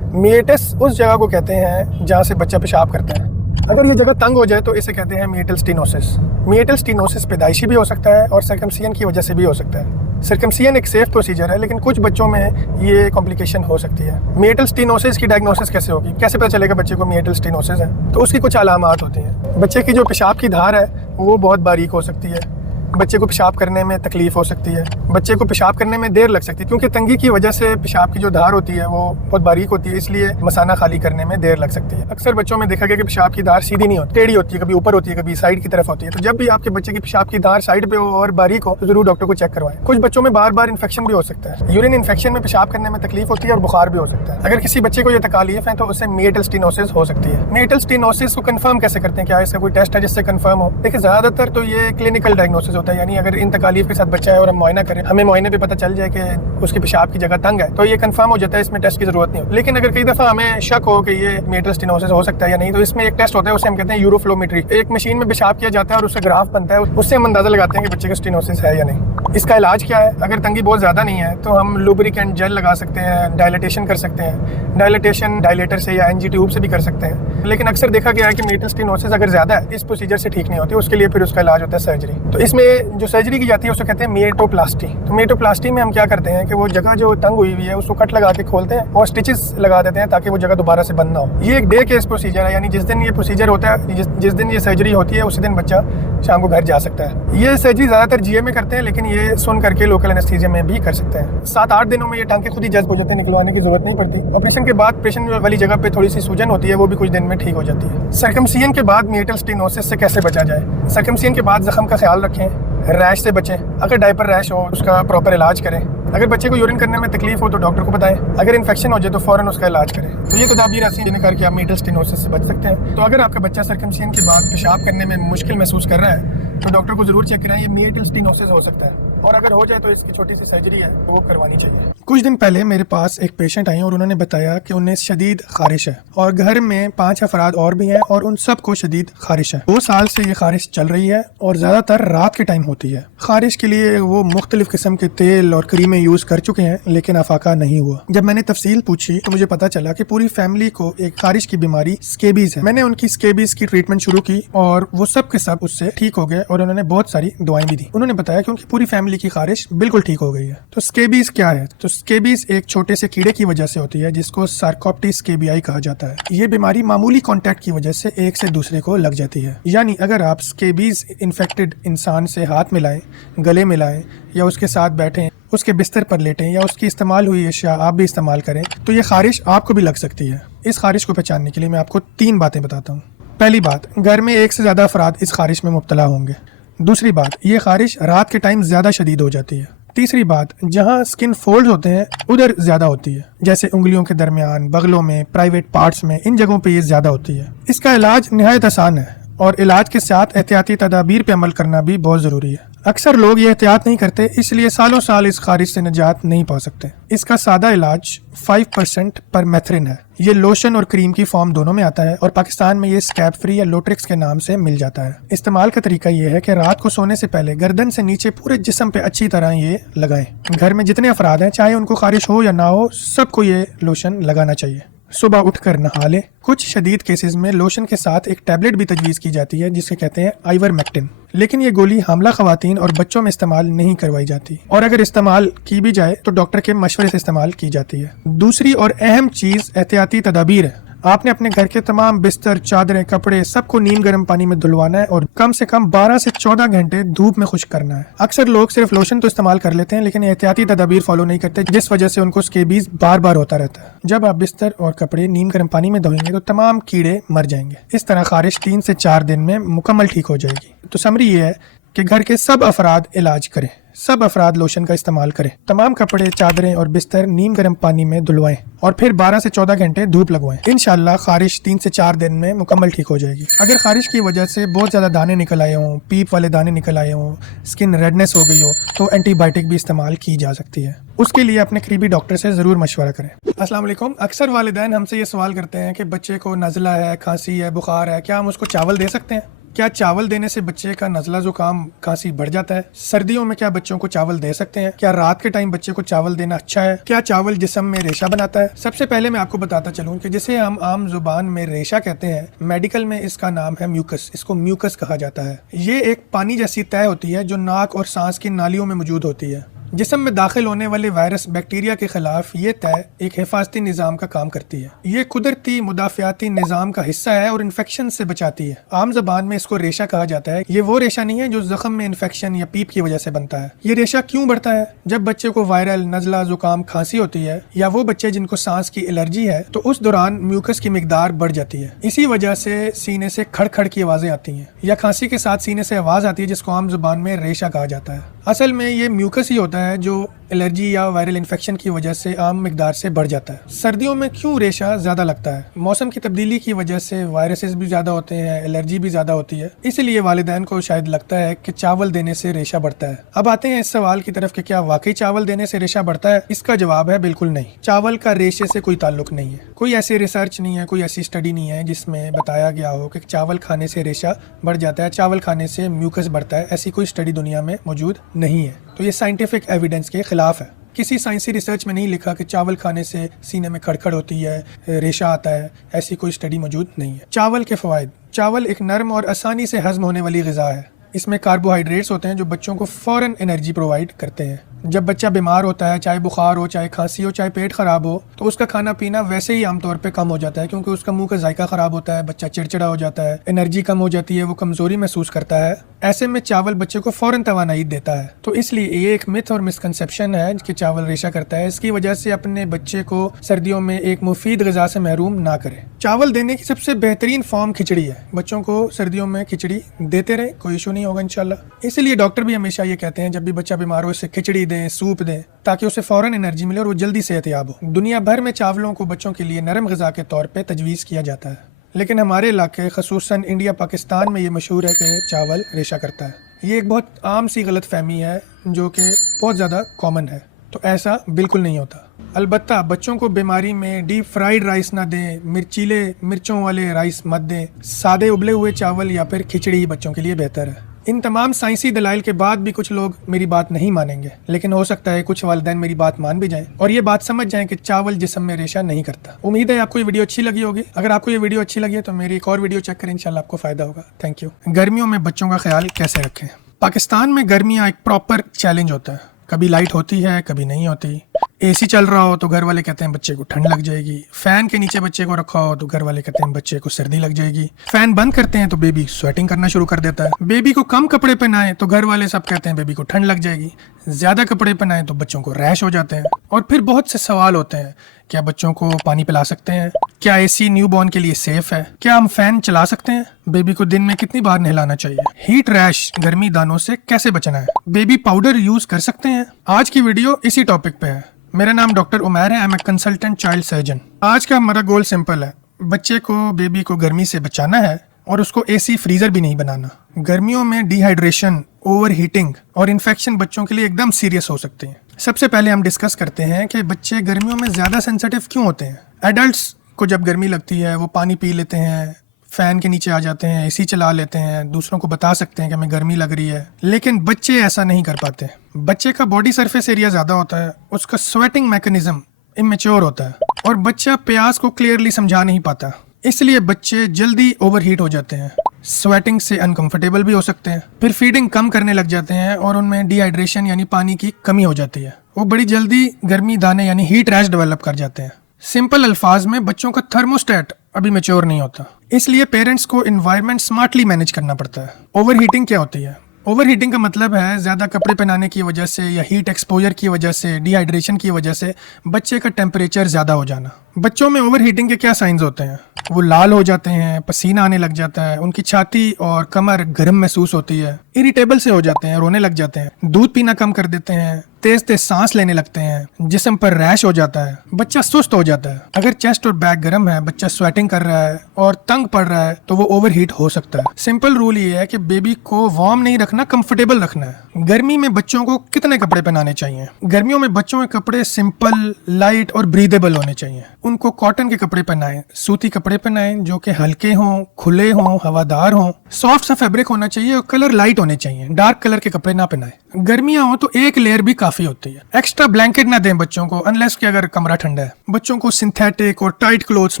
मिएटस उस जगह को कहते हैं जहाँ से बच्चा पेशाब करता है। अगर ये जगह तंग हो जाए तो इसे कहते हैं मिएटल स्टेनोसिस। मिएटल स्टेनोसिस पैदाइशी भी हो सकता है और सर्कमसिजन की वजह से भी हो सकता है। सर्कमसिजन एक सेफ प्रोसीजर है, लेकिन कुछ बच्चों में ये कॉम्प्लिकेशन हो सकती है। मिएटल स्टेनोसिस की डायग्नोसिस कैसे होगी? कैसे पता चलेगा बच्चे को मिएटल स्टेनोसिस है? तो उसकी कुछ अलामात होती हैं। बच्चे की जो पेशाब की धार है वो बहुत बारीक हो सकती है, बच्चे को पेशाब करने में तकलीफ हो सकती है, बच्चे को पेशाब करने में देर लग सकती है क्योंकि तंगी की वजह से पेशाब की जो धार होती है वो बहुत बारीक होती है, इसलिए मसाना खाली करने में देर लग सकती है। अक्सर बच्चों में देखा गया कि पेशाब की धार सीधी नहीं होती, टेढ़ी होती है, कभी ऊपर होती है, कभी साइड की तरफ होती है। तो जब भी आपके बच्चे की पेशाब की धार साइड पे हो और बारीक हो तो जरूर डॉक्टर को चेक करवाएं। कुछ बच्चों में बार बार इन्फेक्शन भी हो सकता है। यूरिन इन्फेक्शन में पेशाब करने में तकलीफ होती है और बुखार भी हो सकता है। अगर किसी बच्चे को ये तकलीफ है तो उसे मिएटल स्टेनोसिस हो सकती है। मिएटल स्टेनोसिस को कंफर्म कैसे करते हैं? क्या इसका कोई टेस्ट है जिससे कंफर्म हो? देखिए, ज्यादातर तो ये क्लिनिकल डायग्नोसिस होता है, यानी अगर इन तकलीफ के साथ बच्चा है और हम मुआयना करें, हमें मुआयने पे पता चल जाए कि उसकी पेशाब की जगह तंग है तो ये कंफर्म हो जाता है, इसमें टेस्ट की जरूरत नहीं होती। लेकिन अगर कई दफा हमें शक हो कि ये मिएटल स्टेनोसिस हो सकता है या नहीं, तो इसमें एक टेस्ट होता है, उसे हम कहते हैं यूरोफ्लोमेट्री। एक मशीन में पेशाब किया जाता है और उससे ग्राफ बनता है, उससे हम अंदाजा लगाते हैं कि बच्चे का स्टेनोसिस है या नहीं। इसका इलाज क्या है? अगर तंगी बहुत ज्यादा नहीं है तो हम लुब्रिकेंट जेल लगा सकते हैं, डायलिटेशन कर सकते हैं। डायलिटेशन डायलेटर से या एनजी ट्यूब से भी कर सकते हैं। लेकिन अक्सर देखा गया है कि मिएटल स्टेनोसिस अगर ज्यादा है इस प्रोसीजर से ठीक नहीं होती, उसके लिए फिर उसका इलाज होता है सर्जरी। तो इसमें जो सर्जरी की जाती है उसे कहते हैं मिएटोप्लास्टी। तो मिएटोप्लास्टी में हम क्या करते हैं कि वो जगह जो तंग हुई हुई है उसको कट लगा के खोलते हैं और स्टिचेस लगा देते हैं ताकि वो जगह दोबारा से बंद ना हो। ये एक डे केस प्रोसीजर है, यानी जिस दिन ये प्रोसीजर होता है, जिस दिन ये सर्जरी होती है उसी दिन बच्चा शाम को घर जा सकता है। ये सर्जरी ज्यादातर जीए में करते हैं, लेकिन ये सुन करके लोकल एनेस्थीसिया में भी कर सकते हैं। 7-8 दिनों में ये टांके खुद ही जज्ब हो जाते हैं, निकलवाने की जरूरत नहीं पड़ती। ऑपरेशन के बाद पेशेंट वाली जगह पे थोड़ी सी सूजन होती है, वो भी कुछ दिन में ठीक हो जाती है। सर्कमसिजन के बाद मिएटल स्टेनोसिस से कैसे बचा जाए? सर्कमसिजन के बाद जख्म का ख्याल रखें, रैश से बचें। अगर डायपर रैश हो उसका प्रॉपर इलाज करें। अगर बच्चे को यूरिन करने में तकलीफ हो तो डॉक्टर को बताएं। अगर इन्फेक्शन हो जाए तो फौरन उसका इलाज करें। तो ये तदाबीर ऐसी करके आप मिएटल स्टेनोसिस से बच सकते हैं। तो अगर आपका बच्चा सर्कमसिजन के बाद पेशाब करने में मुश्किल महसूस कर रहा है तो डॉक्टर को जरूर चेक कराएं, ये मिएटल स्टेनोसिस हो सकता है, और अगर हो जाए तो इसकी छोटी सी सर्जरी है तो वो करवानी चाहिए। कुछ दिन पहले मेरे पास एक पेशेंट आई और उन्होंने बताया कि उन्हें शदीद खारिश है और घर में 5 अफराद और भी हैं और उन सबको शदीद खारिश है। 2 साल से ये खारिश चल रही है और ज्यादातर रात के टाइम होती है। खारिश के लिए वो मुख्तलिफ किस्म के तेल और क्रीमें यूज कर चुके हैं लेकिन अफाका नहीं हुआ। जब मैंने तफसील पूछी तो मुझे पता चला कि पूरी फैमिली को एक खारिश की बीमारी स्केबीज है। मैंने उनकी स्केबीज की ट्रीटमेंट शुरू की और वो सब के सब उससे ठीक हो गए और उन्होंने बहुत सारी दवाएं भी दी। उन्होंने बताया कि उनकी पूरी फैमिली की खारिश बिल्कुल ठीक हो गई है। तो स्केबीज क्या है? तो स्केबीज एक छोटे से कीड़े की वजह से होती है जिसको सार्कोप्टी स्केबियाई कहा जाता है। ये बीमारी मामूली कांटेक्ट की वजह से एक से दूसरे को लग जाती है। यानी अगर आप स्केबीज इन्फेक्टेड इंसान से हाथ मिलाएं, गले मिलाएं या उसके साथ बैठें, उसके बिस्तर पर लेटें या उसकी इस्तेमाल हुई अशिया आप भी इस्तेमाल करें तो ये खारिश आपको भी लग सकती है। इस खारिश को पहचानने के लिए मैं आपको 3 बातें बताता हूँ। पहली बात, घर में एक से ज़्यादा अफराद इस खारिश में मुब्तला होंगे। दूसरी बात, ये खारिश रात के टाइम ज़्यादा शदीद हो जाती है। तीसरी बात, जहाँ स्किन फोल्ड होते हैं उधर ज़्यादा होती है, जैसे उंगलियों के दरमियान, बगलों में, प्राइवेट पार्ट्स में, इन जगहों पे ये ज़्यादा होती है। इसका इलाज निहायत आसान है और इलाज के साथ एहतियाती तदाबीर पे अमल करना भी बहुत ज़रूरी है। अक्सर लोग ये एहतियात नहीं करते, इसलिए सालों साल इस खारिश से निजात नहीं पा सकते। इसका सादा इलाज 5% परमेथ्रिन है। ये लोशन और क्रीम की फॉर्म दोनों में आता है और पाकिस्तान में ये स्कैब फ्री या लोट्रिक्स के नाम से मिल जाता है। इस्तेमाल का तरीका ये है कि रात को सोने से पहले गर्दन से नीचे पूरे जिस्म पे अच्छी तरह ये लगाएं। घर में जितने अफराद हैं, चाहे उनको खारिश हो या ना हो, सबको ये लोशन लगाना चाहिए। सुबह उठकर नहा लें। कुछ शदीद केसेस में लोशन के साथ एक टैबलेट भी तजवीज़ की जाती है जिसे कहते हैं आइवरमेक्टिन, लेकिन ये गोली हामला खवातीन और बच्चों में इस्तेमाल नहीं करवाई जाती और अगर इस्तेमाल की भी जाए तो डॉक्टर के मशवरे से इस्तेमाल की जाती है। दूसरी और अहम चीज़ एहतियाती तदाबीर है। आपने अपने घर के तमाम बिस्तर, चादरें, कपड़े सबको नीम गर्म पानी में धुलवाना है और कम से कम 12 से 14 घंटे धूप में खुश्क करना है। अक्सर लोग सिर्फ लोशन तो इस्तेमाल कर लेते हैं लेकिन एहतियाती तदाबीर फॉलो नहीं करते, जिस वजह से उनको स्केबीज बार बार होता रहता है। जब आप बिस्तर और कपड़े नीम गर्म पानी में धोएंगे तो तमाम कीड़े मर जाएंगे। इस तरह खारिश 3 से 4 दिन में मुकम्मल ठीक हो जाएगी। तो समरी ये है कि घर के सब अफराद इलाज करें, सब अफराद लोशन का इस्तेमाल करें, तमाम कपड़े, चादरें और बिस्तर नीम गर्म पानी में धुलवाएं और फिर 12 से 14 घंटे धूप लगवाएं। इंशाल्लाह खारिश 3 से 4 दिन में मुकम्मल ठीक हो जाएगी। अगर खारिश की वजह से बहुत ज़्यादा दाने निकल आए हों, पीप वाले दाने निकल आए हों, स्किन रेडनेस हो गई हो तो एंटीबायोटिक भी इस्तेमाल की जा सकती है। उसके लिए अपने करीबी डॉक्टर से ज़रूर मशवरा करें। अस्सलाम वालेकुम। अक्सर वालिदैन हमसे ये सवाल करते हैं कि बच्चे को नज़ला है, खांसी है, बुखार है, क्या हम उसको चावल दे सकते हैं? क्या चावल देने से बच्चे का नज़ला जुकाम खांसी बढ़ जाता है? सर्दियों में क्या बच्चों को चावल दे सकते हैं? क्या रात के टाइम बच्चे को चावल देना अच्छा है? क्या चावल जिस्म में रेशा बनाता है? सबसे पहले मैं आपको बताता चलूं कि जिसे हम आम जुबान में रेशा कहते हैं, मेडिकल में इसका नाम है म्यूकस। इसको म्यूकस कहा जाता है। ये एक पानी जैसी तय होती है जो नाक और सांस की नालियों में मौजूद होती है। जिस्म में दाखिल होने वाले वायरस, बैक्टीरिया के खिलाफ ये तय एक हिफाजती निज़ाम का काम करती है। ये कुदरती मुदाफ़ियाती निज़ाम का हिस्सा है और इन्फेक्शन से बचाती है। आम ज़बान में इसको रेशा कहा जाता है। ये वो रेशा नहीं है जो ज़ख्म में इन्फेक्शन या पीप की वजह से बनता है। ये रेशा क्यों बढ़ता है? जब बच्चे को वायरल नज़ला, जुकाम, खांसी होती है या वो बच्चे जिनको सांस की एलर्जी है तो उस दौरान म्यूकस की मिकदार बढ़ जाती है। इसी वजह से सीने से खड़ की आवाज़ें आती हैं या खांसी के साथ सीने से आवाज़ आती है जिसको आम ज़बान में रेशा कहा जाता है। असल में ये म्यूकस ही होता है जो एलर्जी या वायरल इन्फेक्शन की वजह से आम मिकदार से बढ़ जाता है। सर्दियों में क्यों रेशा ज़्यादा लगता है? मौसम की तब्दीली की वजह से वायरसेस भी ज़्यादा होते हैं, एलर्जी भी ज़्यादा होती है, इसलिए वालिदैन को शायद लगता है कि चावल देने से रेशा बढ़ता है। अब आते हैं इस सवाल की तरफ कि क्या वाकई चावल देने से रेशा बढ़ता है? इसका जवाब है बिल्कुल नहीं। चावल का रेशे से कोई ताल्लुक नहीं है। कोई ऐसी रिसर्च नहीं है, कोई ऐसी स्टडी नहीं है जिसमें बताया गया हो कि चावल खाने से रेशा बढ़ जाता है, चावल खाने से म्यूकस बढ़ता है। ऐसी कोई स्टडी दुनिया में मौजूद नहीं है। तो ये साइंटिफिक एविडेंस के खिलाफ है। किसी साइंसी रिसर्च में नहीं लिखा कि चावल खाने से सीने में खड़खड़ होती है, रेशा आता है। ऐसी कोई स्टडी मौजूद नहीं है। चावल के फ़वाइद। चावल एक नरम और आसानी से हज़म होने वाली ग़िज़ा है। इसमें कार्बोहाइड्रेट्स होते हैं जो बच्चों को फ़ौरन एनर्जी प्रोवाइड करते हैं। जब बच्चा बीमार होता है, चाहे बुखार हो, चाहे खांसी हो, चाहे पेट ख़राब हो, तो उसका खाना पीना वैसे ही आमतौर पे कम हो जाता है क्योंकि उसका मुंह का जायका ख़राब होता है, बच्चा चिड़चिड़ा हो जाता है, एनर्जी कम हो जाती है, वो कमज़ोरी महसूस करता है। ऐसे में चावल बच्चे को फ़ौरन तवानाई देता है। तो इसलिए ये एक मिथ और मिसकंसेप्शन है कि चावल रेशा करता है। इसकी वजह से अपने बच्चे को सर्दियों में एक मुफीद ग़िज़ा से महरूम ना करें। चावल देने की सबसे बेहतरीन फॉर्म खिचड़ी है। बच्चों को सर्दियों में खिचड़ी देते रहे, कोई इशू नहीं होगा इंशाल्लाह। इसलिए डॉक्टर भी हमेशा ये कहते हैं जब भी बच्चा बीमार हो, इससे खिचड़ी दें, सूप दें, ताकि उसे फ़ौरन एनर्जी मिले और वो जल्दी सेहतयाब हो। दुनिया भर में चावलों को बच्चों के लिए नरम ग़िज़ा के तौर पर तजवीज़ किया जाता है, लेकिन हमारे इलाके ख़ुसूसन इंडिया, पाकिस्तान में ये मशहूर है कि चावल रेशा करता है। ये एक बहुत आम सी गलत फहमी है जो कि बहुत ज़्यादा कॉमन है। तो ऐसा बिल्कुल नहीं होता। अलबत्ता बच्चों को बीमारी में डीप फ्राइड राइस ना दें, मिर्चीले मिर्चों वाले राइस मत दें। सादे उबले हुए चावल या फिर खिचड़ी ही बच्चों के लिए बेहतर है। इन तमाम साइंसी दलाइल के बाद भी कुछ लोग मेरी बात नहीं मानेंगे, लेकिन हो सकता है कुछ वालिदैन मेरी बात मान भी जाएं और ये बात समझ जाएं कि चावल जिस्म में रेशा नहीं करता। उम्मीद है आपको ये वीडियो अच्छी लगी होगी। अगर आपको ये वीडियो अच्छी लगी है तो मेरी एक और वीडियो चेक करें, इंशाल्लाह आपको फायदा होगा। Thank you. गर्मियों में बच्चों का ख्याल कैसे रखें? पाकिस्तान में गर्मियाँ एक प्रॉपर चैलेंज होता है। कभी लाइट होती है, कभी नहीं होती। एसी चल रहा हो तो घर वाले कहते हैं बच्चे को ठंड लग जाएगी। फैन के नीचे बच्चे को रखा हो तो घर वाले कहते हैं बच्चे को सर्दी लग जाएगी। फैन बंद करते हैं तो बेबी स्वेटिंग करना शुरू कर देता है। बेबी को कम कपड़े पहनाएं तो घर वाले सब कहते हैं बेबी को ठंड लग जाएगी। ज्यादा कपड़े पहनाएं तो बच्चों को रैश हो जाते हैं। और फिर बहुत से सवाल होते हैं, क्या बच्चों को पानी पिला सकते हैं? क्या एसी न्यूबॉर्न के लिए सेफ है? क्या हम फैन चला सकते हैं? बेबी को दिन में कितनी बार नहलाना चाहिए? हीट रैश गर्मी दानों से कैसे बचना है? बेबी पाउडर यूज कर सकते हैं? आज की वीडियो इसी टॉपिक पे है। मेरा नाम डॉक्टर उमैर है। I am a consultant child surgeon. आज का हमारा गोल सिंपल है, बच्चे को बेबी को गर्मी से बचाना है और उसको एसी फ्रीजर भी नहीं बनाना। गर्मियों में डिहाइड्रेशन, ओवर हीटिंग और इन्फेक्शन बच्चों के लिए एकदम सीरियस हो सकते हैं। सबसे पहले हम डिस्कस करते हैं कि बच्चे गर्मियों में ज़्यादा सेंसिटिव क्यों होते हैं। एडल्ट्स को जब गर्मी लगती है वो पानी पी लेते हैं, फैन के नीचे आ जाते हैं, एसी चला लेते हैं, दूसरों को बता सकते हैं कि हमें गर्मी लग रही है। लेकिन बच्चे ऐसा नहीं कर पाते। बच्चे का बॉडी सरफेस एरिया ज़्यादा होता है, उसका स्वेटिंग मैकेनिज्म इमेच्योर होता है और बच्चा प्यास को क्लियरली समझा नहीं पाता। इसलिए बच्चे जल्दी ओवरहीट हो जाते हैं, स्वेटिंग से अनकंफर्टेबल भी हो सकते हैं, फिर फीडिंग कम करने लग जाते हैं और उनमें डिहाइड्रेशन यानी पानी की कमी हो जाती है। वो बड़ी जल्दी गर्मी दाने यानी हीट रैश डेवलप कर जाते हैं। सिंपल अल्फाज में बच्चों का थर्मोस्टेट अभी मैच्योर नहीं होता, इसलिए पेरेंट्स को एनवायरनमेंट स्मार्टली मैनेज करना पड़ता है। ओवरहीटिंग क्या होती है? ओवरहीटिंग का मतलब है ज़्यादा कपड़े पहनाने की वजह से या हीट एक्सपोजर की वजह से, डिहाइड्रेशन की वजह से बच्चे का टेम्परेचर ज़्यादा हो जाना। बच्चों में ओवरहीटिंग के क्या साइंस होते हैं? वो लाल हो जाते हैं, पसीना आने लग जाता है, उनकी छाती और कमर गर्म महसूस होती है, इरिटेबल से हो जाते हैं, रोने लग जाते हैं, दूध पीना कम कर देते हैं, तेज तेज सांस लेने लगते हैं, जिस्म पर रैश हो जाता है, बच्चा सुस्त हो जाता है। अगर चेस्ट और बैक गर्म है, बच्चा स्वेटिंग कर रहा है और तंग पड़ रहा है तो वो ओवरहीट हो सकता है। सिंपल रूल ये है कि बेबी को वार्म नहीं रखना, कंफर्टेबल रखना है। गर्मी में बच्चों को कितने कपड़े पहनाने चाहिए? गर्मियों में बच्चों के कपड़े सिंपल, लाइट और ब्रीदेबल होने चाहिए। उनको कॉटन के कपड़े पहनाएं, सूती कपड़े पहनाएं जो कि हल्के हों, खुले हों, हवादार हों। सॉफ्ट सा फैब्रिक होना चाहिए और कलर लाइट होने चाहिए। डार्क कलर के कपड़े ना पहनाएं। गर्मियां हो तो एक लेयर भी काफी होती है। एक्स्ट्रा ब्लैंकेट ना दें बच्चों को, अनलेस कि अगर कमरा ठंडा है। बच्चों को सिंथेटिक और टाइट क्लोथ्स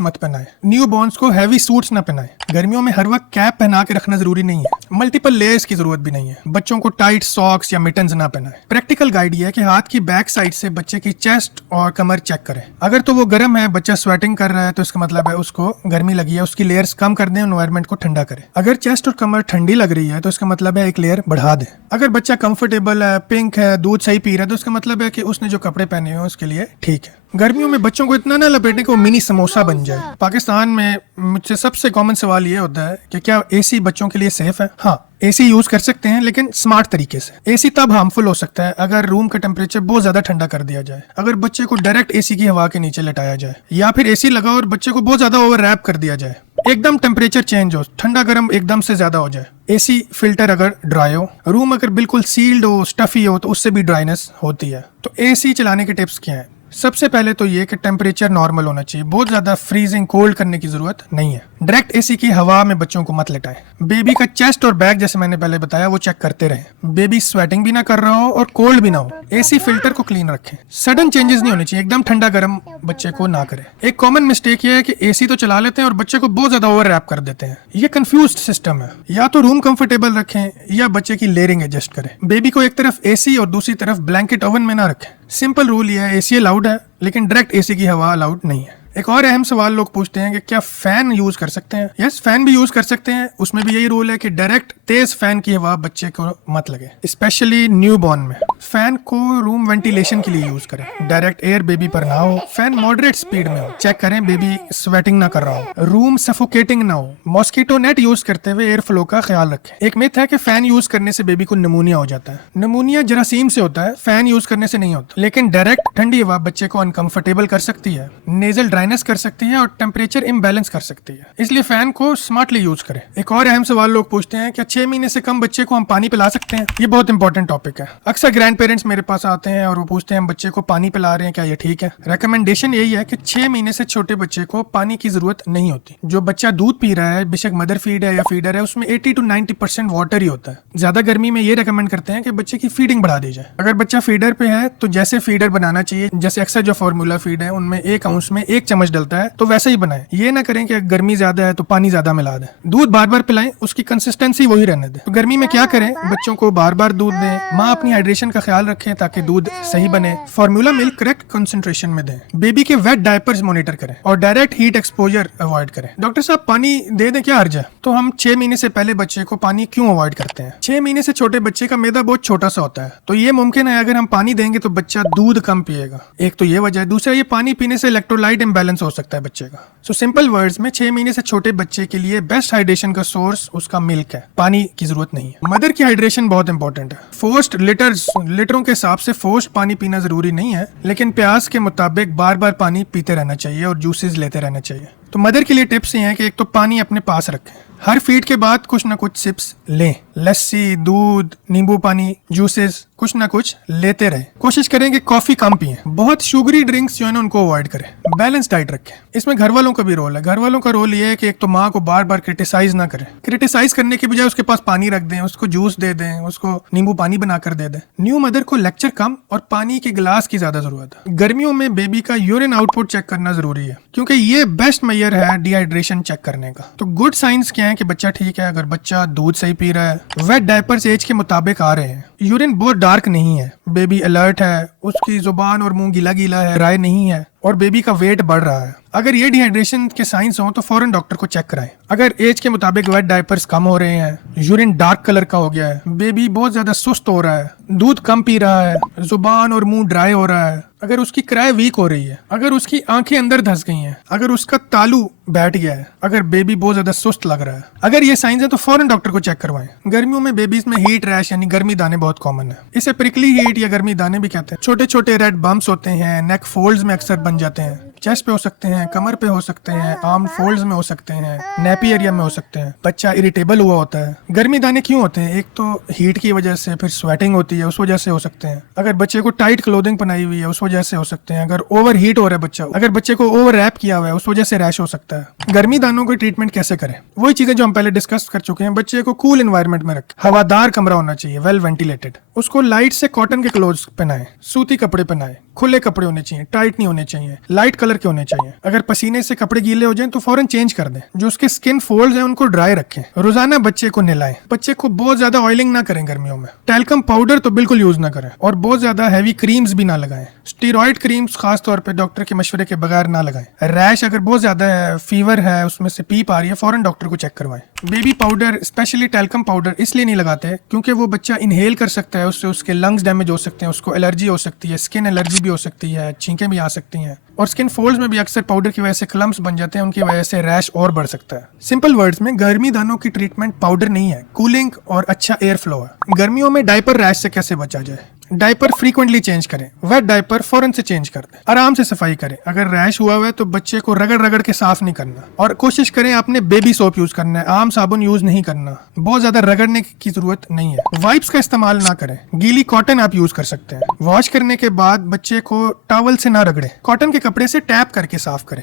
मत पहनाएं। न्यू बॉर्न्स को हैवी सूट्स ना पहनाएं। गर्मियों में हर वक्त कैप पहना के रखना जरूरी नहीं है। मल्टीपल लेयर्स की जरूरत भी नहीं है। बच्चों को टाइट सॉक्स या मिटन्स ना पहनाएं। प्रैक्टिकल गाइड ये है कि हाथ की बैक साइड से बच्चे की चेस्ट और कमर चेक करें। अगर तो वो गर्म है, बच्चा स्वेटिंग कर रहा है, तो इसका मतलब है उसको गर्मी लगी है, उसकी लेयर्स कम कर दें, एनवायरनमेंट को ठंडा करें। अगर चेस्ट और कमर ठंडी लग रही है तो इसका मतलब है एक लेयर बढ़ा दें। अगर बच्चा कंफर्टेबल है, पिंक है, दूध सही पी रहा है, तो इसका मतलब है कि उसने जो कपड़े पहने हुए उसके लिए ठीक है। गर्मियों में बच्चों को इतना ना लपेटें कि वो मिनी समोसा बन जाए। पाकिस्तान में मुझसे सबसे कॉमन सवाल ये होता है कि क्या एसी बच्चों के लिए सेफ है? हाँ, एसी यूज कर सकते हैं, लेकिन स्मार्ट तरीके से। एसी तब हार्मफुल हो सकता है अगर रूम का टेम्परेचर बहुत ज्यादा ठंडा कर दिया जाए, अगर बच्चे को डायरेक्ट एसी की हवा के नीचे लेटाया जाए, या फिर एसी लगा और बच्चे को बहुत ज्यादा ओवर रैप कर दिया जाए। एकदम टेम्परेचर चेंज हो, ठंडा गर्म एकदम से ज्यादा हो जाए। एसी फिल्टर अगर ड्राई हो, रूम अगर बिल्कुल सील्ड हो, स्टफी हो, तो उससे भी ड्राइनेस होती है। तो एसी चलाने के टिप्स क्या हैं? सबसे पहले तो ये कि टेम्परेचर नॉर्मल होना चाहिए, बहुत ज्यादा फ्रीजिंग कोल्ड करने की जरूरत नहीं है। डायरेक्ट एसी की हवा में बच्चों को मत लेटाएं। बेबी का चेस्ट और बैक, जैसे मैंने पहले बताया, वो चेक करते रहें। बेबी स्वेटिंग भी ना कर रहा हो और कोल्ड भी ना हो। एसी फिल्टर को क्लीन रखें। सडन चेंजेस नहीं होने चाहिए, एकदम ठंडा गर्म बच्चे को ना करें। एक कॉमन मिस्टेक ये है कि एसी तो चला लेते हैं और बच्चे को बहुत ज्यादा ओवर रैप कर देते हैं। ये कंफ्यूज्ड सिस्टम है। या तो रूम कंफर्टेबल रखें या बच्चे की लेयरिंग एडजस्ट करें। बेबी को एक तरफ एसी और दूसरी तरफ ब्लैंकेट ओवन में ना रखें। सिंपल रूल ये है, एसी अलाउड है लेकिन डायरेक्ट एसी की हवा अलाउड नहीं है। एक और अहम सवाल लोग पूछते हैं कि क्या फैन यूज कर सकते हैं? यस, फैन भी यूज कर सकते हैं। उसमें भी यही रूल है कि डायरेक्ट तेज फैन की हवा बच्चे को मत लगे, स्पेशली न्यू बॉर्न में। फैन को रूम वेंटिलेशन के लिए यूज करें, डायरेक्ट एयर बेबी पर ना हो। फैन मॉडरेट स्पीड में हो। चेक करें बेबी स्वेटिंग ना कर रहा हो, रूम सफोकेटिंग ना हो। मॉस्किटो नेट यूज करते हुए एयर फ्लो का ख्याल रखें। एक मिथ है कि फैन यूज करने से बेबी को निमोनिया हो जाता है। निमोनिया जरासीम से होता है, फैन यूज करने से नहीं होता। लेकिन डायरेक्ट ठंडी हवा बच्चे को अनकंफर्टेबल कर सकती है, नेजल ड्राइनेस कर सकती है और टेम्परेचर इम्बैलेंस कर सकती है। इसलिए फैन को स्मार्टली यूज करें। एक और अहम सवाल लोग पूछते हैं, क्या 6 महीने से कम बच्चे को हम पानी पिला सकते हैं? ये बहुत इंपॉर्टेंट टॉपिक है। अक्सर ग्रैंड पेरेंट्स मेरे पास आते हैं और वो पूछते हैं हम बच्चे को पानी पिला रहे हैं, क्या ये ठीक है? रिकमेंडेशन यही है कि 6 महीने से छोटे बच्चे को पानी की जरूरत नहीं होती। जो बच्चा दूध पी रहा है, बेशक मदर फीड है या फीडर है, उसमें 80 to 90% वाटर ही होता है। ज्यादा गर्मी में ये रिकमेंड करते हैं कि बच्चे की फीडिंग बढ़ा दी जाए। अगर बच्चा फीडर पे है तो जैसे फीडर बनाना चाहिए, जैसे अक्सर जो फॉर्मूला फीड है उनमें 1 आउंस में 1 चम्मच डलता है, तो वैसे ही बनाए। ये ना करें कि गर्मी ज्यादा है तो पानी ज्यादा मिला दें। दूध बार बार पिलाएं, उसकी कंसिस्टेंसी वही रहने दें। तो गर्मी में क्या करें, बच्चों को बार बार दूध दें। माँ अपनी हाइड्रेशन का ख्याल रखें ताकि दूध सही बने। फॉर्मूला मिल्क करेक्ट कंसंट्रेशन में दें। बेबी के वेट डायपर्स मॉनिटर करें और डायरेक्ट हीट एक्सपोजर अवॉइड करें। डॉक्टर साहब पानी दे दें, क्या हर्ज है? तो हम 6 महीने से पहले बच्चे को पानी क्यों अवॉइड करते हैं? 6 महीने से छोटे बच्चे का मैदा बहुत छोटा सा होता है, तो ये मुमकिन है अगर हम पानी देंगे तो बच्चा दूध कम पिएगा। एक तो ये वजह है, दूसरा ये पानी पीने से इलेक्ट्रोलाइट इम्बैलेंस हो सकता है बच्चे का। सो सिंपल वर्ड्स में 6 महीने से छोटे बच्चे के लिए बेस्ट हाइड्रेशन का सोर्स उसका मिल्क है, पानी की जरूरत नहीं है। मदर की हाइड्रेशन बहुत इंपॉर्टेंट है। फोर्स्ड लीटरों के हिसाब से फोर्स्ड पानी पीना जरूरी नहीं है, लेकिन प्यास के मुताबिक बार बार पानी पीते रहना चाहिए और जूसेस लेते रहना चाहिए। तो मदर के लिए टिप्स ये हैं कि एक तो पानी अपने पास रखें, हर फीड के बाद कुछ ना कुछ सिप्स लें। लस्सी, दूध, नींबू पानी, जूसेस कुछ ना कुछ लेते रहे। कोशिश करें कि कॉफी कम पिएं। बहुत शुगरी ड्रिंक्स जो है ना उनको अवॉइड करें। बैलेंस डाइट रखें। इसमें घर वालों का भी रोल है। घर वालों का रोल ये है कि एक तो माँ को बार बार क्रिटिसाइज ना करें। क्रिटिसाइज करने के बजाय उसके पास पानी रख दें, उसको जूस दे दें, उसको नींबू पानी बनाकर दे दें। न्यू मदर को लेक्चर कम और पानी के गिलास की ज्यादा जरूरत है। गर्मियों में बेबी का यूरिन आउटपुट चेक करना जरूरी है, क्योंकि ये बेस्ट मेजर है डिहाइड्रेशन चेक करने का। तो गुड साइंस क्या है कि बच्चा ठीक है, अगर बच्चा दूध सही पी रहा है, वेट डायपर्स एज के मुताबिक आ रहे हैं, यूरिन बहुत डार्क नहीं है, बेबी अलर्ट है, उसकी जुबान और मुंह गीला गीला है, ड्राई नहीं है और बेबी का वेट बढ़ रहा है। अगर ये डिहाइड्रेशन के साइंस हो तो फौरन डॉक्टर को चेक कराएं। अगर एज के मुताबिक वेट डायपर्स कम हो रहे हैं, यूरिन डार्क कलर का हो गया है, बेबी बहुत ज्यादा सुस्त हो रहा है, दूध कम पी रहा है, जुबान और मुंह ड्राई हो रहा है, अगर उसकी क्राई वीक हो रही है, अगर उसकी आंखें अंदर धंस गई हैं, अगर उसका तालू बैठ गया है, अगर बेबी बहुत ज्यादा सुस्त लग रहा है, अगर ये साइंस है तो फौरन डॉक्टर को चेक करवाएं। गर्मियों में बेबीज में हीट रैश यानी गर्मी दाने बहुत कॉमन है। इसे प्रिकली हीट या गर्मी दाने भी कहते हैं। छोटे छोटे रेड बम्प्स होते हैं, नेक फोल्ड्स में अक्सर बन जाते हैं, चेस्ट पे हो सकते हैं, कमर पे हो सकते हैं, आर्म फोल्ड्स में हो सकते हैं, नेपी एरिया में हो सकते हैं। बच्चा इरिटेबल हुआ होता है। गर्मी दाने क्यों होते हैं? एक तो हीट की वजह से, फिर स्वेटिंग होती है उस वजह से हो सकते हैं। अगर बच्चे को टाइट क्लोथिंग पहनाई हुई है उस वजह से हो सकते हैं। अगर ओवर हीट हो रहा है बच्चा, अगर बच्चे को ओवर रैप किया हुआ है उस वजह से रैश हो सकता है। गर्मी दानों को ट्रीटमेंट कैसे करें? वही चीजें जो हम पहले डिस्कस कर चुके हैं। बच्चे को कूल एनवायरनमेंट में रखें, हवादार कमरा होना चाहिए, वेल वेंटिलेटेड। उसको लाइट से कॉटन के क्लोथ्स पहनाएं, सूती कपड़े पहनाएं, खुले कपड़े होने चाहिए, टाइट नहीं होने चाहिए, लाइट कलर के होने चाहिए। अगर पसीने से कपड़े गीले हो जाएं तो फौरन चेंज कर दें। जो उसके स्किन फोल्ड्स हैं उनको ड्राई रखें। रोजाना बच्चे को नहलाएं। बच्चे को बहुत ज्यादा ऑयलिंग ना करें गर्मियों में। टैल्कम पाउडर तो बिल्कुल यूज ना करें और बहुत ज्यादा हैवी क्रीम्स भी ना लगाएं। स्टीरॉयड क्रीम्स खास तौर पे डॉक्टर के मशवरे के बगैर ना लगाएं। रैश अगर बहुत ज्यादा है, फीवर है, उसमें से पीप आ रही है, फौरन डॉक्टर को चेक करवाएं। Baby powder, specially talcum powder इसलिए नहीं लगाते क्योंकि वो बच्चा इनहेल कर सकता है, उससे उसके लंग्स डैमेज हो सकते हैं, उसको एलर्जी हो सकती है, स्किन एलर्जी भी हो सकती है, छींकें भी आ सकती हैं और स्किन फोल्ड्स में भी अक्सर पाउडर की वजह से क्लम्प्स बन जाते हैं, उनकी वजह से रैश और बढ़ सकता है। सिंपल वर्ड्स में गर्मी दानों की ट्रीटमेंट पाउडर नहीं है, कूलिंग और अच्छा एयर फ्लो है। गर्मियों में डायपर रैश से कैसे बचा जाए? डायपर फ्रीक्वेंटली चेंज करें। वेट डायपर फौरन से चेंज कर दें। आराम से सफाई करें। अगर रैश हुआ है तो बच्चे को रगड़ रगड़ के साफ नहीं करना और कोशिश करें आपने बेबी सोप यूज करना है, आम साबुन यूज नहीं करना। बहुत ज्यादा रगड़ने की जरूरत नहीं है। वाइप्स का इस्तेमाल ना करें। गीली कॉटन आप यूज कर सकते हैं। वॉश करने के बाद बच्चे को टॉवल से ना रगड़े, कॉटन के कपड़े से टैप करके साफ करें,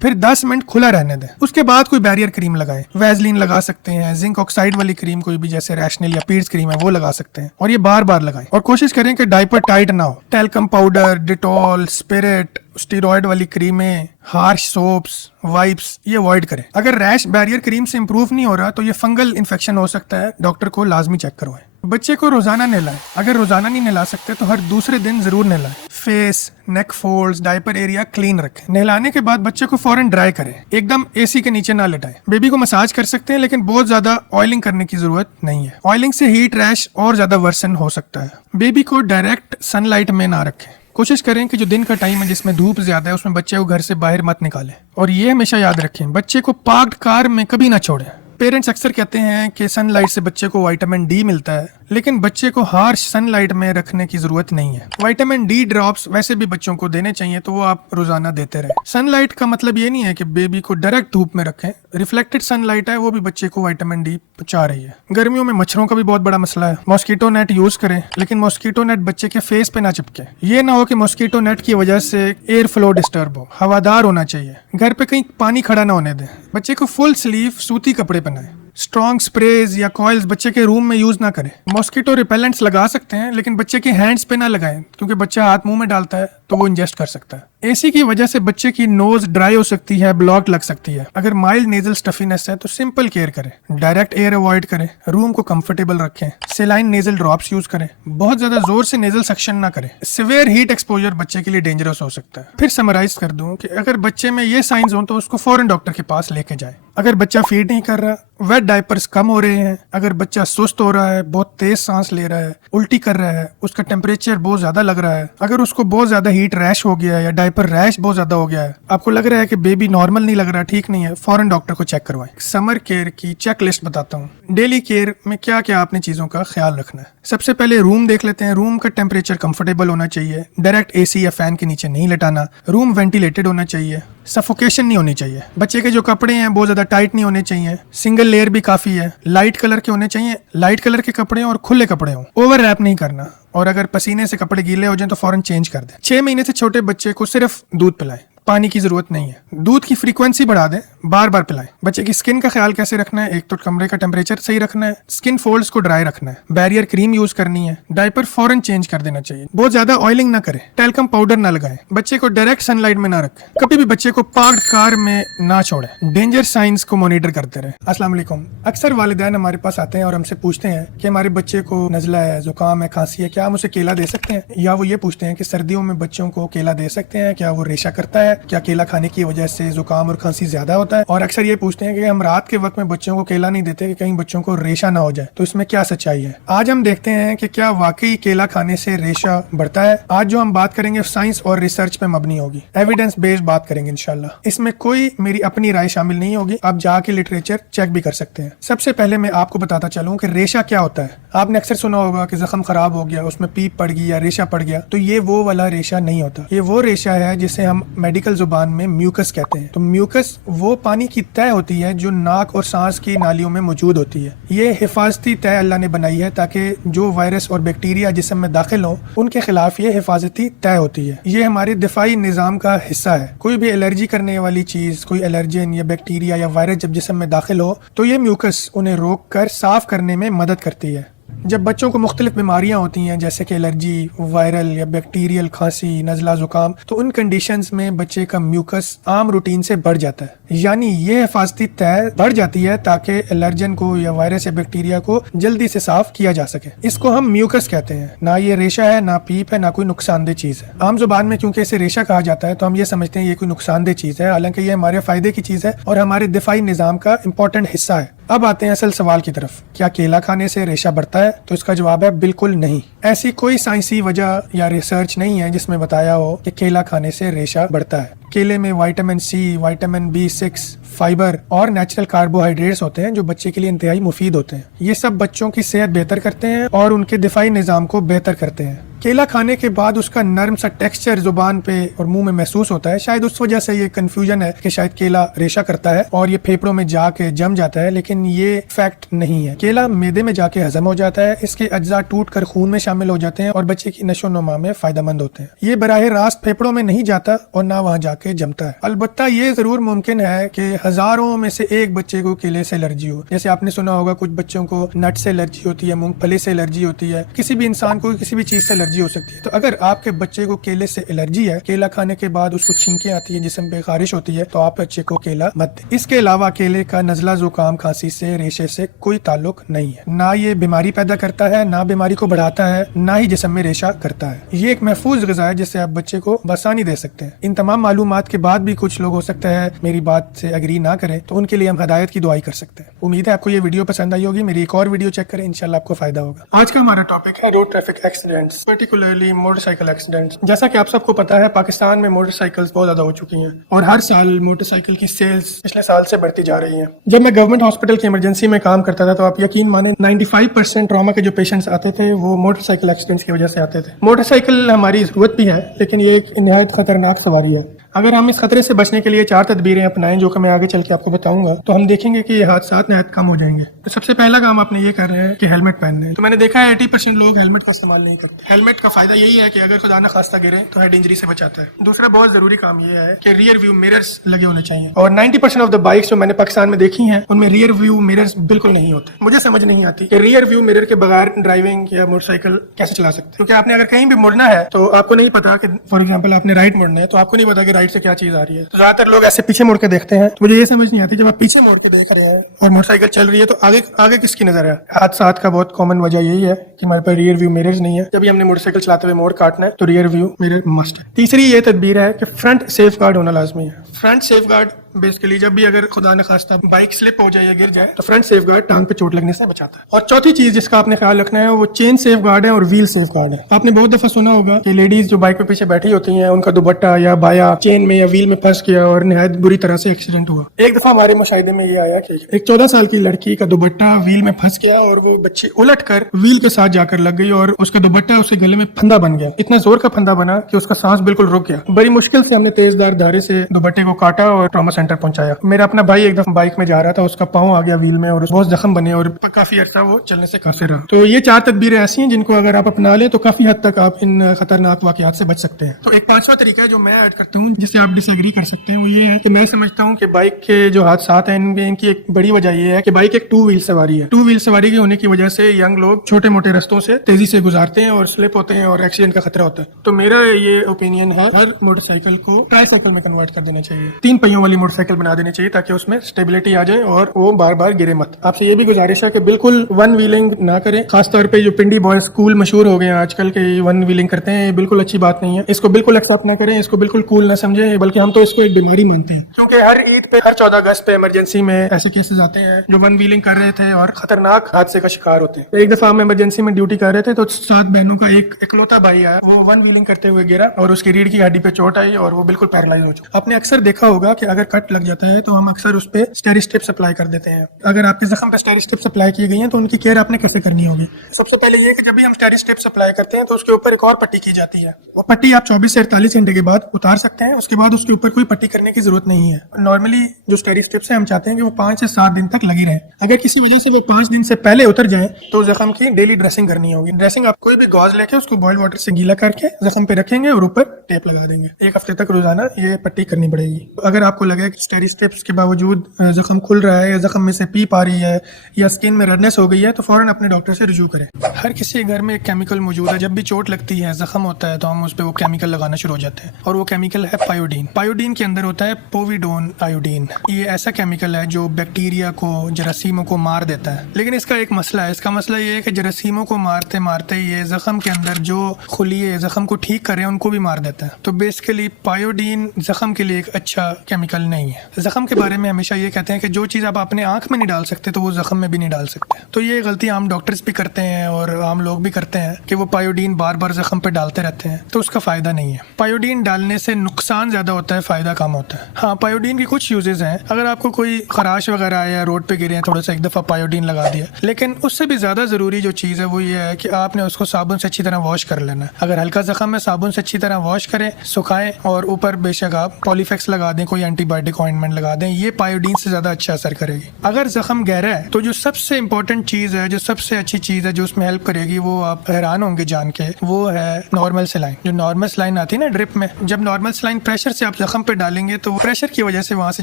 फिर 10 मिनट खुला रहने दें। उसके बाद कोई बैरियर क्रीम लगाएं। वैसलीन लगा सकते हैं, जिंक ऑक्साइड वाली क्रीम कोई भी जैसे रैशनल या पीड्स क्रीम है वो लगा सकते हैं और ये बार बार लगाएं और कोशिश करें कि डायपर टाइट ना हो। Talcum powder, Dettol, spirit, steroid वाली क्रीमें, हार्श सोप्स, वाइप्स ये अवॉइड करें। अगर रैश बैरियर क्रीम से इंप्रूव नहीं हो रहा तो ये फंगल इन्फेक्शन हो सकता है, डॉक्टर को लाजमी चेक करवाएं। बच्चे को रोजाना नहलाएं। अगर रोजाना नहीं नहला सकते तो हर दूसरे दिन जरूर नहलाएं। फेस, नेक फोल्ड्स, डायपर एरिया क्लीन रखें। नहलाने के बाद बच्चे को फौरन ड्राई करें। एकदम एसी के नीचे ना लिटाएं। बेबी को मसाज कर सकते हैं लेकिन बहुत ज्यादा ऑयलिंग करने की जरूरत नहीं है। ऑयलिंग से हीट रैश और ज्यादा वर्सन हो सकता है। बेबी को डायरेक्ट सनलाइट में ना रखें। कोशिश करें कि जो दिन का टाइम है जिसमें धूप ज्यादा है उसमें बच्चे को घर से बाहर मत निकालें और ये हमेशा याद रखें, बच्चे को पार्क्ड कार में कभी ना छोड़ें। पेरेंट्स अक्सर कहते हैं कि सनलाइट से बच्चे को विटामिन डी मिलता है, लेकिन बच्चे को हार्श सनलाइट में रखने की जरूरत नहीं है। विटामिन डी ड्रॉप्स वैसे भी बच्चों को देने चाहिए, तो वो आप रोजाना देते रहे। सनलाइट का मतलब ये नहीं है कि बेबी को डायरेक्ट धूप में रखें। रिफ्लेक्टेड सनलाइट है वो भी बच्चे को विटामिन डी पहुंचा रही है। गर्मियों में मच्छरों का भी बहुत बड़ा मसला है। मॉस्किटो नेट यूज करें, लेकिन मॉस्किटो नेट बच्चे के फेस पे ना चिपके। ये ना हो कि मॉस्किटो नेट की वजह से एयर फ्लो डिस्टर्ब हो। हवादार होना चाहिए। घर पे कहीं पानी खड़ा ना होने दें। बच्चे को फुल स्लीव सूती कपड़े पहनाएं। स्ट्रॉन्ग स्प्रेज या कॉइल्स बच्चे के रूम में यूज ना करें। मॉस्किटो रिपेलेंट्स लगा सकते हैं, लेकिन बच्चे के हैंड्स पे ना लगाएं, क्योंकि बच्चा हाथ मुंह में डालता है तो वो इंजेस्ट कर सकता है। एसी की वजह से बच्चे की नोज ड्राई हो सकती है, ब्लॉक लग सकती है। अगर माइल्ड नेजल स्टफीनेस है तो सिंपल केयर करें। डायरेक्ट एयर अवॉइड करें। रूम को कंफर्टेबल रखें। सेलाइन नेजल ड्रॉप्स यूज करें। बहुत ज्यादा जोर से नेजल सक्शन ना करें। सिवियर हीट एक्सपोजर बच्चे के लिए डेंजरस हो सकता है। फिर समराइज कर दूं कि अगर बच्चे में ये साइंस हो तो उसको फौरन डॉक्टर के पास लेके जाए। अगर बच्चा फीड नहीं कर रहा, वेट डायपर्स कम हो रहे हैं, अगर बच्चा सुस्त हो रहा है, बहुत तेज सांस ले रहा है, उल्टी कर रहा है, उसका टेम्परेचर बहुत ज्यादा लग रहा है, अगर उसको बहुत ज्यादा हीट रैश हो गया है या डायपर रैश बहुत ज्यादा हो गया है, आपको लग रहा है कि बेबी नॉर्मल नहीं लग रहा, ठीक नहीं है, फौरन डॉक्टर को चेक करवाएं। समर केयर की चेक लिस्ट बताता हूँ। डेली केयर में क्या क्या आपने चीजों का ख्याल रखना है। सबसे पहले रूम देख लेते हैं। रूम का टेम्परेचर कंफर्टेबल होना चाहिए। डायरेक्ट एसी या फैन के नीचे नहीं लेटाना। रूम वेंटिलेटेड होना चाहिए। सफोकेशन नहीं होनी चाहिए। बच्चे के जो कपड़े हैं बहुत ज्यादा टाइट नहीं होने चाहिए। सिंगल लेयर भी काफी है। लाइट कलर के होने चाहिए। लाइट कलर के कपड़े और खुले कपड़े हों। ओवर रैप नहीं करना। और अगर पसीने से कपड़े गीले हो जाएं तो फौरन चेंज कर दें। 6 महीने से छोटे बच्चे को सिर्फ दूध पिलाएं। पानी की जरूरत नहीं है। दूध की फ्रीक्वेंसी बढ़ा दें, बार बार पिलाएं। बच्चे की स्किन का ख्याल कैसे रखना है? एक तो कमरे का टेम्परेचर सही रखना है, स्किन फोल्ड्स को ड्राई रखना है, बैरियर क्रीम यूज करनी है, डायपर फौरन चेंज कर देना चाहिए। बहुत ज्यादा ऑयलिंग ना करें, टैल्कम पाउडर ना लगाएं, बच्चे को डायरेक्ट सनलाइट में ना रखें, कभी भी बच्चे को पार्क्ड कार में ना छोड़ें, डेंजर साइंस को मॉनिटर करते रहें। अस्सलाम वालेकुम। अक्सर वालिदैन हमारे पास आते हैं और हमसे पूछते हैं कि हमारे बच्चे को नजला है, जुकाम है, खांसी है, क्या हम उसे केला दे सकते हैं? या वो ये पूछते हैं कि सर्दियों में बच्चों को केला दे सकते हैं, क्या वो रेशा करता है, क्या केला खाने की वजह से जुकाम और खांसी ज्यादा होता है? और अक्सर ये पूछते हैं कि हम रात के वक्त में बच्चों को केला नहीं देते कि कहीं बच्चों को रेशा ना हो जाए, तो इसमें क्या सच्चाई है? आज हम देखते हैं कि क्या वाकई केला खाने से रेशा बढ़ता है। आज जो हम बात करेंगे साइंस और रिसर्च पे मबनी होगी, एविडेंस बेस्ड बात करेंगे इंशाल्लाह। इसमें कोई मेरी अपनी राय शामिल नहीं होगी, आप जाके लिटरेचर चेक भी कर सकते हैं। सबसे पहले मैं आपको बताता चलूं कि रेशा क्या होता है। आपने अक्सर सुना होगा कि जख्म खराब हो गया, उसमें पीप पड़ गई या रेशा पड़ गया, तो ये वो वाला रेशा नहीं होता। ये वो रेशा है जिसे हम मेडिकल जुबान में म्यूकस कहते हैं। तो म्यूकस वो पानी की तय होती है जो नाक और सांस की नालियों में मौजूद होती है। ये हिफाजती तय अल्लाह ने बनाई है ताकि जो वायरस और बैक्टीरिया जिस्म में दाखिल हो उनके खिलाफ ये हिफाजती तय होती है। ये हमारे दिफाई निज़ाम का हिस्सा है। कोई भी एलर्जी करने वाली चीज, कोई एलर्जन या बैक्टीरिया या वायरस जब जिस्म में दाखिल हो तो ये म्यूकस उन्हें रोक कर साफ करने में मदद करती है। जब बच्चों को मुख्तलिफ बीमारियां होती हैं जैसे कि एलर्जी, वायरल या बैक्टीरियल खांसी, नज़ला, जुकाम, तो उन कंडीशंस में बच्चे का म्यूकस आम रूटीन से बढ़ जाता है। यानी ये हिफाजती तय बढ़ जाती है ताकि एलर्जन को या वायरस या बैक्टीरिया को जल्दी से साफ किया जा सके। इसको हम म्यूकस कहते हैं। ना ये रेशा है, ना पीप है, ना कोई नुकसानदेह चीज है। आम जुबान में क्योंकि इसे रेशा कहा जाता है तो हम ये समझते हैं ये कोई नुकसानदेह चीज है, हालांकि ये हमारे फायदे की चीज है और हमारे दिफाई निज़ाम का इम्पोर्टेंट हिस्सा है। अब आते हैं असल सवाल की तरफ, क्या केला खाने से रेशा बढ़ता है? तो इसका जवाब है बिल्कुल नहीं। ऐसी कोई साइंसी वजह या रिसर्च नहीं है जिसमें बताया हो कि केला खाने से रेशा बढ़ता है। केले में vitamin C, vitamin B6, fibre और नेचुरल कार्बोहाइड्रेट्स होते हैं जो बच्चे के लिए इंतहाई मुफीद होते हैं। ये सब बच्चों की सेहत बेहतर करते हैं और उनके दिफाई निज़ाम को बेहतर करते हैं। केला खाने के बाद उसका नरम सा टेक्सचर जुबान पे और मुंह में महसूस होता है। शायद उस वजह से ये कंफ्यूजन है कि शायद केला रेशा करता है और ये फेफड़ों में जाके जम जाता है, लेकिन ये फैक्ट नहीं है। केला मैदे में जाके हजम हो जाता है, इसके अज्जा टूट कर खून में शामिल हो जाते हैं और बच्चे की नशो नुमा में फायदेमंद होते हैं। ये बराह रास्त फेफड़ों में नहीं जाता और ना वहाँ जाके जमता है। अलबत्ता ये जरूर मुमकिन है कि हजारों में से एक बच्चे को केले से एलर्जी हो। जैसे आपने सुना होगा कुछ बच्चों को नट से एलर्जी होती है, मूंगफली से एलर्जी होती है, किसी भी इंसान को किसी भी चीज से एलर्जी हो सकती है। तो अगर आपके बच्चे को केले से एलर्जी है, केला खाने के बाद उसको छींकें आती है, जिस्म पे खारिश होती है, तो आप बच्चे को केला मत दें। इसके अलावा केले का नज़ला, जुकाम, खांसी से, रेशे से कोई ताल्लुक नहीं है। ना ये बीमारी पैदा करता है, ना बीमारी को बढ़ाता है, ना ही जिस्म में रेशा करता है। ये एक महफूज ग़िज़ा है जिससे आप बच्चे को बसानी दे सकते हैं। इन तमाम मालूमात मालूमात के बाद भी कुछ लोग हो सकता है मेरी बात से एग्री ना करें, तो उनके लिए हम हदायत की दुआई कर सकते हैं। उम्मीद है आपको ये वीडियो पसंद आई होगी। मेरी एक और वीडियो चेक करें, इंशाल्लाह आपको फायदा होगा। आज का हमारा टॉपिक है road traffic accidents, particularly motorcycle accidents. जैसा कि आप सबको पता है, पाकिस्तान में मोटरसाइकिल्स बहुत ज्यादा हो चुकी हैं और हर साल मोटरसाइकिल की सेल्स पिछले साल से बढ़ती जा रही है। जब मैं गवर्नमेंट हॉस्पिटल की इमरजेंसी में काम करता था तो आप यकीन माने 95% ट्रॉमा के जो पेशेंट्स आते थे वो मोटरसाइकिल एक्सीडेंट्स की वजह से आते थे। मोटरसाइकिल हमारी जरूरत भी है, लेकिन ये एक निहायत खतरनाक सवारी है। अगर हम इस खतरे से बचने के लिए 4 तदबीरें अपनाएं, जो कि मैं आगे चल के आपको बताऊंगा, तो हम देखेंगे कि ये हादसा निहायत कम हो जाएंगे। तो सबसे पहला काम आपने ये कर रहे हैं कि हेलमेट पहनना है। तो मैंने देखा है 80% लोग हेलमेट का इस्तेमाल नहीं करते। हेलमेट का फायदा यही है कि अगर खुदा न खास्ता गिरे तो हेड इंजरी से बचाता है। दूसरा बहुत जरूरी काम ये है कि रियर व्यू मिरर्स लगे होने चाहिए, और 90% ऑफ द बाइक्स जो मैंने पाकिस्तान में देखी हैं उनमें रियर व्यू मिरर्स बिल्कुल नहीं होते। मुझे समझ नहीं आती कि रियर व्यू मिरर के बगैर ड्राइविंग या मोटरसाइकिल कैसे चला सकते हैं, क्योंकि आपने अगर कहीं भी मुड़ना है तो आपको नहीं पता कि फॉर एग्जाम्पल आपने राइट मुड़ना है तो आपको नहीं पता कि राइट से क्या चीज आ रही है। तो ज्यादातर लोग ऐसे पीछे मुड़ के देखते हैं। तो मुझे ये समझ नहीं आती, जब आप पीछे मुड़ के देख रहे हैं और मोटरसाइकिल चल रही है तो आगे आगे किसकी नजर है। हादसा का बहुत कॉमन वजह यही है कि हमारे पास रियर व्यू मिरर्स नहीं है। जब भी हमने मोटरसाइकिल चलाते हुए मोड़ काटना है तो रियर व्यू मिरर मस्ट है। तीसरी ये तदबीर है कि फ्रंट सेफ गार्ड होना लाजमी है। फ्रंट सेफ गार्ड बेसिकली जब भी अगर खुदा न खास्ता बाइक स्लिप हो जाए या गिर जाए तो फ्रंट सेफ गार्ड टांग पे चोट लगने से बचाता है। और चौथी चीज जिसका आपने ख्याल रखना है वो चेन सेफ गार्ड है और व्हील सेफ गार्ड है। आपने बहुत दफा सुना होगा कि लेडीज जो बाइक पे पीछे बैठी होती हैं उनका दुपट्टा या बाया चेन में या व्हील में फंस गया और निहायत बुरी तरह से एक्सीडेंट हुआ। एक दफा हमारे मुशाहिदे में ये आया कि एक 14 साल की लड़की का दुपट्टा व्हील में फंस गया और वो बच्ची उलट कर व्हील के साथ जाकर लग गई और उसका दुपट्टा उसके गले में फंदा बन गया। इतने जोर का फंदा बना कि उसका सांस बिल्कुल रुक गया। बड़ी मुश्किल से हमने तेजदार धारे से दुपट्टे को काटा और ट्रॉमा सेंटर पहुंचाया। मेरा अपना भाई एक दफा बाइक में जा रहा था, उसका पाँव आ गया व्हील में और बहुत जख्म बने और काफी अर्सा वो चलने से काफिर रहा। तो ये 4 तदबीरें ऐसी हैं जिनको अगर आप अपना लें तो काफी हद तक आप इन खतरनाक वाकयात से बच सकते हैं। तो एक 5वां तरीका है जो मैं ऐड करता हूँ जिससे आप डिसएग्री कर सकते हैं, वो ये है कि मैं समझता हूँ कि बाइक के जो हादसा हैं इनकी एक बड़ी वजह ये है कि बाइक एक 2 व्हील सवारी है। 2 व्हील सवारी के होने की वजह से यंग लोग छोटे मोटे रास्तों से तेजी से गुजारते हैं और स्लिप होते हैं और एक्सीडेंट का खतरा होता है। तो मेरा ये ओपिनियन है हर मोटरसाइकिल को ट्राईसाइकिल में कन्वर्ट कर देना चाहिए। 3 पहियों वाली मोटरसाइकिल बना देनी चाहिए ताकि उसमें स्टेबिलिटी आ जाए और वो बार बार गिरे मत। आपसे ये भी गुजारिश है कि बिल्कुल 1 व्हीलिंग ना करें। खासतौर पे जो पिंडी बॉयज स्कूल मशहूर हो गए हैं आजकल के 1 व्हीलिंग करते हैं, ये बिल्कुल अच्छी बात नहीं है। इसको बिल्कुल एक्सेप्ट ना करें, इसको बिल्कुल कूल ना समझें, बल्कि हम तो इसको एक बीमारी मानते हैं। क्योंकि हर ईद पे हर 14 अगस्त पे इमरजेंसी में ऐसे केसेस आते हैं जो 1 व्हीलिंग कर रहे थे और खतरनाक हादसे का शिकार होते हैं। एक दफा हम इमरजेंसी में ड्यूटी कर रहे थे तो 7 बहनों का एक इकलौता भाई आया, वो 1 व्हीलिंग करते हुए गिरा और उसकी रीढ़ की हड्डी पे चोट आई और वो बिल्कुल पैरालाइज हो चुका। आपने अक्सर देखा होगा कि अगर कट लग जाता है तो हम अक्सर उस पे स्टेरी स्ट्रिप्स अप्लाई कर देते हैं। अगर आपके जख्म पे स्टेरी स्ट्रिप्स अप्लाई की गई हैं तो उनकी केयर आपने कैसे करनी होगी। सबसे पहले ये कि जब भी हम स्टेरी स्ट्रिप्स अप्लाई करते हैं तो उसके ऊपर एक और पट्टी की जाती है। वो पट्टी आप 24 से 48 घंटे के बाद उतार सकते हैं। उसके बाद उसके ऊपर कोई पट्टी करने की जरूरत नहीं है। नॉर्मली जो स्टेरी स्ट्रिप्स है हम चाहते हैं कि वो 5 से 7 दिन तक लगी रहे। अगर किसी वजह से वो 5 दिन से पहले उतर जाए तो जख्म की डेली ड्रेसिंग करनी होगी। ड्रेसिंग आप कोई भी गॉज लेके उसको बॉइल्ड वाटर से गीला करके जख्म पे रखेंगे और ऊपर टेप लगा देंगे। 1 हफ्ते तक रोजाना ये पट्टी करनी पड़ेगी। अगर आपको लगे कि स्टेरी स्ट्रिप्स के बावजूद जख्म खुल रहा है या जख्म में से पीप आ रही है या स्किन में रेडनेस हो गई है तो फौरन अपने डॉक्टर से रुजू करें। हर किसी घर में एक केमिकल मौजूद है। जब भी चोट लगती है, जख्म होता है, तो हम उस पर वो केमिकल लगाना शुरू हो जाते हैं और वो केमिकल है पायोडीन। पायोडीन के अंदर होता है पोविडोन आयोडीन। ये ऐसा केमिकल है जो बैक्टीरिया को, जरासीमों को मार देता है। लेकिन इसका एक मसला है। इसका मसला ये है कि जरासीमों को मारते मारते ये जख्म के अंदर जो खुलिये जख्म को ठीक कर रहे हैं उनको भी मार देता है। तो बेसिकली पायोडीन जख्म के लिए एक अच्छा केमिकल नहीं है। जख्म के बारे में हमेशा ये कहते हैं कि जो चीज़ आप अपने आंख में नहीं डाल सकते तो वो जख्म में भी नहीं डाल सकते। तो ये गलती आम डॉक्टर्स भी करते हैं और आम लोग भी करते हैं कि वो पायोडीन बार बार जख्म पे डालते रहते हैं, तो उसका फायदा नहीं है। पायोडीन डालने से नुकसान ज्यादा होता है, फायदा कम होता है। हाँ, पायोडीन की कुछ यूजेस हैं। अगर आपको कोई खराश वगैरह आया, रोड पे गिरे हैं, थोड़ा सा एक दफा पायोडीन लगा दिया। लेकिन उससे भी ज्यादा जरूरी जो चीज है वो ये है कि आपने उसको साबुन से अच्छी तरह वॉश कर लेना है। अगर हल्का जख्म है, साबुन से अच्छी तरह वॉश करें, सुखाएं और ऊपर बेशक आप पॉलीफेक्स लगा दें, कोई एंटीबायोटिक ऑइंटमेंट लगा दें। ये पायोडीन से ज्यादा अच्छा असर करेगी। अगर जख्म गहरा है तो जो सबसे इंपॉर्टेंट चीज है, जो सबसे अच्छी चीज है जो उसमें हेल्प करेगी, वो आप हैरान होंगे जान के, वो है नॉर्मल सलाइन। जो नॉर्मल सलाइन आती है ना ड्रिप में, जब नॉर्मल सलाइन प्रेशर से आप जख्म पे डालेंगे तो प्रेशर की वजह से वहां से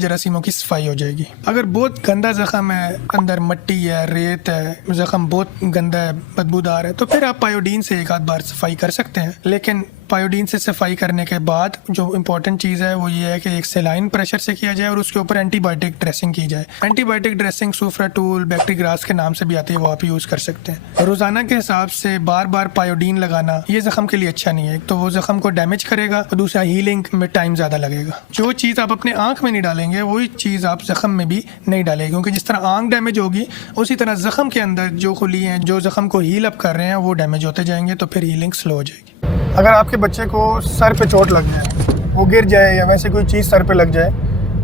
जरासीमों की सफाई हो जाएगी। अगर बहुत गंदा जख्म है, अंदर मट्टी है, रेत है, जख्म बहुत गंदा है, बदबूदार है, तो फिर आप पायोडीन से एक आध बार सफाई कर सकते हैं। लेकिन पायोडीन से सफाई करने के बाद जो इम्पोर्टेंट चीज़ है वो ये है कि एक सेलाइन प्रेशर से किया जाए और उसके ऊपर एंटीबायोटिक ड्रेसिंग की जाए। एंटीबायोटिक ड्रेसिंग सूफ्राटूल, बैक्टीग्रास के नाम से भी आती है, वो आप यूज़ कर सकते हैं। रोज़ाना के हिसाब से बार बार पायोडीन लगाना ये जख्म के लिए अच्छा नहीं है। एक तो वो जख्म को डैमेज करेगा और दूसरा हीलिंग में टाइम ज़्यादा लगेगा। जो चीज़ आप अपने आँख में नहीं डालेंगे वही चीज़ आप जख्म में भी नहीं डालेंगे, क्योंकि जिस तरह आँख डैमेज होगी उसी तरह जख्म के अंदर जो खुली हैं, जो जख्म को हील अप कर रहे हैं, वो डैमेज होते जाएंगे, तो फिर हीलिंग स्लो हो जाएगी। अगर आपके बच्चे को सर पे चोट लग जाए, वो गिर जाए या वैसे कोई चीज़ सर पे लग जाए,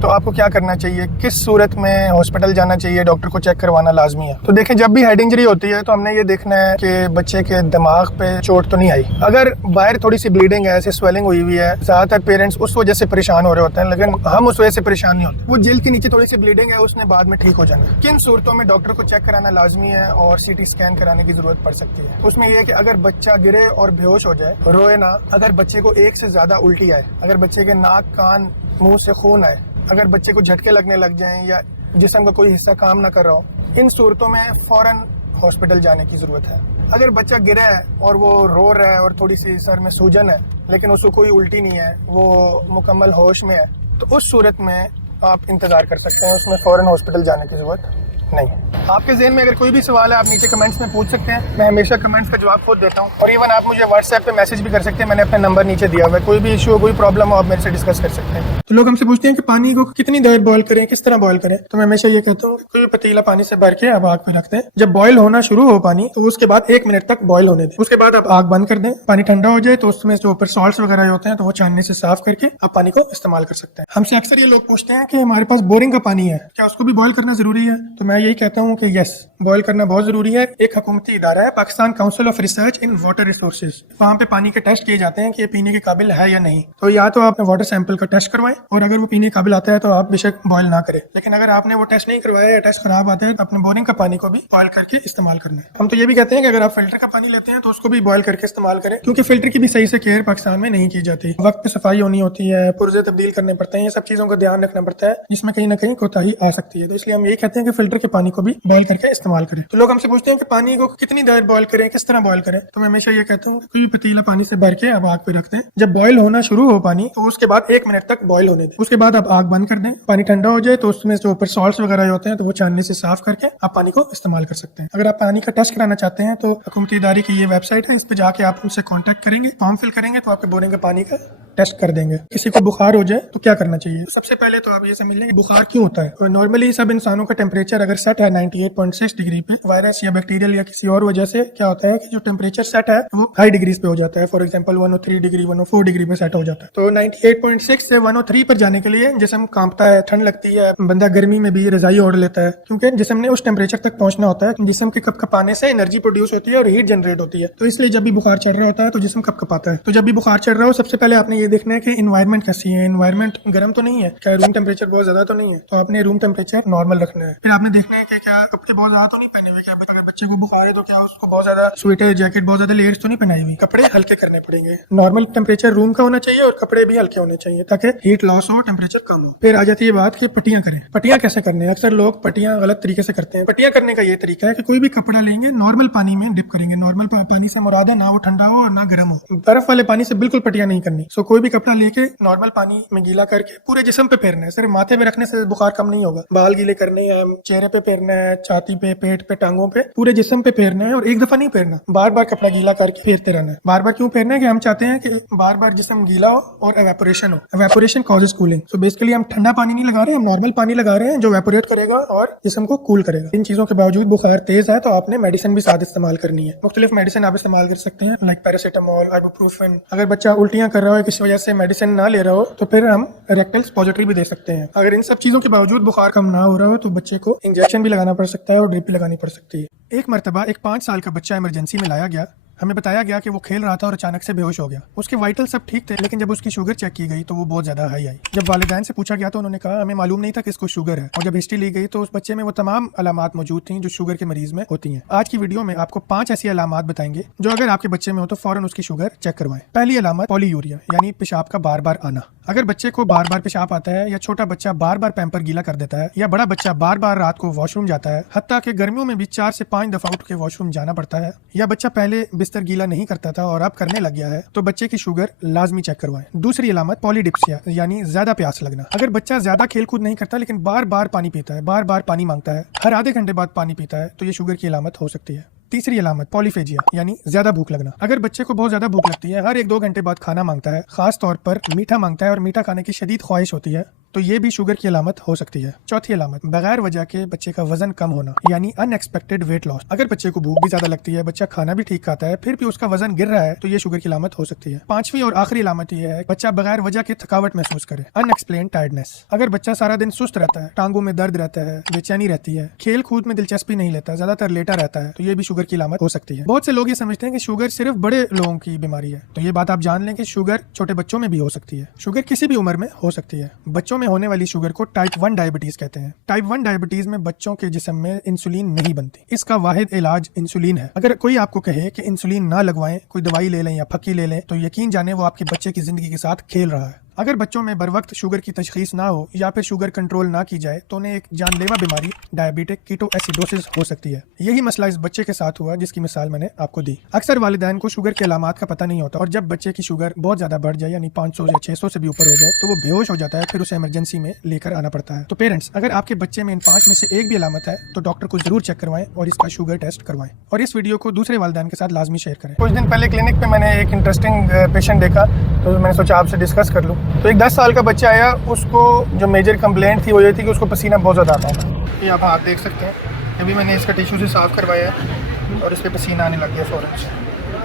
तो आपको क्या करना चाहिए? किस सूरत में हॉस्पिटल जाना चाहिए? डॉक्टर को चेक करवाना लाजमी है। तो देखें, जब भी हेड इंजरी होती है तो हमने ये देखना है कि बच्चे के दिमाग पे चोट तो नहीं आई। अगर बाहर थोड़ी सी ब्लीडिंग है, ऐसे स्वेलिंग हुई हुई है, ज़्यादातर पेरेंट्स उस वजह से परेशान हो रहे होते हैं, लेकिन हम उस वजह से परेशान नहीं होते। वो जेल के नीचे थोड़ी सी ब्लीडिंग है, उसने बाद में ठीक हो जाना। किन सूरतों में डॉक्टर को चेक कराना लाजमी है और CT स्कैन कराने की जरूरत पड़ सकती है? उसमें यह है कि अगर बच्चा गिरे और बेहोश हो जाए, रोए ना, अगर बच्चे को एक से ज्यादा उल्टी आए, अगर बच्चे के नाक, कान, मुंह से खून आए, अगर बच्चे को झटके लगने लग जाएं या जिस्म का कोई हिस्सा काम ना कर रहा हो, इन सूरतों में फौरन हॉस्पिटल जाने की जरूरत है। अगर बच्चा गिरा है और वो रो रहा है और थोड़ी सी सर में सूजन है, लेकिन उसको कोई उल्टी नहीं है, वो मुकम्मल होश में है, तो उस सूरत में आप इंतजार कर सकते हैं, उसमें फौरन हॉस्पिटल जाने की जरूरत नहीं। आपके ज़हन में अगर कोई भी सवाल है, आप नीचे कमेंट्स में पूछ सकते हैं। मैं हमेशा कमेंट्स का जवाब खुद देता हूँ, और इवन आप मुझे व्हाट्सएप पे मैसेज भी कर सकते हैं। मैंने अपना नंबर नीचे दिया हुआ है। कोई भी इशू हो, कोई प्रॉब्लम हो, आप मेरे से डिस्कस कर सकते हैं। तो लोग हमसे पूछते हैं कि पानी को कितनी देर बॉयल करें, किस तरह बॉयल करें? तो मैं हमेशा ये कहता हूँ कि कोई पतीला पानी से भर के आप आग पे रखते हैं। जब बॉयल होना शुरू हो पानी, तो उसके बाद 1 मिनट तक बॉयल होने दें। उसके बाद आप आग बंद कर दें। पानी ठंडा हो जाए तो उसमें जो ऊपर सॉल्ट्स वगैरह होते हैं, तो वो छाननी से साफ करके आप पानी को इस्तेमाल कर सकते हैं। हमसे अक्सर ये लोग पूछते हैं कि हमारे पास बोरिंग का पानी है, क्या उसको भी बॉयल करना जरूरी है? तो मैं यही कहता हूँ कि यस, बॉयल करना बहुत जरूरी है। एक हुकूमती इदारा है, Pakistan council of research in water resources, वहाँ पे पानी के टेस्ट किए जाते हैं कि ये पीने के काबिल है या नहीं। तो या तो आप वाटर सैंपल का टेस्ट करवाएं, और अगर वो पीने के काबिल आता है तो आप बेशक बॉयल ना करें। लेकिन अगर आपने वो टेस्ट नहीं करवाया या टेस्ट खराब आता है, तो अपने बोरिंग का पानी को भी बॉयल करके इस्तेमाल करना है। हम तो ये भी कहते हैं कि अगर आप फिल्टर का पानी लेते हैं तो उसको भी बॉयल करके इस्तेमाल करें, क्योंकि फिल्टर की भी सही से केयर पाकिस्तान में नहीं की जाती। वक्त पे सफाई होनी होती है, पुर्जे तब्दील करने पड़ते हैं, ये सब चीजों का ध्यान रखना पड़ता है, जिसमें कहीं ना कहीं कोताही आ सकती है। तो इसलिए हम यही कहते हैं कि फिल्टर के पानी को भी बॉयल करके इस्तेमाल करें। तो लोग हमसे पूछते हैं कि पानी को कितनी देर बॉयल करें, किस तरह बॉयल करें? तो मैं हमेशा ये कहता हूँ कि कोई पतीला पानी से भर के आप आग पे रखते हैं। जब बॉयल होना शुरू हो पानी, तो उसके बाद 1 मिनट तक बॉयल होने दें। उसके बाद आप आग बंद कर दें। पानी ठंडा हो जाए तो उसमें जो ऊपर सॉल्ट्स वगैरह होते हैं, तो वो छाननी से साफ करके आप पानी को इस्तेमाल कर सकते हैं। अगर आप पानी का टेस्ट कराना चाहते हैं तो हुकूमती इदारे की ये वेबसाइट है, इस पे जाके आप उनसे कॉन्टेक्ट करेंगे, फॉर्म फिल करेंगे, तो आपके बोरिंग का पानी का टेस्ट कर देंगे। किसी को बुखार हो जाए तो क्या करना चाहिए? सबसे पहले तो आप ये समझ लेंगे बुखार क्यों होता है। तो नॉर्मली सब इंसानों का टेम्परेचर अगर सेट है 98.6 डिग्री पे, वायरस या बैक्टीरियल या किसी और वजह से क्या होता है कि जो टेम्परेचर सेट है वो हाई डिग्रीज पे हो जाता है। फॉर एग्जांपल 103 डिग्री 104 डिग्री पे सेट हो जाता है। तो 98.6 से 103 पर जाने के लिए जिस्म कांपता है, ठंड लगती है, बंदा गर्मी में भी रजाई ओढ़ लेता है, क्योंकि जिस्म ने उस टेम्परेचर तक पहुंचना होता है। जिस्म के कपकपाने से एनर्जी प्रोड्यूस होती है और हीट जनरेट होती है। तो इसलिए जब भी बुखार चढ़ रहा होता है तो जिस्म कपकपाता है। तो जब भी बुखार चढ़ रहा हो, सबसे पहले आपने ये देखना है कि एनवायरनमेंट कैसी है। एनवायरनमेंट गर्म तो नहीं है, क्या रूम टेम्परेचर बहुत ज्यादा तो नहीं है, तो आपने रूम टेम्परेचर नॉर्मल रखना है। फिर आपने देखना है कि क्या कपड़े बहुत ज्यादा तो नहीं पहने हुए, क्या अगर बच्चे को बुखार है तो क्या उसको बहुत ज्यादा स्वेटर जैकेट बहुत ज्यादा लेयर्स तो नहीं पहनाई हुई, कपड़े हल्के करने पड़ेंगे। नॉर्मल टेम्परेचर रूम का होना चाहिए और कपड़े भी हल्के होने चाहिए ताकि हीट लॉस हो, टेम्परेचर कम हो। फिर आ जाती है बात कि पट्टियां करें। पट्टियां कैसे करने हैं? अक्सर लोग पट्टियां गलत तरीके से करते हैं। पट्टियां करने का ये तरीका है कि कोई भी कपड़ा लेंगे, नॉर्मल पानी में डिप करेंगे। नॉर्मल पानी से मुराद है ना वो ठंडा हो और ना गर्म हो। बर्फ वाले पानी से बिल्कुल पट्टियां नहीं करनी। सो कोई भी कपड़ा लेके नॉर्मल पानी में गीला करके पूरे जिस्म पे फेरना है। सिर्फ माथे में रखने से बुखार कम नहीं होगा। बाल गीले करने हैं, चेहरे पे फेरना है, छाती पे, पेट पे, टांगों पे, पूरे जिस्म पे फेरना है। और एक दफा नहीं फेरना, बार बार कपड़ा गीला करके फेरते रहना है। बार बार क्यों फेरना है? कि हम चाहते हैं कि बार बार जिस्म गीला हो और एवेपोरेशन हो। Evaporation causes cooling. So basically हम ठंडा पानी नहीं लगा रहे, हम नॉर्मल पानी लगा रहे हैं जो एवेपोरेट करेगा और जिस्म को कूल करेगा। इन चीजों के बावजूद बुखार तेज है तो आपने मेडिसिन भी साथ इस्तेमाल करनी है। मुख्तलिफ मेडिसिन आप इस्तेमाल कर सकते हैं, लाइक पैरासीटामोल, आइबुप्रोफेन। अगर बच्चा उल्टियां कर रहा हो, किसी वजह से मेडिसिन ना ले रहा हो, तो फिर हम रेक्टल सपोजिटरी भी दे सकते हैं। अगर इन सब चीजों के बावजूद बुखार कम ना हो रहा हो तो बच्चे को इंजेक्शन भी लगाना पड़ सकता है और ड्रिप भी लगानी पड़ सकती है। एक मरतबा एक 5 साल का बच्चा इमरजेंसी में लाया गया। हमें बताया गया कि वो खेल रहा था और अचानक से बेहोश हो गया। उसके वाइटल सब ठीक थे, लेकिन जब उसकी शुगर चेक की गई तो वो बहुत ज्यादा हाई आई। जब वालिदैन से पूछा गया तो उन्होंने कहा हमें मालूम नहीं था कि इसको शुगर है। और जब हिस्ट्री ली गई तो उस बच्चे में वो तमाम अलामात मौजूद थी जो शुगर के मरीज में होती हैं। आज की वीडियो में आपको 5 ऐसी अलामात बताएंगे जो अगर आपके बच्चे में हो तो फौरन उसकी शुगर चेक करवाएं। पहली अलामत पॉलीयूरिया, यानी पेशाब का बार बार आना। अगर बच्चे को बार बार पेशाब आता है, या छोटा बच्चा बार बार पैम्पर गीला कर देता है, या बड़ा बच्चा बार बार रात को वॉशरूम जाता है, हत्ता कि गर्मियों में भी 4 से 5 दफा उठ के वॉशरूम जाना पड़ता है, या बच्चा पहले बिस्तर गीला नहीं करता था और अब करने लग गया है, तो बच्चे की शुगर लाजमी चेक करवाएं। दूसरी अलामत पॉलीडिप्सिया यानी ज्यादा प्यास लगना। अगर बच्चा ज्यादा खेल कूद नहीं करता लेकिन बार बार पानी पीता है, बार बार पानी मांगता है, हर आधे घंटे बाद पानी पीता है, तो ये शुगर की अलामत हो सकती है। तीसरी अलामत पॉलीफेजिया यानी ज्यादा भूख लगना। अगर बच्चे को बहुत ज्यादा भूख लगती है, हर 1-2 घंटे बाद खाना मांगता है, खास तौर पर मीठा मांगता है और मीठा खाने की शदीद ख्वाहिश होती है, तो ये भी शुगर की अलामत हो सकती है। चौथी अलामत बगैर वजह के बच्चे का वजन कम होना यानी अनएक्सपेक्टेड वेट लॉस। अगर बच्चे को भूख भी ज्यादा लगती है, बच्चा खाना भी ठीक खाता है, फिर भी उसका वजन गिर रहा है, तो ये शुगर की अलामत हो सकती है। पांचवी और आखिरी अलामत ये है बच्चा बगैर वजह के थकावट महसूस करे, अनएक्सप्लेन टायर्डनेस। अगर बच्चा सारा दिन सुस्त रहता है, टांगों में दर्द रहता है, बेचैनी रहती है, खेल कूद में दिलचस्पी नहीं लेता, ज्यादातर लेटा रहता है, तो ये भी शुगर की अलामत हो सकती है। बहुत से लोग ये समझते हैं कि शुगर सिर्फ बड़े लोगों की बीमारी है, तो ये बात आप जान लें कि शुगर छोटे बच्चों में भी हो सकती है। शुगर किसी भी उम्र में हो सकती है। बच्चों में होने वाली शुगर को टाइप 1 डायबिटीज कहते हैं। टाइप 1 डायबिटीज में बच्चों के जिस्म में इंसुलिन नहीं बनती। इसका वाहिद इलाज इंसुलिन है। अगर कोई आपको कहे कि इंसुलिन ना लगवाएं, कोई दवाई ले लें या फक्की ले लें, तो यकीन जाने वो आपके बच्चे की जिंदगी के साथ खेल रहा है। अगर बच्चों में बर वक्त शुगर की तशखीस ना हो या फिर शुगर कंट्रोल ना की जाए, तो उन्हें एक जानलेवा बीमारी डायबिटिक कीटोएसिडोसिस हो सकती है। यही मसला इस बच्चे के साथ हुआ जिसकी मिसाल मैंने आपको दी। अक्सर वालिदैन को शुगर के अलामात का पता नहीं होता, और जब बच्चे की शुगर बहुत ज्यादा बढ़ जाए यानी 500 या 600 से भी ऊपर हो जाए, तो वो बेहोश हो जाता है, फिर उसे इमरजेंसी में लेकर आना पड़ता है। तो पेरेंट्स, अगर आपके बच्चे में इन 5 में से एक भी अलामत है, तो डॉक्टर को जरूर चेक करवाएं और इसका शुगर टेस्ट करवाएं, और इस वीडियो को दूसरे वालिदैन के साथ लाजमी शेयर करें। कुछ दिन पहले क्लिनिक पे मैंने एक इंटरेस्टिंग पेशेंट देखा, तो मैंने सोचा आपसे डिस्कस कर लूँ। तो एक 10 साल का बच्चा आया, उसको जो मेजर कंप्लेंट थी वो ये थी कि उसको पसीना बहुत ज़्यादा आता था। ये आप हाथ देख सकते हैं, अभी मैंने इसका टिश्यू से साफ़ करवाया है और इस पर पसीना आने लग गया फ़ौरन से।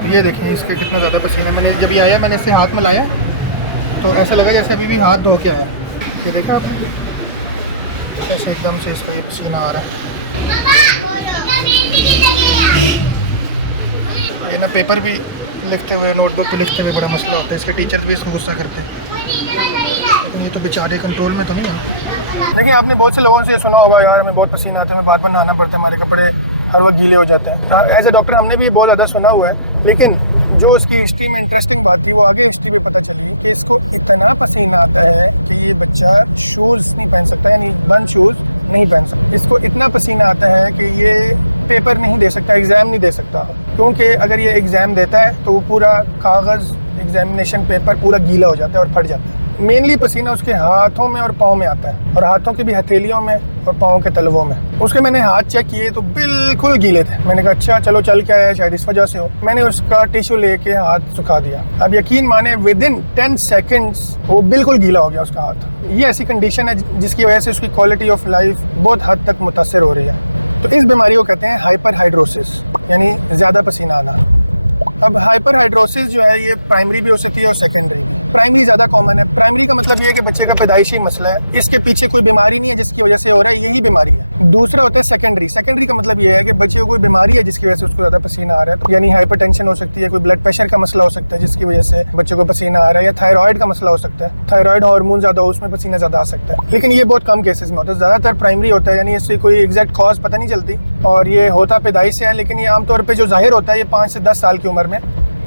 ये देखिए इसके कितना ज़्यादा पसीना। मैंने जब ये आया, मैंने इससे हाथ मिलाया तो ऐसा लगा जैसे अभी भी हाथ धो के आया। ये देखा आपने, ऐसे एकदम से इसका ये पसीना आ रहा है। ये ना पेपर भी लिखते हुए, नोटबुक पे लिखते हुए बड़ा मसला होता है। इसके टीचर्स भी इसको गुस्सा करते हैं, लेकिन ये तो बेचारे कंट्रोल में तो नहीं है। देखिए, आपने बहुत से लोगों से सुना होगा, यार हमें बहुत पसीना आता है, हमें बार बार नहाना पड़ता है, हमारे कपड़े हर वक्त गीले हो जाते हैं। एज ए डॉक्टर हमने भी बहुत ज़्यादा सुना हुआ है, लेकिन जो उसकी हिस्ट्री में इंटरेस्टिंग बात थी, वो आगे हिस्ट्री में पता चली कि इसको कितना पसीना आता है कि ये बच्चा शूज़ नहीं पहन सकता है, बंद शूज़ नहीं पहन सकता। जिसको इतना पसीना आता है कि ये पेपर नहीं दे सकता, एग्जाम नहीं दे सकता। तो अगर ये एग्जाम देता है तो पूरा कागज एग्जामिनेशन पेपर पूरा हो जाता है और छोटा। मेनली पसीना हाथों में और पाँव में आता है, और हाथों की हथेलियों में और पाँव के तलवों में। उसको मैंने हाथ चेक किए तो बिल्कुल भी नहीं। मैंने कहा अच्छा चलो चलता है, मैंने उसका टिश्यू लेके हाथ सुखा दिया। अब यकीन मानिए विदिन 10 सेकेंड्स वो बिल्कुल गीला हो गया उसका हाथ। ये ऐसी कंडीशन जिसकी वजह से उसकी क्वालिटी ऑफ लाइफ बहुत हद तक मुतासर हो रही है। तो उस बीमारी को कहते हैं हाइपरहाइड्रोसिस, यानी ज़्यादा पसीना आना। अब हाइपरहाइड्रोसिस जो है ये प्राइमरी भी हो सकती है और सेकेंडरी। प्राइमरी ज़्यादा कॉमन है। प्राइमरी का मतलब ये है कि बच्चे का पैदाइशी मसला है, इसके पीछे कोई बीमारी नहीं है जिसकी वजह से हो रही है यही बीमारी। दूसरा होता है सेकेंडरी। सेकेंडरी का मतलब ये है कि बच्चे को बीमारी है जिसकी वजह से उसको ज़्यादा पसीना आ रहा है, यानी हाइपरटेंशन हो सकती है, ब्लड प्रेशर का मसला हो सकता है जिसकी वजह से बच्चे को पसीना आ रहा है, थायराइड का मसला हो सकता है, थायराइड हार्मोन ज़्यादा हो उसमें पसीना ज़्यादा आ सकता है। लेकिन ये बहुत कम केसेस में, ज़्यादातर प्राइमरी होता है, उसकी कोई एग्जैक्ट कॉज पता नहीं चलती, और ये होता पैदाइश है, लेकिन ये आमतौर पर जो जाहिर होता है ये 5 से 10 साल की उम्र में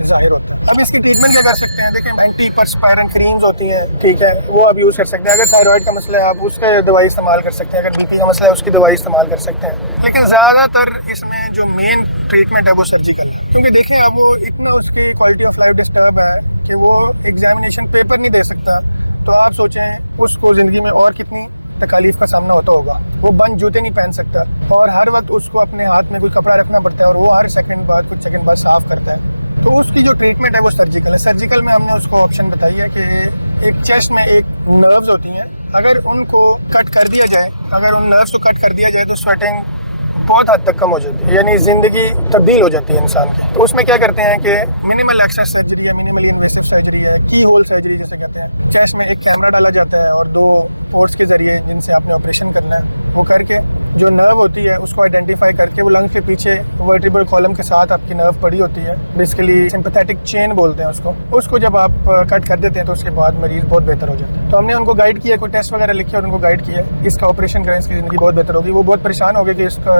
जाहिर होता है। हम इसकी ट्रीटमेंट क्या कर सकते हैं? देखिए, एंटीपर्स्पायरेंट क्रीम्स होती है, ठीक है, वो आप यूज़ कर सकते हैं। अगर थायराइड का मसला है आप उसका दवाई इस्तेमाल कर सकते हैं, अगर बीपी का मसला है उसकी दवाई इस्तेमाल कर सकते हैं। लेकिन ज़्यादातर इसमें जो मेन ट्रीटमेंट है वो सर्जिकल है, क्योंकि देखिए अब वो इतना उसकी क्वालिटी ऑफ लाइफ डिस्टर्ब है कि वो एग्जामिनेशन पेपर नहीं दे सकता। तो आप सोचें उसको ज़िंदगी में और कितनी तकलीफ का सामना होता होगा। वो बंद जूते नहीं पहन सकता, और हर वक्त उसको अपने हाथ में भी कपड़ा रखना पड़ता है, और वो हर सेकंड बाद साफ करता है। तो उसकी जो ट्रीटमेंट है वो सर्जिकल है। सर्जिकल में हमने उसको ऑप्शन बताई है कि एक चेस्ट में एक नर्व्स होती हैं, अगर उनको कट कर दिया जाए, अगर उन नर्व्स को कट कर दिया जाए तो स्वेटिंग बहुत हद तक कम हो जाती है, यानी ज़िंदगी तब्दील हो जाती है इंसान की। तो उसमें क्या करते हैं कि मिनिमल एक्सेस सर्जरी है, मिनिमल इन्वेसिव सर्जरी है, की होल सर्जरी जैसे कहते हैं। चेस्ट में एक कैमरा डाला जाता है और 2 कोर्स के जरिए जिनसे आपने ऑपरेशन करना है वो करके जो नर्व होती है उसको आइडेंटिफाई करके वो लंग के पीछे वर्टिब्रल कॉलम के साथ आपकी नर्व पड़ी होती है, बेसिकली सिंपैथेटिक चेन बोलते हैं उसको जब आप कट कर देते हैं तो उसके बाद मरीज बहुत बेहतर होगी। तो हमने उनको गाइड किया, कोई टेस्ट वगैरह लिखते हैं, उनको गाइड किया इसका ऑपरेशन करें, इसकी जिंदगी बहुत बेहतर होगी। वो बहुत परेशान हो गई कि उसका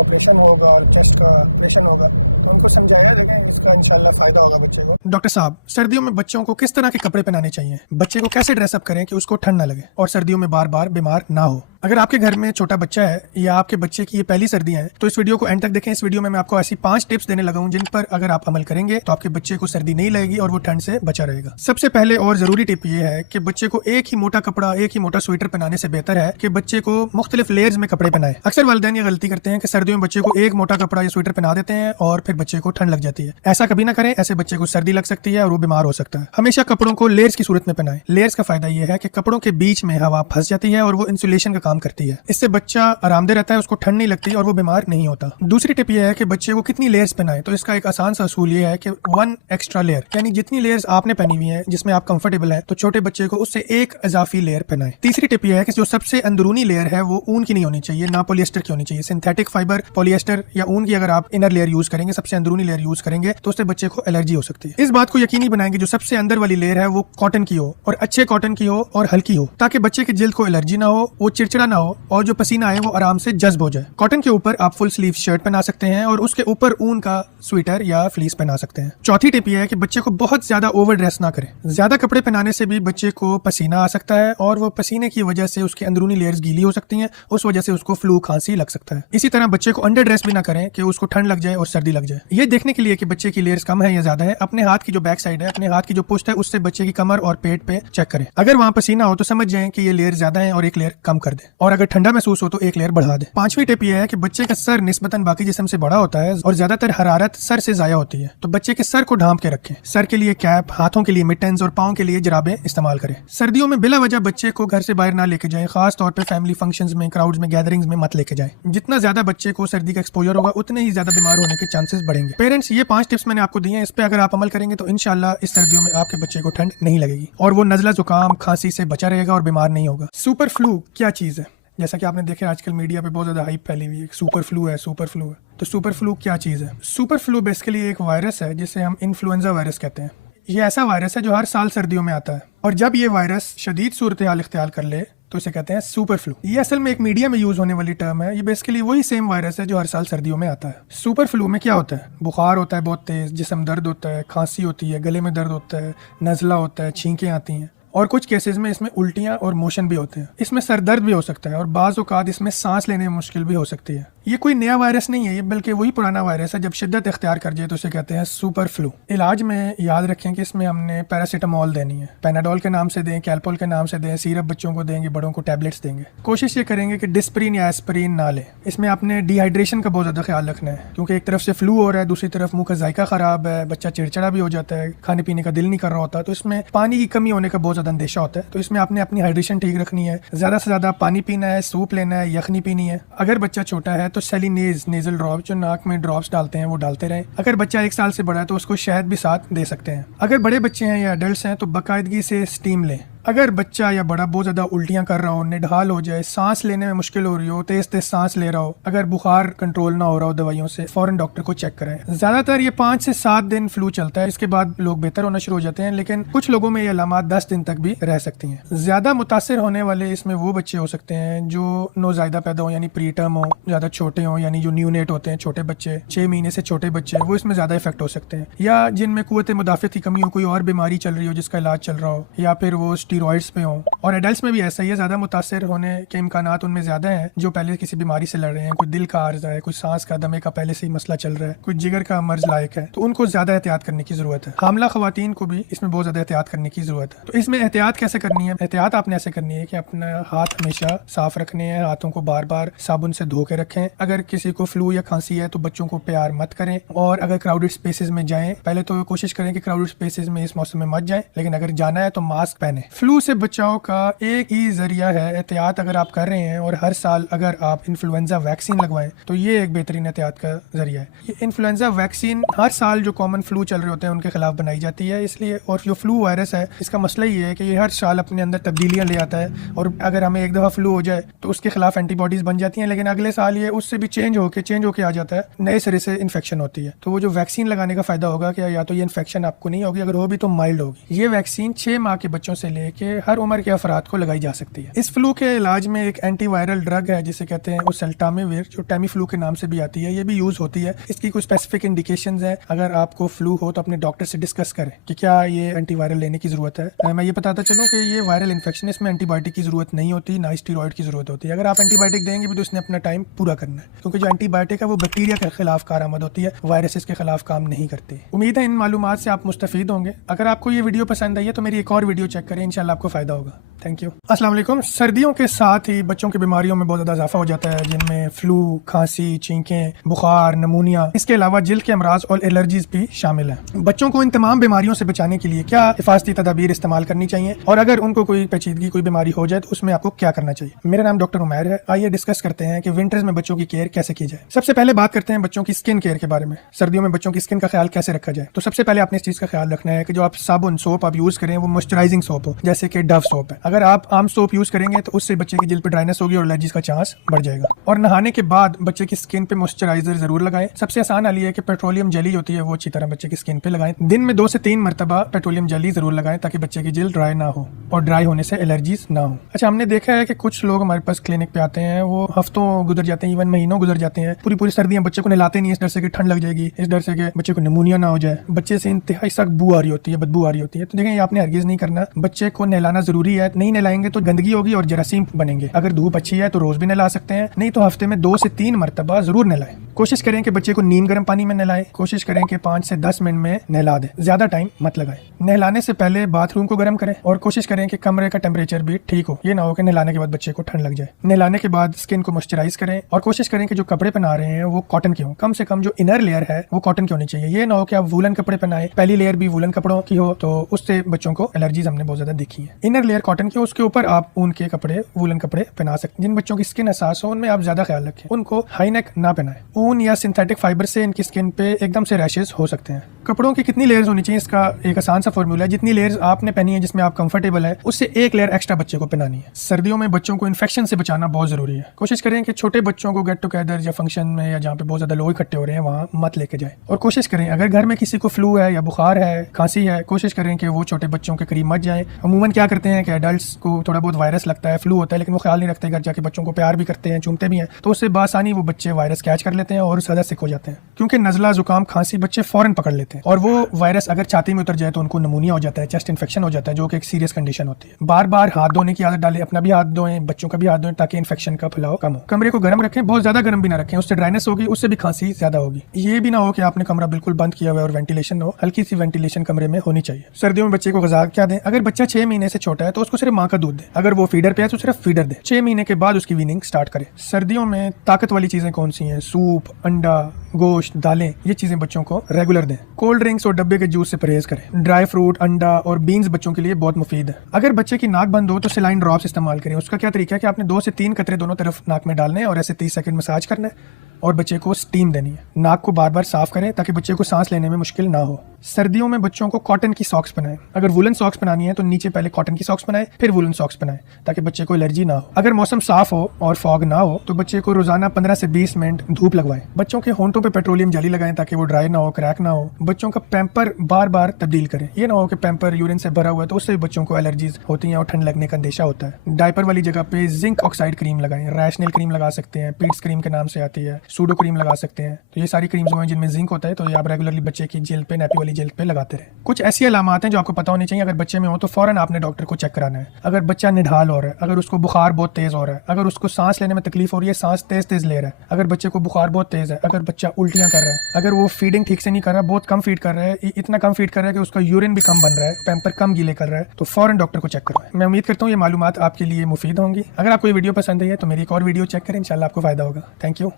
ऑपरेशन होगा और चेस्ट का ऑपरेशन होगा, उनको समझाया लेकिन उसका इंशाल्लाह फायदा होगा बच्चे को। डॉक्टर साहब, सर्दियों में बच्चों को किस तरह के कपड़े पहनाने चाहिए? बच्चे को कैसे ड्रेसअप करें कि उसको ठंड न लगे और सर्दियों में बार बार बीमार ना हो? अगर आपके घर में छोटा बच्चा है या आपके बच्चे की ये पहली सर्दियां हैं तो इस वीडियो को एंड तक देखें। इस वीडियो में मैं आपको ऐसी 5 टिप्स देने लगा हूं जिन पर अगर आप अमल करेंगे तो आपके बच्चे को सर्दी नहीं लगेगी और वो ठंड से बचा रहेगा। सबसे पहले और जरूरी टिप ये है कि बच्चे को एक ही मोटा कपड़ा, एक ही मोटा स्वेटर पहनाने से बेहतर है कि बच्चे को मुख्तलिफ लेयर्स में कपड़े पहनाए। अक्सर वालिदैन ये गलती करते हैं कि सर्दियों में बच्चे को एक मोटा कपड़ा या स्वेटर पहना देते हैं और फिर बच्चे को ठंड लग जाती है। ऐसा कभी ना करें, ऐसे बच्चे को सर्दी लग सकती है और वो बीमार हो सकता है। हमेशा कपड़ों को लेयर्स की सूरत में पहनाएं। लेयर्स का फायदा ये है कि कपड़ों के बीच में हवा फंस जाती है और वो इंसुलेशन का काम करती है। इससे बच्चा आरामदेह रहता है, उसको ठंड नहीं लगती और वो बीमार नहीं होता। दूसरी टिप ये है कि बच्चे को कितनी लेयर्स पहनाएं। तो इसका एक आसान सा असूल ये है कि 1 एक्स्ट्रा लेयर, यानी जितनी लेयर्स आपने पहनी हुई हैं जिसमें आप कंफर्टेबल हैं, तो छोटे बच्चे को उससे एक इजाफी लेयर पहनाएं। तीसरी टिप ये है कि जो सबसे अंदरूनी लेयर है वो ऊन की नहीं होनी चाहिए, ना पॉलिएस्टर की होनी चाहिए। सिंथेटिक फाइबर, पॉलिएस्टर या ऊन की अगर आप इनर लेयर यूज करेंगे, सबसे अंदरूनी लेयर यूज करेंगे तो उससे बच्चे को एलर्जी हो सकती है। इस बात को यकीनी बनाएंगे जो सबसे अंदर वाली लेयर है वो कॉटन की हो और अच्छे कॉटन की हो और हल्की हो, ताकि बच्चे की जिल्द को एलर्जी ना हो, वो चिड़चिड़ा ना हो और जो पसीना आए वो आराम से जज्ब हो जाए। कॉटन के ऊपर आप फुल स्लीव शर्ट पहना सकते हैं और उसके ऊपर ऊन का स्वेटर या फ्लीस पहना सकते हैं। चौथी टिप यह है कि बच्चे को बहुत ज्यादा ओवर ड्रेस ना करें। ज्यादा कपड़े पहनाने से भी बच्चे को पसीना आ सकता है और वो पसीने की वजह से उसकी अंदरूनी लेयर्स गीली हो सकती हैं, उस वजह से उसको फ्लू खांसी लग सकता है। इसी तरह बच्चे को अंडर ड्रेस भी ना करें कि उसको ठंड लग जाए और सर्दी लग जाए। ये देखने के लिए कि बच्चे की लेयर्स कम है या ज्यादा है, अपने हाथ की जो बैक साइड है, अपने हाथ की जो पुश्त है, उससे बच्चे की कमर और पेट पे चेक करें। अगर वहां पसीना हो तो समझ जाएं कि ये लेयर ज्यादा है और एक लेयर कम कर दे, और अगर ठंडा महसूस हो तो एक लेयर बढ़ा दे। पांचवी टिप यह है कि बच्चे का सर निस्बतन बाकी जिस्म से बड़ा होता है और ज्यादातर हरारत सर से जाया होती है, तो बच्चे के सर को ढांप के रखें। सर के लिए कैप, हाथों के लिए मिटन्स और पाँव के लिए जराबें इस्तेमाल करें। सर्दियों में बिला वजह बच्चे को घर से बाहर ना लेके जाएं, खास तौर पे फैमिली फंक्शंस में, क्राउड्स में, गैदरिंग्स में मत लेके जाएं। जितना ज्यादा बच्चे को सर्दी का एक्सपोजर होगा उतने ही ज्यादा बीमार होने के चांसेस बढ़ेंगे। पेरेंट्स, ये 5 टिप्स मैंने आपको दी हैं, इस पे अगर आप अमल करेंगे तो इंशाल्लाह इस सर्दियों में आपके बच्चे को ठंड नहीं लगेगी और वो नजला, जुकाम, खांसी से बचा रहेगा और बीमार नहीं होगा। सुपर फ्लू क्या चीज है? जैसा कि आपने देखा आजकल मीडिया पे बहुत ज्यादा हाइप फैली हुई है, सुपर फ्लू है, सुपर फ्लू है। तो सुपर फ्लू क्या चीज है? सुपर फ्लू बेसिकली एक वायरस है जिसे हम इन्फ्लुएंजा वायरस कहते हैं। ये ऐसा वायरस है जो हर साल सर्दियों में आता है और जब ये वायरस शदीद सूरत हाल इख्तियार कर ले तो इसे कहते हैं सुपर फ्लू। ये असल में एक मीडिया में यूज होने वाली टर्म है। ये बेसिकली वही सेम वायरस है जो हर साल सर्दियों में आता है। सुपर फ्लू में क्या होता है? बुखार होता है बहुत तेज, जिस्म दर्द होता है, खांसी होती है, गले में दर्द होता है, नज़ला होता है, छींकें आती हैं और कुछ केसेस में इसमें उल्टियां और मोशन भी होते हैं। इसमें सर दर्द भी हो सकता है और बाज़ औक़ात इसमें सांस लेने में मुश्किल भी हो सकती है। ये कोई नया वायरस नहीं है, ये बल्कि वही पुराना वायरस है। जब शिद्दत इख्तियार कर जाए तो उसे कहते हैं सुपर फ्लू। इलाज में याद रखें कि इसमें हमने पैरासीटामोल देनी है, पैनाडोल के नाम से दें, कैल्पोल के नाम से दें, सिरप बच्चों को देंगे, बड़ों को टैबलेट्स देंगे। कोशिश ये करेंगे कि डिस्प्रिन या एस्प्रिन ना लें। इसमें आपने डिहाइड्रेशन का बहुत ज़्यादा ख्याल रखना है क्योंकि एक तरफ से फ्लू हो रहा है, दूसरी तरफ मुंह का जायका ख़राब है, बच्चा चिड़चिड़ा भी हो जाता है, खाने पीने का दिल नहीं कर रहा होता, तो इसमें पानी की कमी होने का बहुत ज़्यादा अंदेशा होता है। तो इसमें आपने अपनी हाइड्रेशन ठीक रखनी है, ज़्यादा से ज़्यादा पानी पीना है, सूप लेना है, यखनी पीनी है। अगर बच्चा छोटा है तो सेलिनेज नेजल ड्रॉप, जो नाक में ड्रॉप्स डालते हैं, वो डालते रहें। अगर बच्चा 1 साल से बड़ा है तो उसको शहद भी साथ दे सकते हैं। अगर बड़े बच्चे हैं या एडल्ट्स हैं तो बाकायदगी से स्टीम लें। अगर बच्चा या बड़ा बहुत ज़्यादा उल्टियाँ कर रहा हो, निढाल हो जाए, सांस लेने में मुश्किल हो रही हो, तेज तेज सांस ले रहा हो, अगर बुखार कंट्रोल ना हो रहा हो दवाइयों से, फौरन डॉक्टर को चेक करें। ज़्यादातर ये 5 से 7 दिन फ्लू चलता है, इसके बाद लोग बेहतर होना शुरू हो जाते हैं, लेकिन कुछ लोगों में ये अलामात 10 दिन तक भी रह सकती हैं। ज़्यादा मुतासर होने वाले इसमें वो बच्चे हो सकते हैं जो नौज़ायदा पैदा हो, यानी प्री टर्म हो, ज़्यादा छोटे हों, यानी जो न्यूनेट होते हैं, छोटे बच्चे, 6 महीने से छोटे बच्चे, वो इसमें ज़्यादा इफेक्ट हो सकते हैं। या जिनमें कुव्वत मुदाफ़त की कमी हो, कोई और बीमारी चल रही हो जिसका इलाज चल रहा हो, या फिर वो स्टीरॉइड्स पे हो। और एडल्ट्स में भी ऐसा ही है, ज़्यादा मुतासर होने के इम्कानात उनमें ज़्यादा हैं जो पहले किसी बीमारी से लड़ रहे हैं, कोई दिल का आर्जा है, कोई सांस का, दमे का पहले से ही मसला चल रहा है, कोई जिगर का मर्ज लायक है, तो उनको ज़्यादा एहतियात करने की ज़रूरत है। हामला ख़वातीन को भी इसमें बहुत ज़्यादा एहतियात करने की ज़रूरत है। तो इसमें एहतियात कैसे करनी है? एहतियात आपने ऐसे करनी है कि अपना हाथ हमेशा साफ रखने हैं, हाथों को बार बार साबुन से धो के रखें। अगर किसी को फ्लू या खांसी है तो बच्चों को प्यार मत करें, और अगर क्राउडेड स्पेसेस में जाएं, पहले तो कोशिश करें कि क्राउडेड स्पेसेस में इस मौसम में मत जाएं, लेकिन अगर जाना है तो मास्क पहने। फ्लू से बचाव का एक ही जरिया है एहतियात अगर आप कर रहे हैं और हर साल अगर आप इन्फ्लुएंजा वैक्सीन लगवाएं तो ये एक बेहतरीन एहतियात का जरिया है। ये इन्फ्लुएंजा वैक्सीन हर साल जो कॉमन फ्लू चल रहे होते हैं उनके खिलाफ बनाई जाती है इसलिए, और जो फ्लू वायरस है इसका मसला ये है कि ये हर साल अपने अंदर तब्दीलियाँ ले आता है और अगर हमें एक दफ़ा फ्लू हो जाए तो उसके खिलाफ एंटीबॉडीज़ बन जाती हैं, लेकिन अगले साल ये उससे भी चेंज होके आ जाता है, नए सिरे से इन्फेक्शन होती है। तो वो जो वैक्सीन लगाने का फ़ायदा होगा कि या तो ये इन्फेक्शन आपको नहीं होगी, अगर हो भी तो माइल्ड होगी। ये वैक्सीन 6 माह के बच्चों से लेके हर उम्र के अफराद को लगाई जा सकती है। इस फ्लू के इलाज में एक एंटीवायरल ड्रग है जिसे कहते हैं ओसेल्टामिविर, जो टेमी फ्लू के नाम से भी आती है, ये भी यूज़ होती है। इसकी कुछ स्पेसिफिक इंडिकेशंस हैं, अगर आपको फ्लू हो तो अपने डॉक्टर से डिस्कस करें कि क्या ये एंटीवायरल लेने की ज़रूरत है। मैं ये बताता चलूँ कि ये वायरल इन्फेक्शन, इसमें एंटीबायोटिक की ज़रूरत नहीं होती, ना स्टीरॉयड की ज़रूरत होती है। अगर आप एंटीबायोटिक देंगे भी तो उसने अपना टाइम पूरा करना है, क्योंकि जो एंटीबायोटिक है वो बैक्टीरिया के खिलाफ कारआमद होती है, वायरसेस के खिलाफ काम नहीं करती। उम्मीद है इन मालूमात से आप मुस्तफीद होंगे। अगर आपको ये वीडियो पसंद आई है तो मेरी एक और वीडियो चेक करें, इंशाल्लाह आपको फ़ायदा होगा। Thank you. अस्सलाम वालेकुम। सर्दियों के साथ ही बच्चों की बीमारियों में बहुत ज़्यादा इजाफा हो जाता है, जिनमें फ्लू, खांसी, छींकें, बुखार, नमूनिया, इसके अलावा जिल्द के अमराज और एलर्जीज भी शामिल हैं। बच्चों को इन तमाम बीमारियों से बचाने के लिए क्या हिफाजती तदाबीर इस्तेमाल करनी चाहिए, और अगर उनको कोई पेचीदगी, कोई बीमारी हो जाए तो उसमें आपको क्या करना चाहिए। मेरा नाम डॉक्टर उमैर है। आइए डिस्कस करते हैं कि विंटर्स में बच्चों की केयर कैसे की जाए। सबसे पहले बात करते हैं बच्चों की स्किन केयर के बारे में। सर्दियों में बच्चों की स्किन का ख्याल कैसे रखा जाए। तो सबसे पहले आपने इस चीज़ का ख्याल रखना है कि जो आप साबुन, सोप आप यूज़ करें वो मॉइस्चराइजिंग सोप हो, जैसे कि डव सोप है। अगर आप आम सोप यूज़ करेंगे तो उससे बच्चे की जिल्द पे ड्राइनेस होगी और एलर्जीज का चांस बढ़ जाएगा। और नहाने के बाद बच्चे की स्किन पे मॉइस्चराइजर जरूर लगाएं। सबसे आसान वाली है कि पेट्रोलियम जेली होती है वो अच्छी तरह बच्चे की स्किन पे लगाएं। दिन में 2 से 3 मरतबा पेट्रोलियम जेली जरूर लगाएं ताकि बच्चे की जिल्द ड्राई ना हो और ड्राई होने से एलर्जीज ना हो। अच्छा, हमने देखा है कि कुछ लोग हमारे पास क्लिनिक पे आते हैं, वो हफ्तों गुजर जाते हैं, इवन महीनों गुजर जाते हैं, पूरी सर्दियां बच्चे को नहलाते नहीं, इस डर से कि ठंड लग जाएगी, इस डर से कि बच्चे को निमोनिया ना हो जाए, बच्चे से इंतहाई सख्त बू आ रही होती है, बदबू आ रही होती है। तो देखें, ये आपने हरगिज नहीं करना। बच्चे को नहलाना जरूरी है, नहीं नहलाएंगे तो गंदगी होगी और जरासीम बनेंगे। अगर धूप अच्छी है तो रोज भी नहला सकते हैं, नहीं तो हफ्ते में 2 से 3 मरतबा जरूर नहलाएं। कोशिश करें कि बच्चे को नीम गर्म पानी में नहलाएं। कोशिश करें कि 5 से 10 मिनट में नहला दें, ज्यादा टाइम मत लगाएं। नहलाने से पहले बाथरूम को गर्म करें और कोशिश करें कि कमरे का टेम्परेचर भी ठीक हो। ये ना हो कि नहलाने के बाद बच्चे को ठंड लग जाए। नहलाने के बाद स्किन को मॉइस्चराइज करें और कोशिश करें कि जो कपड़े पहना रहे हैं वो कॉटन के हों। कम से कम जो इनर लेयर है वो कॉटन की होनी चाहिए। ये ना हो कि आप वूलन कपड़े पहनाएं, पहली लेयर भी वूलन कपड़ों की हो, तो उससे बच्चों को एलर्जीज हमने बहुत ज्यादा देखी है। इनर लेयर कॉटन की हो, उसके ऊपर आप ऊन के कपड़े, वूलन कपड़े पहना सकते हैं। जिन बच्चों की स्किन हसास हो उनमें आप ज्यादा ख्याल रखें, उनको हाई नेक ना पहनाएं। ऊन या सिंथेटिक फाइबर से इनकी स्किन पे एकदम से रैशेस हो सकते हैं। कपड़ों की कितनी लेयर्स होनी चाहिए, इसका एक आसान सा फॉर्मूला है। जितनी लेयर्स आपने पहनी है जिसमें आप कंफर्टेबल है, उससे एक लेयर एक्स्ट्रा बच्चे को पहनानी है। सर्दियों में बच्चों को इन्फेक्शन से बचाना बहुत जरूरी है। कोशिश करें कि छोटे बच्चों को गेट टुगेदर या फंक्शन में या जहाँ पे बहुत ज्यादा लोग इकट्ठे हो रहे हैं वहाँ मत लेके जाए। और कोशिश करें अगर घर में किसी को फ्लू है या बुखार है, खांसी है, कोशिश करें कि वो छोटे बच्चों के करीब मत जाए। अमूमन क्या करते हैं कि एडल्ट्स को थोड़ा बहुत वायरस लगता है, फ्लू होता है, लेकिन वो ख्याल नहीं रखते, घर जाके बच्चों को प्यार भी करते हैं, चूमते भी हैं, तो उससे बासानी वो बच्चे वायरस कैच कर लेते हैं और ज्यादा सिक हो जाते हैं। क्योंकि नजला, जुकाम, खांसी बच्चे फौरन पकड़ लेते हैं और वो वायरस अगर छाती में उतर जाए तो उनको निमोनिया हो जाता है, चेस्ट इन्फेक्शन हो जाता है, जो कि एक सीरियस कंडीशन होती है। बार बार हाथ धोने की आदत डालें, अपना भी हाथ धोएं, बच्चों का भी हाथ धोएं, ताकि इन्फेक्शन का फैलाव कम हो। कमरे को गर्म रखें, बहुत ज्यादा गर्म भी ना रखें, उससे ड्राइनेस होगी, उससे भी खांसी ज्यादा होगी। ये भी ना हो कि आपने कमरा बिल्कुल बंद किया हुआ है और वेंटिलेशन हो, हल्की सी वेंटिलेशन कमरे में होनी चाहिए। सर्दियों में बच्चे को ग़िज़ा क्या दें। अगर बच्चा 6 महीने से छोटा है तो उसको सिर्फ माँ का दूध दें। अगर वो फीडर पे है तो सिर्फ फीडर दें। 6 महीने के बाद उसकी वीनिंग स्टार्ट करें। सर्दियों में ताकत वाली चीजें कौन सी हैं? सूप, अंडा, गोश्त, दालें, ये चीजें बच्चों को रेगुलर दें। कोल्ड ड्रिंक्स और डब्बे के जूस से परहेज करें। ड्राई फ्रूट, अंडा और बीन्स बच्चों के लिए बहुत मुफीद है। अगर बच्चे की नाक बंद हो तो सलाइन ड्रॉप्स इस्तेमाल करें। उसका क्या तरीका है कि आपने 2 से 3 कतरे दोनों तरफ नाक में डालने हैं और ऐसे 30 सेकंड मसाज करना है और बच्चे को स्टीम देनी है। नाक को बार बार साफ करें ताकि बच्चे को सांस लेने में मुश्किल ना हो। सर्दियों में बच्चों को कॉटन की सॉक्स पहनाएं। अगर वुलन सॉक्स पहनानी है तो नीचे पहले कॉटन की सॉक्स पहनाएं, फिर वुलन सॉक्स पहनाएं ताकि बच्चे को एलर्जी ना हो। अगर मौसम साफ हो और फॉग ना हो तो बच्चे को रोजाना 15 से 20 मिनट धूप लगवाएं। बच्चों के होंठों पे पेट्रोलियम जेली लगाएं ताकि वो ड्राई ना हो, क्रैक ना हो। बच्चों का पैम्पर बार बार तब्दील करें। ये ना हो कि पैम्पर यूरिन से भरा हुआ है तो उससे भी बच्चों को एलर्जीज होती हैं और ठंड लगने का अंदेशा होता है। डायपर वाली जगह पे जिंक ऑक्साइड क्रीम लगाएं। रैशनल क्रीम लगा सकते हैं, पीट्स क्रीम के नाम से आती है, सूडो क्रीम लगा सकते हैं। तो ये सारी क्रीम्स हैं जिनमें जिंक होता है, तो ये आप रेगुलरली बच्चे की जेल पे, नैपी वाली जेल पे लगाते रहे। कुछ ऐसी अलामात हैं जो आपको पता होनी चाहिए। अगर बच्चे में हो तो फौरन आपने डॉक्टर को चेक कराना है। अगर बच्चा निढाल हो रहा है, अगर उसको बुखार बहुत तेज हो रहा है, अगर उसको सांस लेने में तकलीफ हो रही है, सांस तेज तेज ले रहा है, अगर बच्चे को बुखार बहुत तेज है, अगर बच्चा उल्टियां कर रहा है, अगर वो फीडिंग ठीक से नहीं कर रहा, बहुत कम फीड कर रहा है, इतना कम फीड कर रहा है कि उसका यूरिन भी कम बन रहा है, पैम्पर कम गीले कर रहा है, तो फौरन डॉक्टर को चेक करवाएं। मैं उम्मीद करता हूँ ये मालूमात आपके लिए मुफीद होंगी। अगर आपको ये वीडियो पसंद आई है तो मेरी एक और वीडियो चेक करें, इंशाल्लाह आपको फायदा होगा। Thank you.